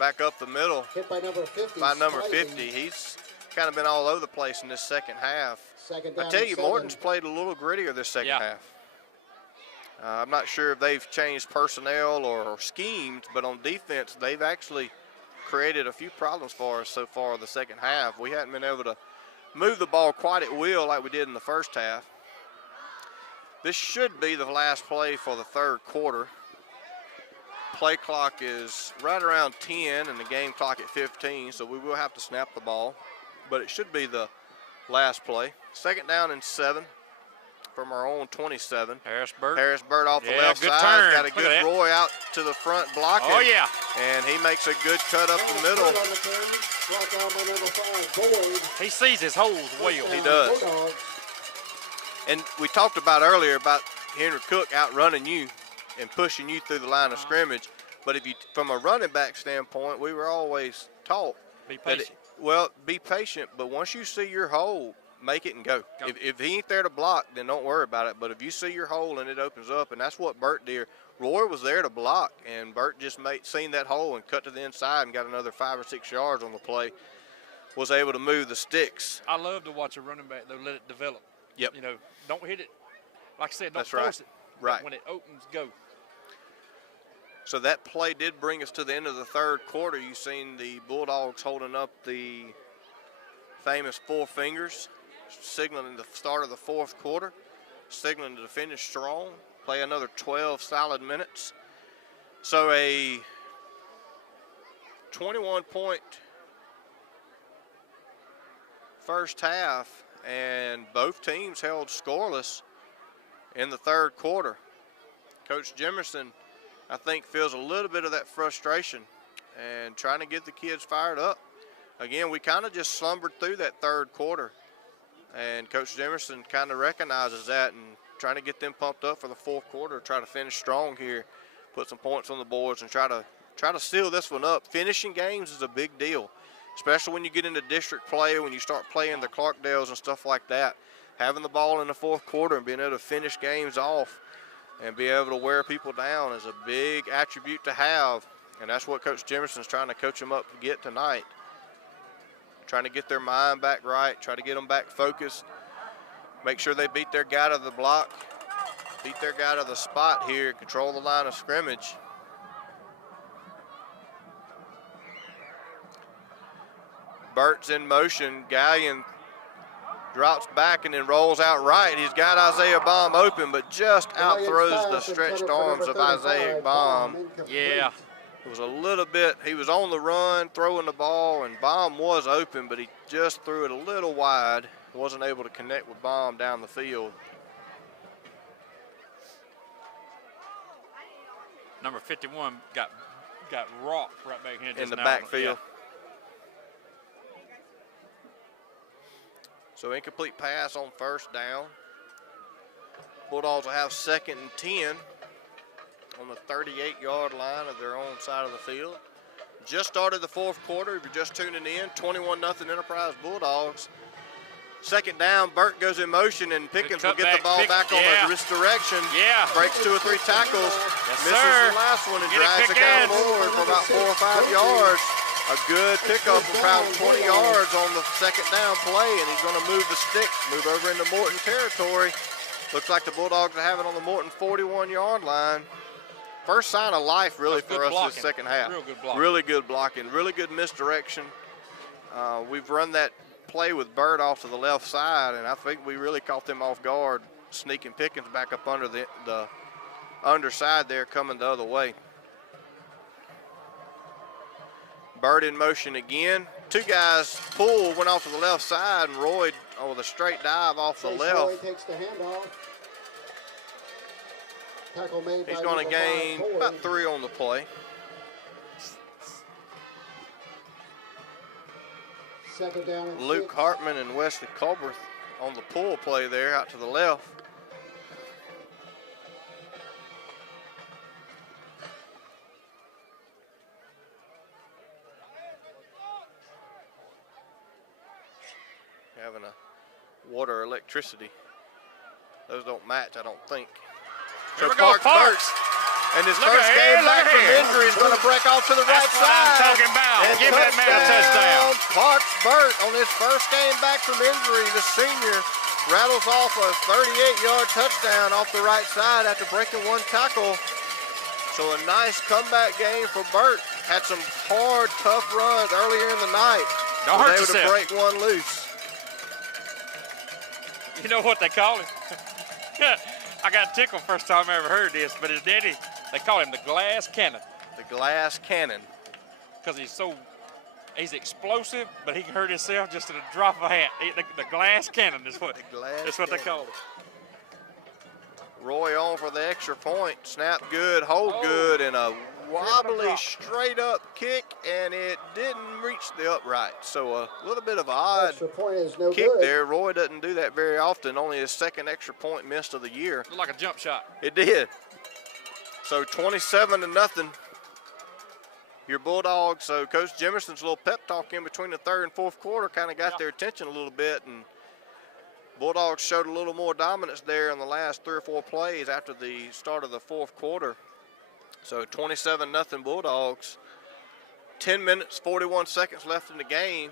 back up the middle. Hit by number 50. By number 50. He's kind of been all over the place in this 2nd half. 2nd down I tell you, and 7. Morton's played a little grittier this 2nd half. I'm not sure if they've changed personnel or schemes, but on defense, they've actually created a few problems for us so far in the 2nd half. We hadn't been able to move the ball quite at will like we did in the 1st half. This should be the last play for the 3rd quarter. Play clock is right around 10 and the game clock at 15, so we will have to snap the ball. But it should be the last play. 2nd down and 7 from our own 27. Harris Bird off the left good side. Turn. Got a good Roy out to the front blocking. Oh, yeah. And he makes a good cut up the middle. On the turn, brought down by number 5, Boyd. He sees his holes well. He does. Bulldogs. And we talked about earlier about Henry Cook outrunning you. and pushing you through the line of scrimmage. But if you, from a running back standpoint, we were always taught Be that patient. be patient, but once you see your hole, make it and go. Go. If he ain't there to block, then don't worry about it. But if you see your hole and it opens up, and that's what Burt did. Roy was there to block, and Burt just seen that hole and cut to the inside and got another 5 or 6 yards on the play. Was able to move the sticks. I love to watch a running back, though, let it develop. Yep. You know, don't hit it. Like I said, don't That's right. force it. But Right. when it opens, go. So that play did bring us to the end of the third quarter. You've seen the Bulldogs holding up the famous 4 fingers, signaling the start of the fourth quarter, signaling to finish strong, play another 12 solid minutes. So a 21-point first half, and both teams held scoreless in the third quarter. Coach Jimerson, I think, feels a little bit of that frustration and trying to get the kids fired up. Again, we kind of just slumbered through that third quarter, and Coach Jimerson kind of recognizes that and trying to get them pumped up for the fourth quarter, try to finish strong here, put some points on the boards, and try to seal this one up. Finishing games is a big deal, especially when you get into district play, when you start playing the Clarkdales and stuff like that. Having the ball in the fourth quarter and being able to finish games off and be able to wear people down is a big attribute to have, and that's what Coach Jimerson's trying to coach them up to get tonight. Trying to get their mind back right, try to get them back focused, make sure they beat their guy to the block, beat their guy to the spot here, control the line of scrimmage. Burt's in motion, Gallion drops back and then rolls out right. He's got Isaiah Baum open, but just outthrows the stretched arms of Isaiah Baum. Yeah. It was a little bit, he was on the run, throwing the ball, and Baum was open, but he just threw it a little wide. Wasn't able to connect with Baum down the field. Number 51 got rocked right back here. In just the now. backfield. So incomplete pass on first down. Bulldogs will have 2nd and 10 on the 38-yard line of their own side of the field. Just started the fourth quarter. If you're just tuning in, 21-0 Enterprise Bulldogs. 2nd down, Burt goes in motion, and Pickens will get the ball back on the misdirection. Yeah. Breaks 2 or 3 tackles. Yes, misses sir. the last one and Get it, drags the guy Pickens. forward for about 4 or 5 yards. A good pickup, about 20 yards on the 2nd down play, and he's going to move the sticks, move over into Morton territory. Looks like the Bulldogs are having on the Morton 41-yard line. First sign of life, really, That's for good us blocking. this second half. Real good blocking. Really good blocking, really good misdirection. We've run that play with Bird off to the left side, and I think we really caught them off guard, sneaking Pickens back up under the underside there, coming the other way. Bird in motion again. 2 guys pull, went off to the left side, and Roy with a straight dive off the Chase left. Roy takes the handoff. Tackle made He's by going to number 5, gain Boyd. about 3 on the play. 2nd down and Luke 6. Hartman and Wesley Culberth on the pull play there out to the left. Having a water electricity. Those don't match, I don't think. Here we go, Parks. And his Look first at here, game look back at from here. injury is going to break off to the right That's what I'm side. talking about. And Give that man a touchdown. Parks Burt on his first game back from injury, the senior, rattles off a 38-yard touchdown off the right side after breaking 1 tackle. So a nice comeback game for Burt. Had some hard, tough runs earlier in the night. Don't hurt Was able to yourself. break 1 loose. You know what they call him? I got tickled first time I ever heard this, but his daddy, they call him the glass cannon The glass cannon. because he's explosive, but he can hurt himself just in a drop of a hat. The glass cannon is what, glass that's what they cannon. call him. Roy on for the extra point. Snap good, hold good, and a wobbly straight up kick, and it didn't reach the upright. So a little bit of an odd Extra point is no kick good. there. Roy doesn't do that very often. Only his 2nd extra point missed of the year. Looked like a jump shot. It did. So 27-0. Your Bulldogs. So Coach Jimerson's little pep talk in between the third and fourth quarter kind of got their attention a little bit, and Bulldogs showed a little more dominance there in the last 3 or 4 plays after the start of the fourth quarter. So 27-0 Bulldogs. 10 minutes, 41 seconds left in the game.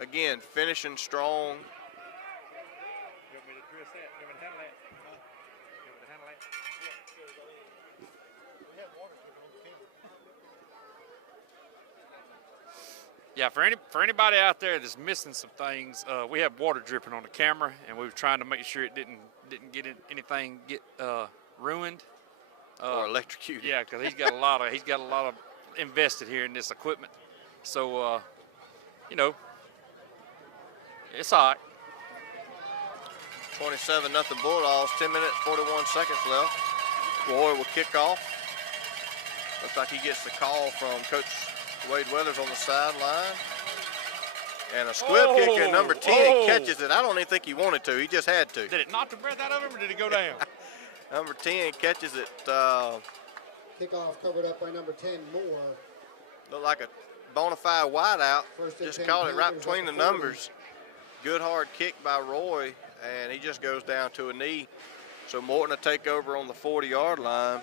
Again, finishing strong. Yeah, for anybody out there that's missing some things, we have water dripping on the camera, and we were trying to make sure it didn't get anything ruined Or electrocuted. Yeah, because he's got a lot of invested here in this equipment. So you know, it's all right. 27-0 Bulldogs. 10 minutes, 41 seconds left. Roy will kick off. Looks like he gets the call from Coach Wade Weathers on the sideline. And a squib kick at number 10 catches it. I don't even think he wanted to. He just had to. Did it knock the breath out of him, or did it go down? Number 10 catches it. Kickoff covered up by number 10, Moore. Looked like a bona fide wideout. First and Just 10 caught it right Panthers between the at the 40. numbers. Good hard kick by Roy, and he just goes down to a knee. So Morton will take over on the 40-yard line.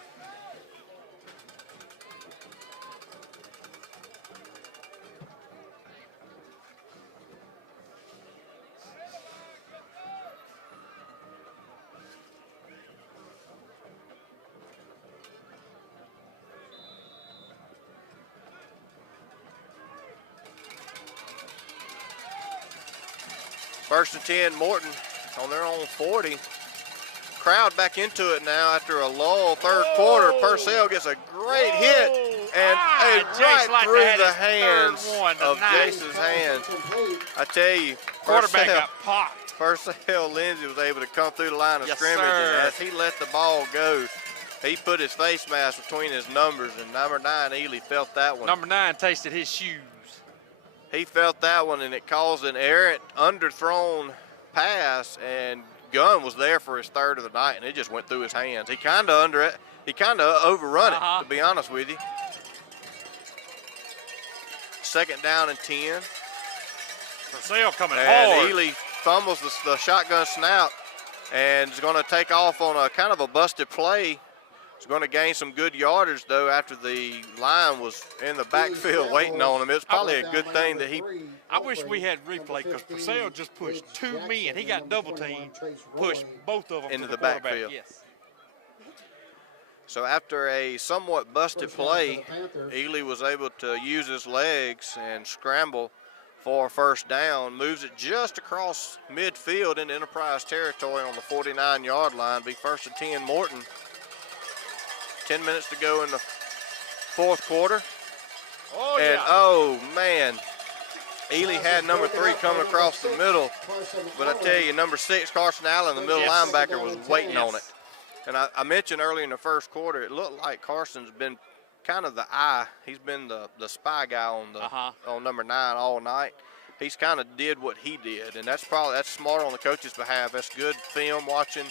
First and 10, Morton on their own 40. Crowd back into it now after a lull third quarter. Purcell gets a great hit and right through the hands of Jace's hands. I tell you, Quarterback got popped. Purcell Lindsey was able to come through the line of Yes, scrimmage, sir. and as he let the ball go, he put his face mask between his numbers, and number 9, Ely, felt that one. Number 9 tasted his shoes. He felt that one, and it caused an errant, underthrown pass, and Gunn was there for his third of the night, and it just went through his hands. He kind of overrun it, to be honest with you. Second down and 10. Purcell coming And hard. Ely fumbles the shotgun snap and is going to take off on a kind of a busted play. He's going to gain some good yardage, though, after the line was in the backfield waiting on him. It's probably a good thing that he – I wish we had replay, because Purcell just pushed 2 men. He got double teamed, pushed both of them into to the quarterback. backfield. Yes. So after a somewhat busted play, Ely was able to use his legs and scramble for a first down, moves it just across midfield into Enterprise territory on the 49-yard line. Be first and 10, Morton. 10 minutes to go in the fourth quarter. Oh, man. Ely had number 3 coming across the middle, but I tell you, number 6, Carson Allen, the middle linebacker, was waiting on it. And I mentioned earlier in the first quarter, it looked like Carson's been kind of the eye. He's been the spy guy on number 9 all night. He's kind of did what he did, and that's smart on the coach's behalf. That's good film watching,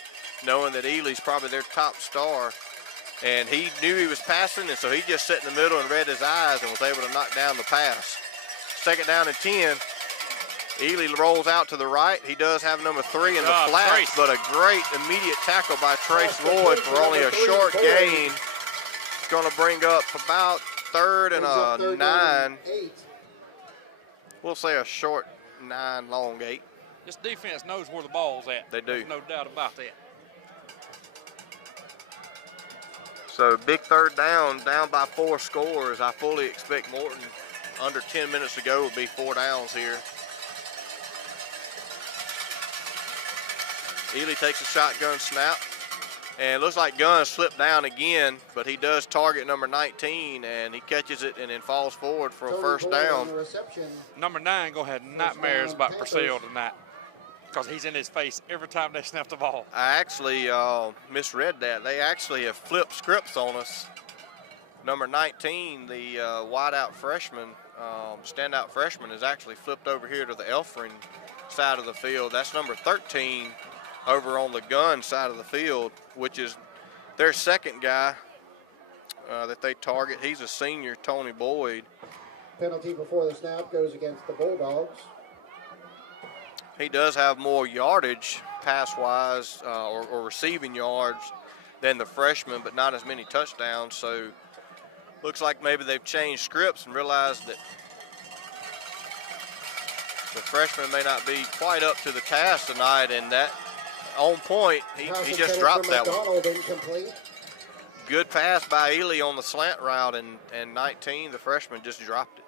knowing that Ely's probably their top star. And he knew he was passing, and so he just sat in the middle and read his eyes and was able to knock down the pass. Second down and 10. Ely rolls out to the right. He does have number 3 in the flats, but a great immediate tackle by Trace Lloyd for only a short gain. It's going to bring up about third and a 9. We'll say a short 9, long 8. This defense knows where the ball's at. They do. There's no doubt about that. So big third down by 4 scores. I fully expect Morton under 10 minutes to go will be 4 downs here. Ely takes a shotgun snap, and it looks like Gunn slipped down again, but he does target number 19, and he catches it and then falls forward for a first down. Number 9 gonna have nightmares about Purcell tonight, because he's in his face every time they snap the ball. I actually misread that. They actually have flipped scripts on us. Number 19, the wideout freshman, standout freshman, is actually flipped over here to the Elfring side of the field. That's number 13 over on the Gun side of the field, which is Their second guy that they target, he's a senior, Tony Boyd. Penalty before the snap goes against the Bulldogs. He does have more yardage pass-wise or receiving yards than the freshman, but not as many touchdowns. So looks like maybe they've changed scripts and realized that the freshman may not be quite up to the task tonight, and that on point, he just dropped that one. Incomplete. Good pass by Ely on the slant route, and 19, the freshman, just dropped it.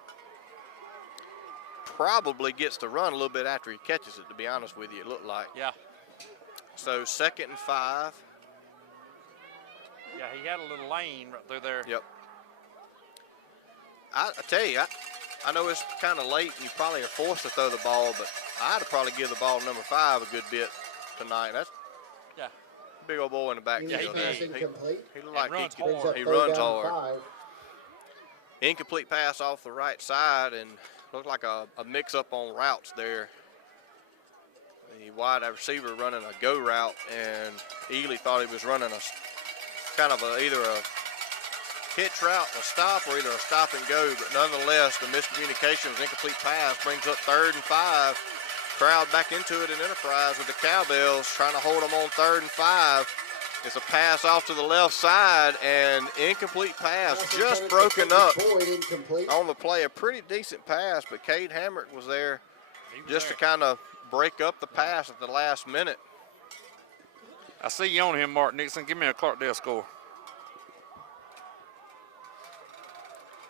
Probably gets to run a little bit after he catches it, to be honest with you, it looked like. Yeah. So 2nd and 5. Yeah, he had a little lane right through there. Yep. I tell you, I know it's kind of late and you probably are forced to throw the ball, but I'd probably give the ball to number 5 a good bit tonight. That's Yeah. a big old boy in the backfield. Pass incomplete. He looked like runs he Brings up he third runs down and hard. 5. Incomplete pass off the right side, and looked like a mix-up on routes there. The wide receiver running a go route, and Ely thought he was running a kind of either a hitch route, a stop, or either a stop and go. But nonetheless, the miscommunication was incomplete pass, brings up 3rd and 5. Crowd back into it in Enterprise with the Cowbells trying to hold them on 3rd and 5. It's a pass off to the left side, and incomplete pass, just broken up on the play. A pretty decent pass, but Cade Hamrick was there just to kind of break up the pass at the last minute. I see you on him, Mark Nixon. Give me a Clarkdale score.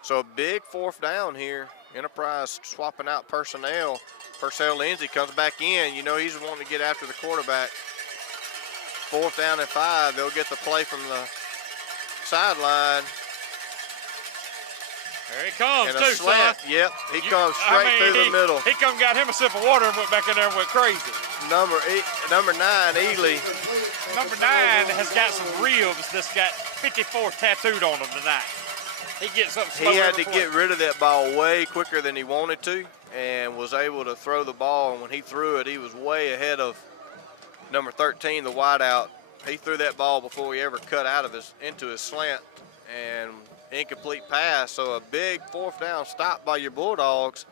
So a big 4th down here. Enterprise swapping out personnel. Purcell Lindsay comes back in. You know he's wanting to get after the quarterback. 4th down and 5. They'll get the play from the sideline. There he comes, And a too, slant. son. Yep, he comes straight through the middle. He come got him a sip of water and went back in there and went crazy. Number 9, Ely. Number 9 has got some ribs that's got 54 tattooed on them tonight. He gets up slow. He had every to play. get rid of that ball way quicker than he wanted to, and was able to throw the ball. And when he threw it, he was way ahead of number 13, the wideout. He threw that ball before he ever cut out of into his slant, and incomplete pass. So a big 4th down stop by your Bulldogs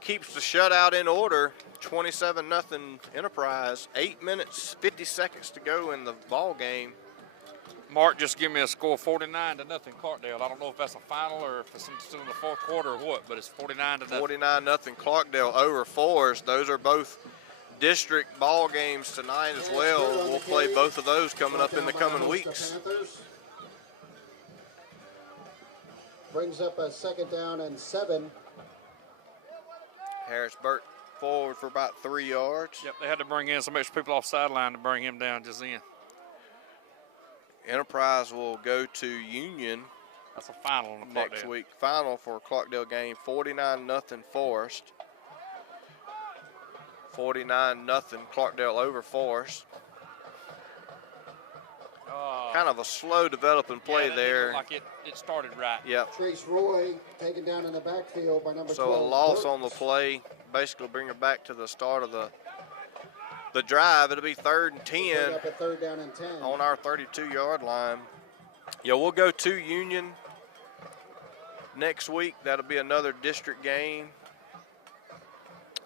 keeps the shutout in order. 27-0 Enterprise. 8 minutes, 50 seconds to go in the ball game. Mark, just give me a score, 49-0 Clarkdale. I don't know if that's a final or if it's still in the 4th quarter or what, but it's 49-0. 49-0 Clarkdale over Forest. Those are both district ball games tonight as well. We'll play both of those coming up in the coming weeks. Brings up a 2nd down and 7. Harris Burt forward for about 3 yards. Yep, they had to bring in some extra people off sideline to bring him down just then. Enterprise will go to Union That's a final on the next Clarkdale. week. Final for a Clarkdale game, 49-0 Forest. 49-0 Clarkdale over Forest. Kind of a slow developing play that there. didn't look like it started right. Yep. Trace Roy taken down in the backfield by number 12. So a loss Burks. on the play. Basically bring it back to the start of the drive. It'll be 3rd and 10 Bring up a 3rd down and 10. on our 32-yard line. Yeah, we'll go to Union next week. That'll be another district game.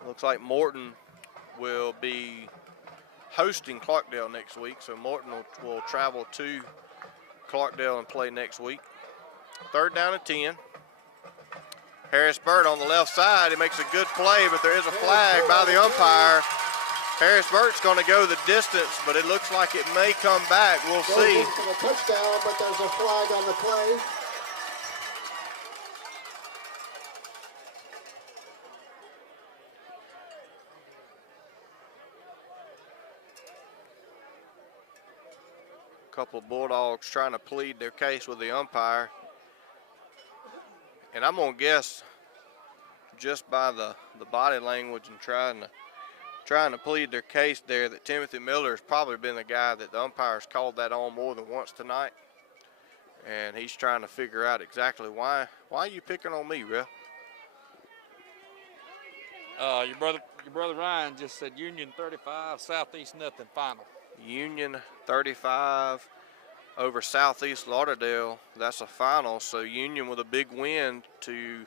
Looks like Morton will be hosting Clarkdale next week, so Morton will travel to Clarkdale and play next week. 3rd down and 10. Harris Burt on the left side. He makes a good play, but there is a flag by the umpire. Harris Burt's going to go the distance, but it looks like it may come back. We'll see. Goes in for the touchdown, but there's a flag on the play. Couple of Bulldogs trying to plead their case with the umpire. And I'm going to guess just by the body language and trying to plead their case there that Timothy Miller has probably been the guy that the umpires called that on more than once tonight. And he's trying to figure out exactly why are you picking on me, Ref? Your brother Ryan just said Union 35, Southeast nothing final. Union 35. over Southeast Lauderdale. That's a final. So Union with a big win to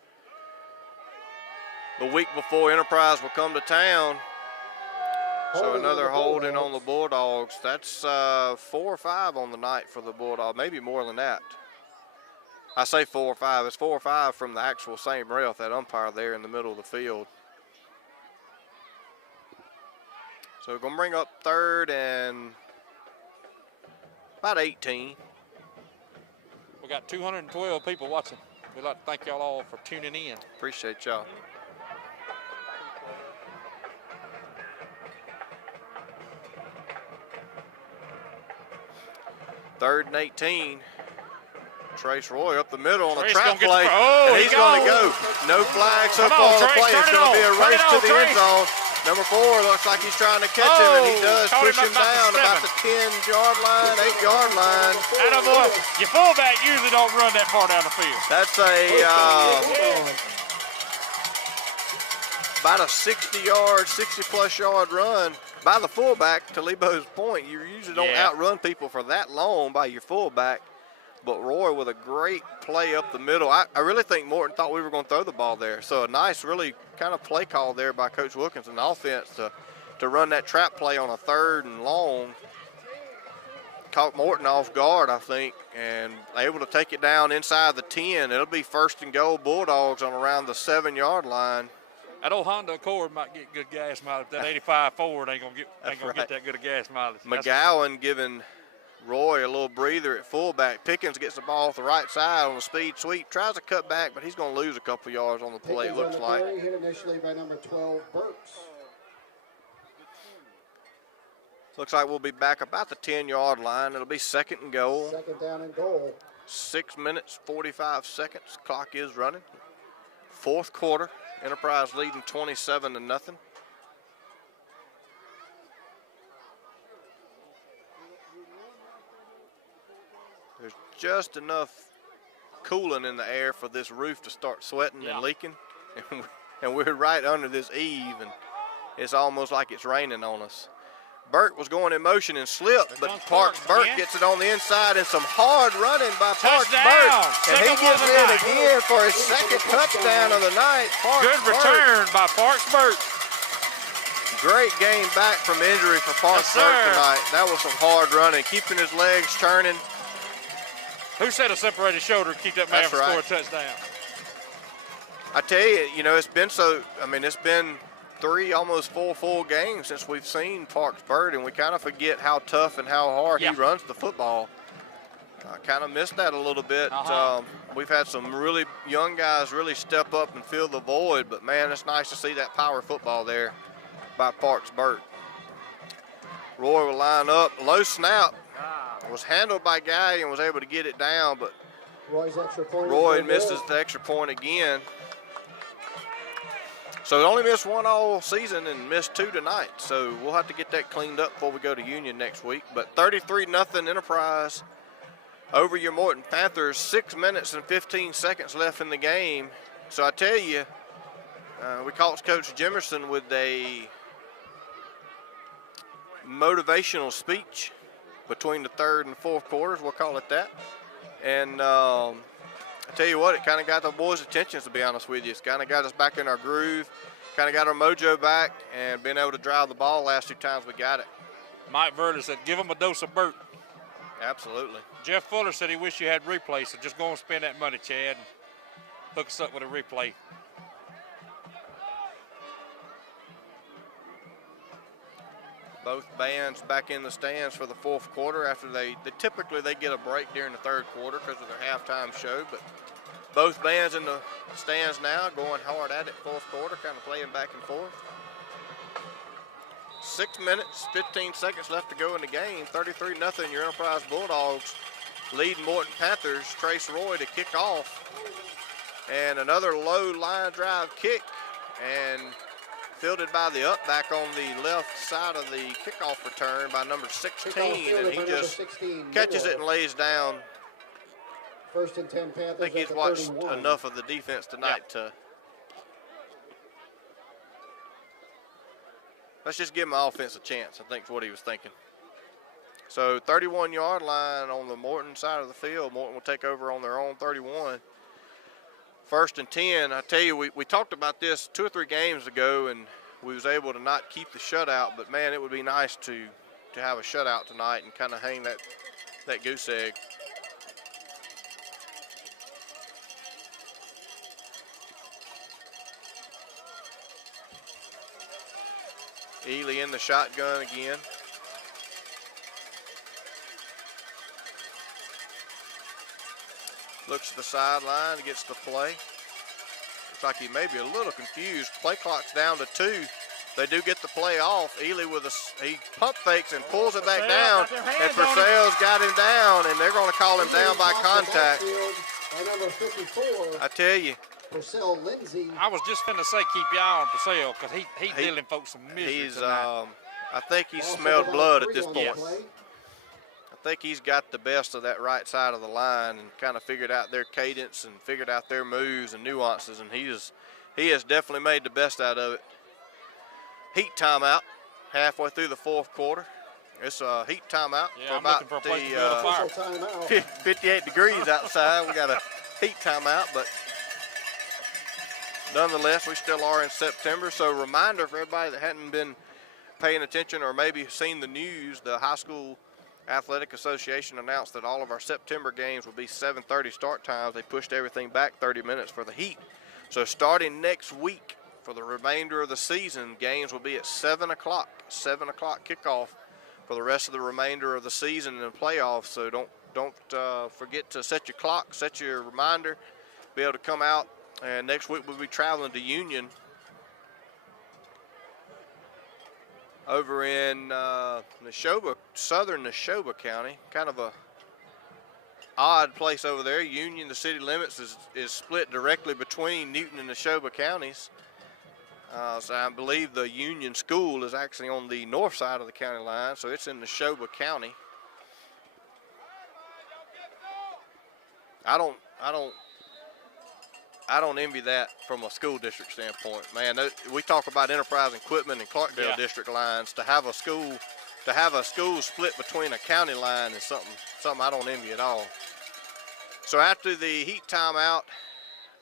the week before Enterprise will come to town. So Holding on another the holding on the Bulldogs. Bulldogs. That's 4 or 5 on the night for the Bulldogs, maybe more than that. I say 4 or 5. It's 4 or 5 from the actual same ref, that umpire there in the middle of the field. So we're going to bring up third and about 18. We got 212 people watching. We'd like to thank y'all all for tuning in. Appreciate y'all. Third and 18. Trace Roy up the middle on a Trace trap gonna get play, the- oh, and he he's going to go. goes. No flag so Come far on, on the Trace, play. It's turn it going to be on. a Turn race it to on, the end Trace. zone. Number 4 looks like he's trying to catch him, and he Oh, does caught him push him up about down the about the 10-yard line, 8-yard line. Attaboy. Your fullback usually don't run that far down the field. That's about a 60-yard, 60-plus yard run by the fullback. To Lebo's point, you usually don't Yeah. outrun people for that long by your fullback. But Roy with a great play up the middle. I really think Morton thought we were going to throw the ball there. So a nice, really kind of play call there by Coach Wilkinson, offense, to run that trap play on a 3rd and long. Caught Morton off guard, I think, and able to take it down inside the 10. It'll be 1st and goal Bulldogs on around the 7-yard line. That old Honda Accord might get good gas mileage. That 85 Ford ain't gonna right. get that good of gas mileage. McGowan giving Roy a little breather at fullback. Pickens gets the ball off the right side on a speed sweep, tries to cut back, but he's going to lose a couple yards on the play, it looks like. Hit initially by number 12, Burks. Looks like we'll be back about the 10-yard line. It'll be 2nd and goal. 2nd down and goal. 6 minutes, 45 seconds. Clock is running. 4th quarter. Enterprise leading 27-0. There's just enough cooling in the air for this roof to start sweating and leaking. And we're right under this eave, and it's almost like it's raining on us. Burt was going in motion and slipped, but Parks Burt gets it on the inside, and some hard running by Parks Burt. And he gets in again for his 2nd touchdown of the night. Good return by Parks Burt. Great game back from injury for Parks Burt tonight. That was some hard running, keeping his legs turning. Who said a separated shoulder to keep that man from scoring a touchdown? I tell you, it's been it's been 3, almost 4 full games since we've seen Parks Burt, and we kind of forget how tough and how hard he runs the football. I kind of missed that a little bit. We've had some really young guys really step up and fill the void, but man, it's nice to see that power football there by Parks Burt. Roy will line up, low snap, was handled by Guy and was able to get it down, but Roy's extra point. Roy misses the extra point again. So he only missed 1 all season and missed 2 tonight. So we'll have to get that cleaned up before we go to Union next week. But 33-0 Enterprise over your Morton Panthers. 6 minutes and 15 seconds left in the game. So I tell you, we caught Coach Jimerson with a motivational speech between the 3rd and 4th quarters. We'll call it that. And I tell you what, it kind of got the boys' attention, to be honest with you. It's kind of got us back in our groove, kind of got our mojo back, and been able to drive the ball last 2 times we got it. Mike Verder said, give him a dose of Burt. Absolutely. Jeff Fuller said he wished you had replay, so just go and spend that money, Chad, and hook us up with a replay. Both bands back in the stands for the 4th quarter after they typically get a break during the 3rd quarter because of their halftime show, but both bands in the stands now going hard at it 4th quarter, kind of playing back and forth. 6 minutes, 15 seconds left to go in the game. 33-0 your Enterprise Bulldogs leading Morton Panthers. Trace Roy to kick off. And another low line drive kick, and fielded by the up back on the left side of the kickoff return by number 16, and he just catches it and lays down. 1st and 10 Panthers. I think he's watched enough of the defense tonight to. Let's just give him an offense a chance, I think is what he was thinking. So 31-yard line on the Morton side of the field. Morton will take over on their own 31. 1st and 10. I tell you, we talked about this 2 or 3 games ago, and we was able to not keep the shutout, but man, it would be nice to have a shutout tonight and kind of hang that goose egg. Ely in the shotgun again. Looks to the sideline, gets the play. Looks like he may be a little confused. Play clock's down to 2. They do get the play off. Ely he pump fakes and pulls it back down, and Purcell's got him down, and they're going to call him down by contact. By number 54. I tell you. Purcell Lindsay. I was just finna say keep your eye on Purcell because he's dealing folks some misery tonight. I think he smelled blood at this point. I think he's got the best of that right side of the line and kind of figured out their cadence and figured out their moves and nuances, and he has definitely made the best out of it. Heat timeout halfway through the 4th quarter. It's a heat timeout for about for a place to build a fire. 58 degrees outside. We got a heat timeout, but nonetheless, we still are in September. So reminder for everybody that hadn't been paying attention or maybe seen the news, the High School Athletic Association announced that all of our September games will be 7:30 start times. They pushed everything back 30 minutes for the heat. So starting next week for the remainder of the season, games will be at 7 o'clock. 7 o'clock kickoff for the rest of the remainder of the season and the playoffs. So don't forget to set your clock, set your reminder, be able to come out. And next week we'll be traveling to Union over in Neshoba, southern Neshoba County. Kind of a odd place over there. Union, the city limits, is split directly between Newton and Neshoba counties. So I believe the Union School is actually on the north side of the county line, so it's in Neshoba County. I don't envy that from a school district standpoint, man. We talk about Enterprise and Quitman and Clarkdale district lines. To have a school split between a county line is something I don't envy at all. So after the heat timeout,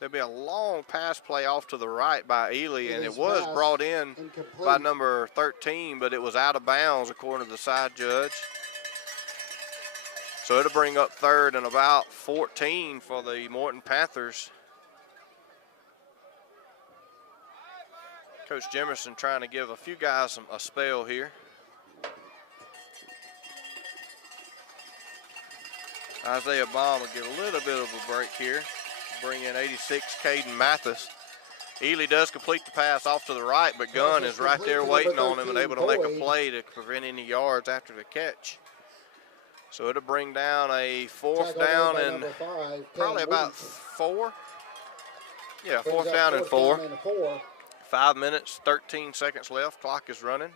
there'll be a long pass play off to the right by Ely, and it was brought in by number 13, but it was out of bounds according to the side judge. So it'll bring up 3rd and about 14 for the Morton Panthers. Coach Jemerson trying to give a few guys a spell here. Isaiah Baum will get a little bit of a break here. Bring in 86, Caden Mathis. Ely does complete the pass off to the right, but Gunn is right there waiting on him and able to make a play to prevent any yards after the catch. So it'll bring down a 4th down and probably about 4. Yeah, 4th down and 4. 5 minutes, 13 seconds left. Clock is running.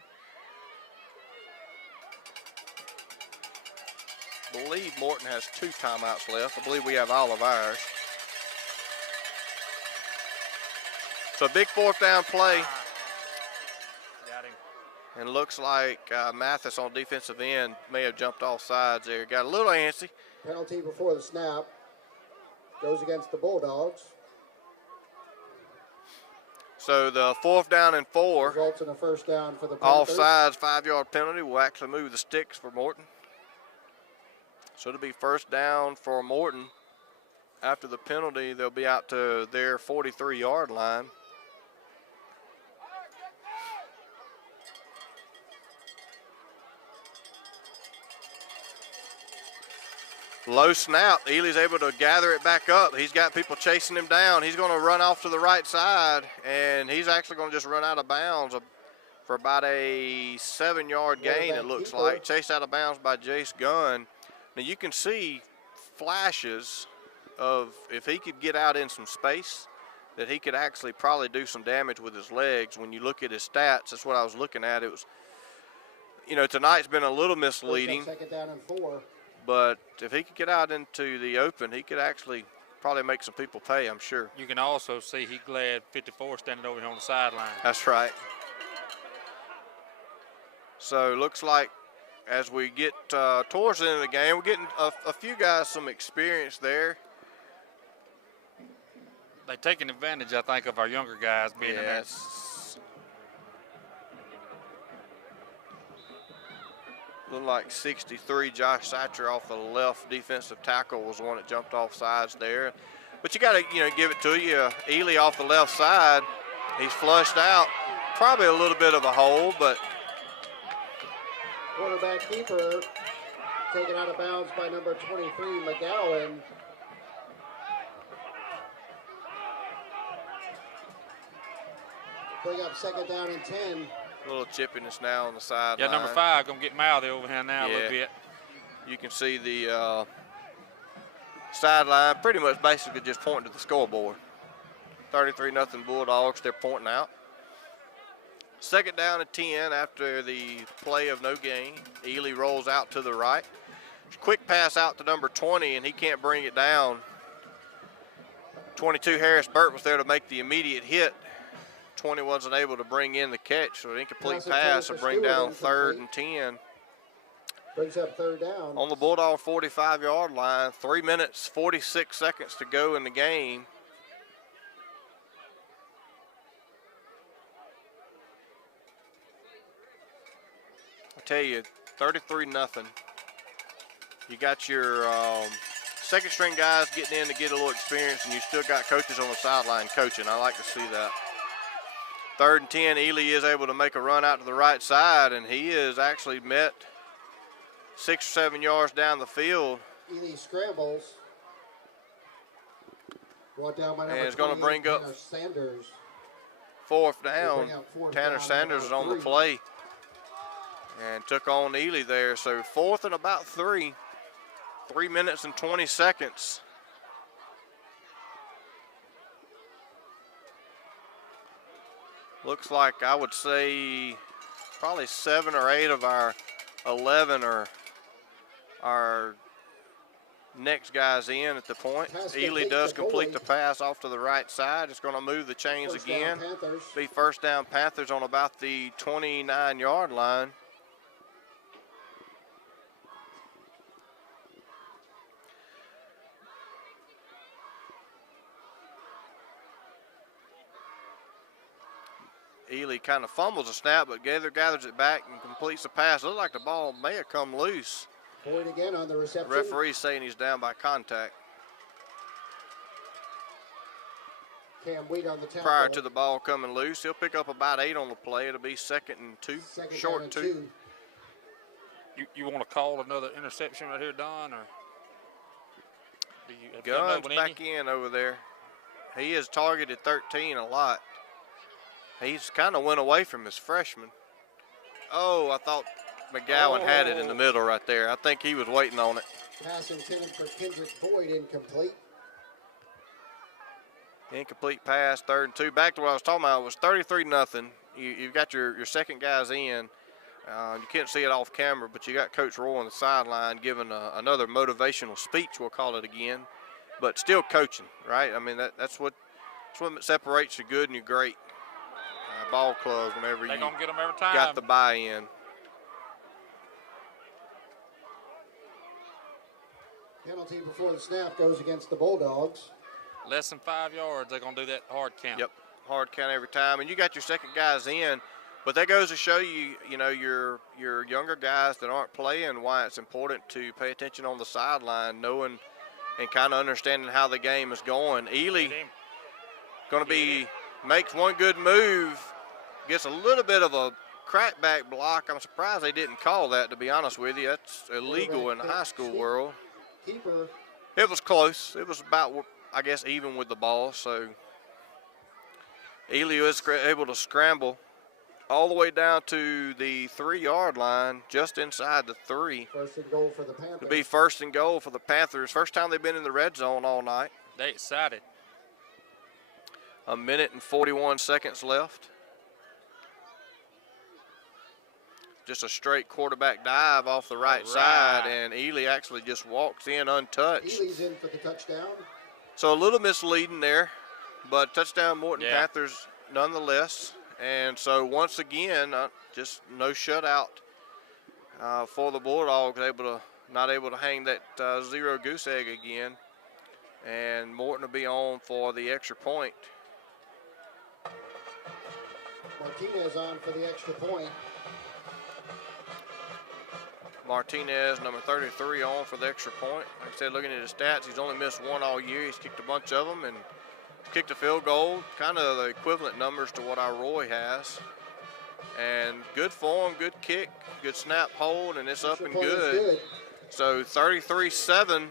I believe Morton has 2 timeouts left. I believe we have all of ours. So a big 4th down play. Got him. And looks like Mathis on defensive end may have jumped off sides there. Got a little antsy. Penalty before the snap. Goes against the Bulldogs. So the 4th down and 4. Results in a 1st down for the Panthers. Offsides, 5-yard penalty will actually move the sticks for Morton. So it'll be 1st down for Morton. After the penalty, they'll be out to their 43-yard line. Low snap. Ely's able to gather it back up. He's got people chasing him down. He's going to run off to the right side, and he's actually going to just run out of bounds for about a 7-yard gain, it looks like. Chased out of bounds by Jace Gunn. Now you can see flashes of if he could get out in some space, that he could actually probably do some damage with his legs. When you look at his stats, that's what I was looking at. It was, tonight's been a little misleading. 2nd down and 4. But if he could get out into the open, he could actually probably make some people pay, I'm sure. You can also see he glad 54 standing over here on the sideline. That's right. So looks like as we get towards the end of the game, we're getting a few guys some experience there. They're taking advantage, I think, of our younger guys being in there. Yes. Looked like 63, Josh Satcher off the left defensive tackle was the one that jumped off sides there. But you got to, give it to you. Ely off the left side, he's flushed out. Probably a little bit of a hole, but Quarterback keeper taken out of bounds by number 23, McGowan. Bring up second down and 10. a little chippiness now on the sideline. Yeah, number 5 going to get mouthy over here now a little bit. You can see the sideline pretty much basically just pointing to the scoreboard. 33-0 Bulldogs, they're pointing out. Second down and 10 after the play of no gain. Ely rolls out to the right. Quick pass out to number 20, and he can't bring it down. 22 Harris Burt was there to make the immediate hit. 20 wasn't able to bring in the catch, so an incomplete pass to bring down third and 10. Brings up third down. On the Bulldog 45-yard line, 3 minutes, 46 seconds to go in the game. I tell you, 33-0. You got your second string guys getting in to get a little experience, and you still got coaches on the sideline coaching. I like to see that. Third and 10, Ely is able to make a run out to the right side, and he is actually met 6 or 7 yards down the field. Ely scrambles. Brought down by number And it's going to bring up Tanner Sanders. fourth down. Bring up fourth Tanner down, Sanders is on the 3. play and took on Ely there. So fourth and about 3. 3 minutes and 20 seconds. Looks like I would say probably 7 or 8 of our 11 are our next guys in at the point. Pass Ely complete does to complete Boyd. the pass off to the right side. It's going to move the chains First down, again. Panthers. Be first down Panthers on about the 29-yard line. Ely kind of fumbles a snap, but gathers it back and completes the pass. Looks like the ball may have come loose. Boyd again on the reception. Referee saying he's down by contact. Cam Wheat on the tackle. Prior to the ball coming loose, he'll pick up about 8 on the play. It'll be second and 2, Second short down and 2. You want to call another interception right here, Don, or do you have you got Guns another one back in over there. He has targeted 13 a lot. He's kind of went away from his freshman. Oh, I thought McGowan had it in the middle right there. I think he was waiting on it. Pass intended for Kendrick Boyd, incomplete. Incomplete pass, third and 2. Back to what I was talking about, it was 33-0. You've got your second guys in. You can't see it off camera, but you got Coach Roy on the sideline giving another motivational speech, we'll call it again, but still coaching, right? I mean, that's what separates your good and your great ball clubs whenever they're you going to get them every time. got the buy-in. Penalty before the snap goes against the Bulldogs. Less than 5 yards, they're going to do that hard count. Yep, hard count every time, and you got your second guys in. But that goes to show you, your younger guys that aren't playing, why it's important to pay attention on the sideline, knowing and kind of understanding how the game is going. Ely going to makes one good move, gets a little bit of a crackback block. I'm surprised they didn't call that, to be honest with you. That's illegal in the high school world. Keeper. It was close. It was about, I guess, even with the ball. So Ely was able to scramble all the way down to the 3-yard line, just inside the 3. First and goal for the Panthers. To be first and goal for the Panthers. First time they've been in the red zone all night. They excited. A minute and 41 seconds left. Just a straight quarterback dive off the right side, and Ely actually just walks in untouched. Ely's in for the touchdown. So a little misleading there, but touchdown Morton Yeah. Panthers nonetheless. And so once again, just no shutout for the Bulldogs, not able to hang that zero goose egg again. And Morton will be on for the extra point. Martinez on for the extra point. Martinez, number 33, on for the extra point. Like I said, looking at his stats, he's only missed one all year. He's kicked a bunch of them and kicked a field goal, kind of the equivalent numbers to what our Roy has. And good form, good kick, good snap hold, and it's up and good. So 33-7,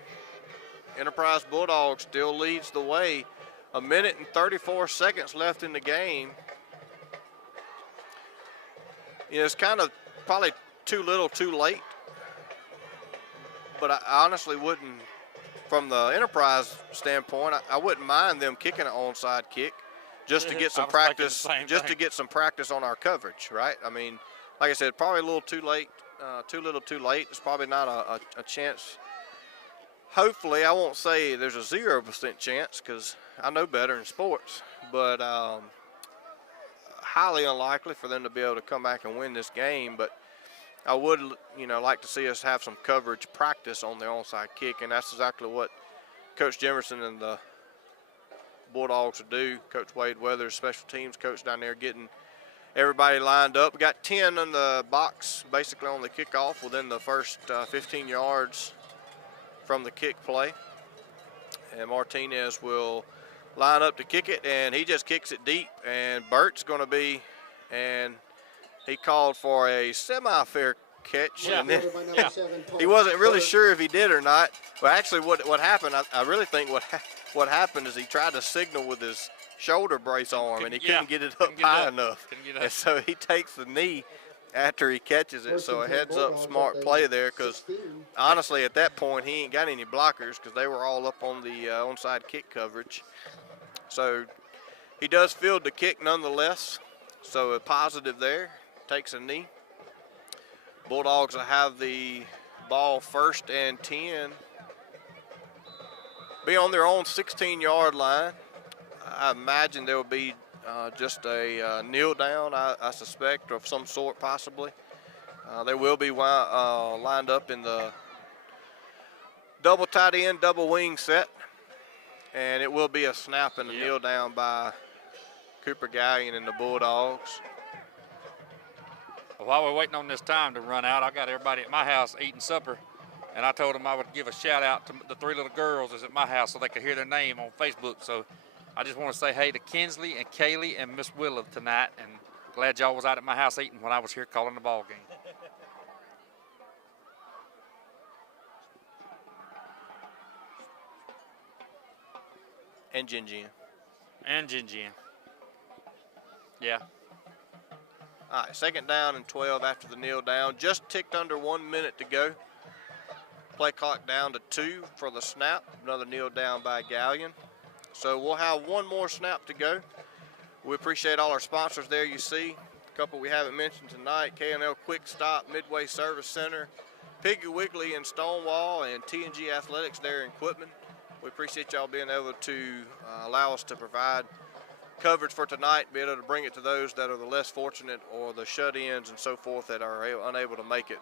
Enterprise Bulldogs still leads the way. 1 minute and 34 seconds left in the game. It's kind of probably too little, too late. But I honestly wouldn't, from the Enterprise standpoint, I wouldn't mind them kicking an onside kick just to get some practice, to get some practice on our coverage, right? I mean, like I said, probably a little too late, too little, too late. It's probably not a chance. Hopefully, I won't say there's a 0% chance because I know better in sports, but highly unlikely for them to be able to come back and win this game. But I would, like to see us have some coverage practice on the onside kick, and that's exactly what Coach Jemerson and the Bulldogs will do. Coach Wade Weathers, special teams coach down there, getting everybody lined up. We got 10 in the box, basically on the kickoff within the first 15 yards from the kick play. And Martinez will line up to kick it, and he just kicks it deep. And Burt's going to be, and he called for a semi-fair catch. Yeah. And then, he wasn't really sure if he did or not. Well, actually, what happened, I really think what happened is he tried to signal with his shoulder brace arm, and he couldn't get it up high enough. And so he takes the knee after he catches it. So a heads-up smart play there, because honestly, at that point, he ain't got any blockers because they were all up on the onside kick coverage. So he does field the kick nonetheless. So a positive there. Takes a knee. Bulldogs will have the ball 1st and 10. Be on their own 16-yard line. I imagine there will be just a kneel down, I suspect, of some sort possibly. They will be lined up in the double tight end, double wing set. And it will be a snap and a kneel down by Cooper Gallion and the Bulldogs. While we're waiting on this time to run out, I got everybody at my house eating supper, and I told them I would give a shout out to the 3 little girls that's at my house so they could hear their name on Facebook. So I just want to say hey to Kinsley and Kaylee and Miss Willow tonight, and glad y'all was out at my house eating when I was here calling the ball game. And Jin Jin. And Jin Jin. Yeah. All right, 2nd down and 12 after the kneel down. Just ticked under 1 minute to go. Play clock down to 2 for the snap. Another kneel down by Gallion. So we'll have one more snap to go. We appreciate all our sponsors there you see. A couple we haven't mentioned tonight. K&L Quick Stop, Midway Service Center, Piggy Wiggly in Stonewall, and T&G Athletics there in Quitman. We appreciate y'all being able to allow us to provide coverage for tonight, be able to bring it to those that are the less fortunate or the shut-ins and so forth that are unable to make it.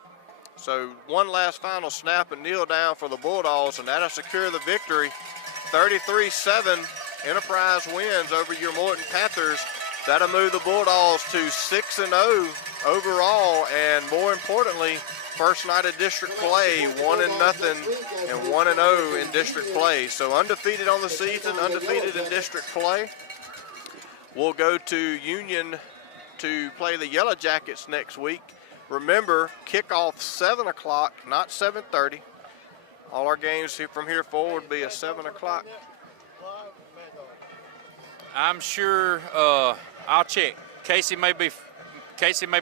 So one last final snap and kneel down for the Bulldogs, and that'll secure the victory. 33-7, Enterprise wins over your Morton Panthers. That'll move the Bulldogs to 6-0 overall, and more importantly, first night of district play, 1-0 and 1-0 in district play. So undefeated on the season, undefeated in district play. We'll go to Union to play the Yellow Jackets next week. Remember, kickoff 7 o'clock, not 7:30. All our games from here forward will be at 7 o'clock. I'm sure I'll check. Casey may be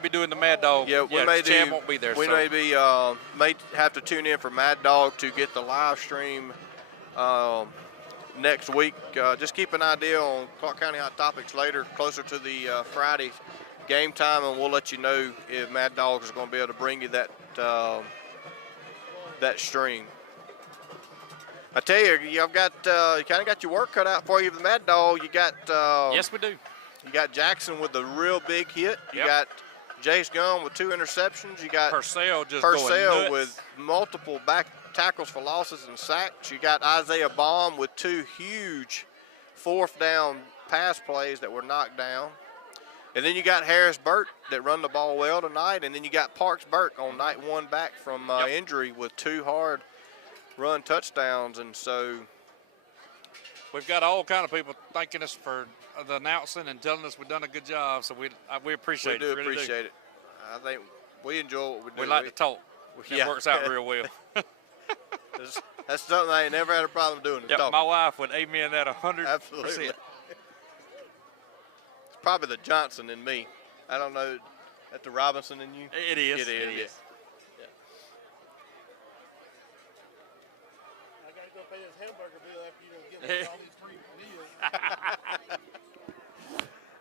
doing the Mad Dog. Yeah, Cham won't be there. We may have to tune in for Mad Dog to get the live stream next week. Just keep an idea on Clark County Hot Topics later, closer to the Friday game time, and we'll let you know if Mad Dogs is going to be able to bring you that that stream. I tell you, you've got you kind of got your work cut out for you with the Mad Dog. You got yes, we do. You got Jackson with a real big hit. You got Jace Gunn with 2 interceptions. You got Purcell just going Purcell nuts. with multiple back tackles for losses and sacks. You got Isaiah Baum with 2 huge 4th down pass plays that were knocked down. And then you got Harris Burt that run the ball well tonight. And then you got Parks Burke on night 1 back from injury with 2 hard run touchdowns. And so we've got all kind of people thanking us for the announcing and telling us we've done a good job. So we appreciate it. we do really appreciate it. I think we enjoy what we do. We like to talk, which Yeah. works out real well. That's something I ain't never had a problem doing. is Yep, talking. my wife would amen that 100%. Absolutely. It's probably the Johnson in me. I don't know. That's the Robinson in you? It is. It is. I gotta go pay this hamburger bill after you don't get all these free meals.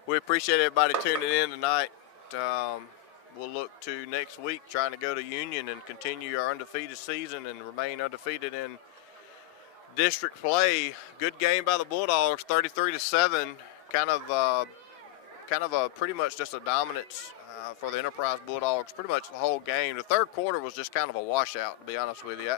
We appreciate everybody tuning in tonight. We'll look to next week trying to go to Union and continue our undefeated season and remain undefeated in district play. Good game by the Bulldogs, 33-7. Kind of a pretty much just a dominance for the Enterprise Bulldogs pretty much the whole game. The third quarter was just kind of a washout, to be honest with you.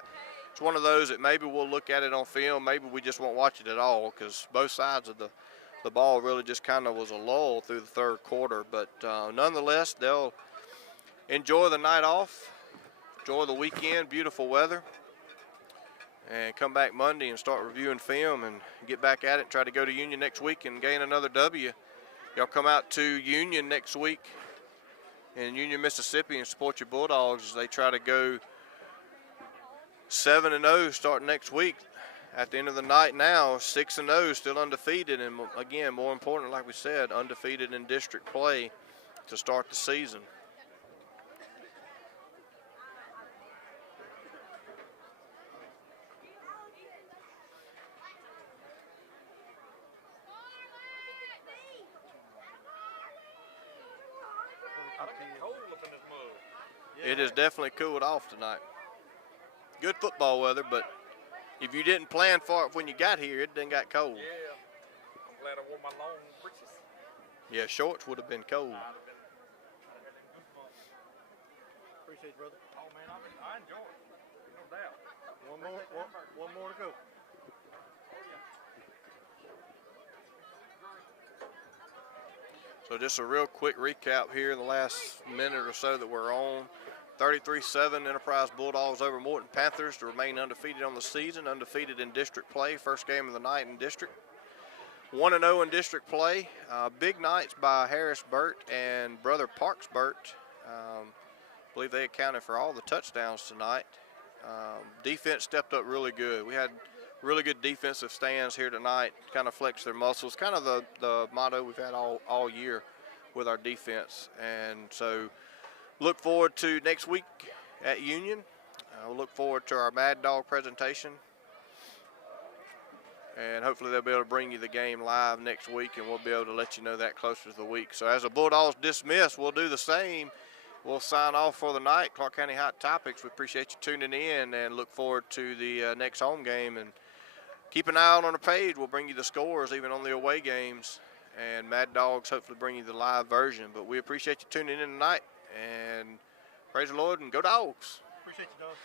It's one of those that maybe we'll look at it on film, maybe we just won't watch it at all because both sides of the ball really just kind of was a lull through the third quarter. But nonetheless, they'll enjoy the night off, enjoy the weekend, beautiful weather, and come back Monday and start reviewing film and get back at it, try to go to Union next week and gain another W. Y'all come out to Union next week in Union, Mississippi and support your Bulldogs as they try to go 7-0 starting next week. At the end of the night now, 6-0, still undefeated, and again, more important, like we said, undefeated in district play to start the season. It has definitely cooled off tonight. Good football weather, but if you didn't plan for it when you got here, it done got cold. Yeah, I'm glad I wore my long breeches. Yeah, shorts would have been cold. Appreciate it, brother. Oh, man, I enjoy it. No doubt. One more to go. So just a real quick recap here in the last minute or so that we're on. 33-7 Enterprise Bulldogs over Morton Panthers to remain undefeated on the season, undefeated in district play, first game of the night in district. 1-0 in district play. Big nights by Harris Burt and brother Parks Burt. I believe they accounted for all the touchdowns tonight. Defense stepped up really good. We had really good defensive stands here tonight, kind of flex their muscles, kind of the motto we've had all year with our defense. And so look forward to next week at Union. We'll look forward to our Mad Dog presentation. And hopefully they'll be able to bring you the game live next week, and we'll be able to let you know that closer to the week. So as the Bulldogs dismiss, we'll do the same. We'll sign off for the night. Clark County Hot Topics, we appreciate you tuning in and look forward to the next home game. And keep an eye out on the page. We'll bring you the scores even on the away games. And Mad Dogs hopefully bring you the live version. But we appreciate you tuning in tonight. And praise the Lord and go Dogs. Appreciate you, Doug.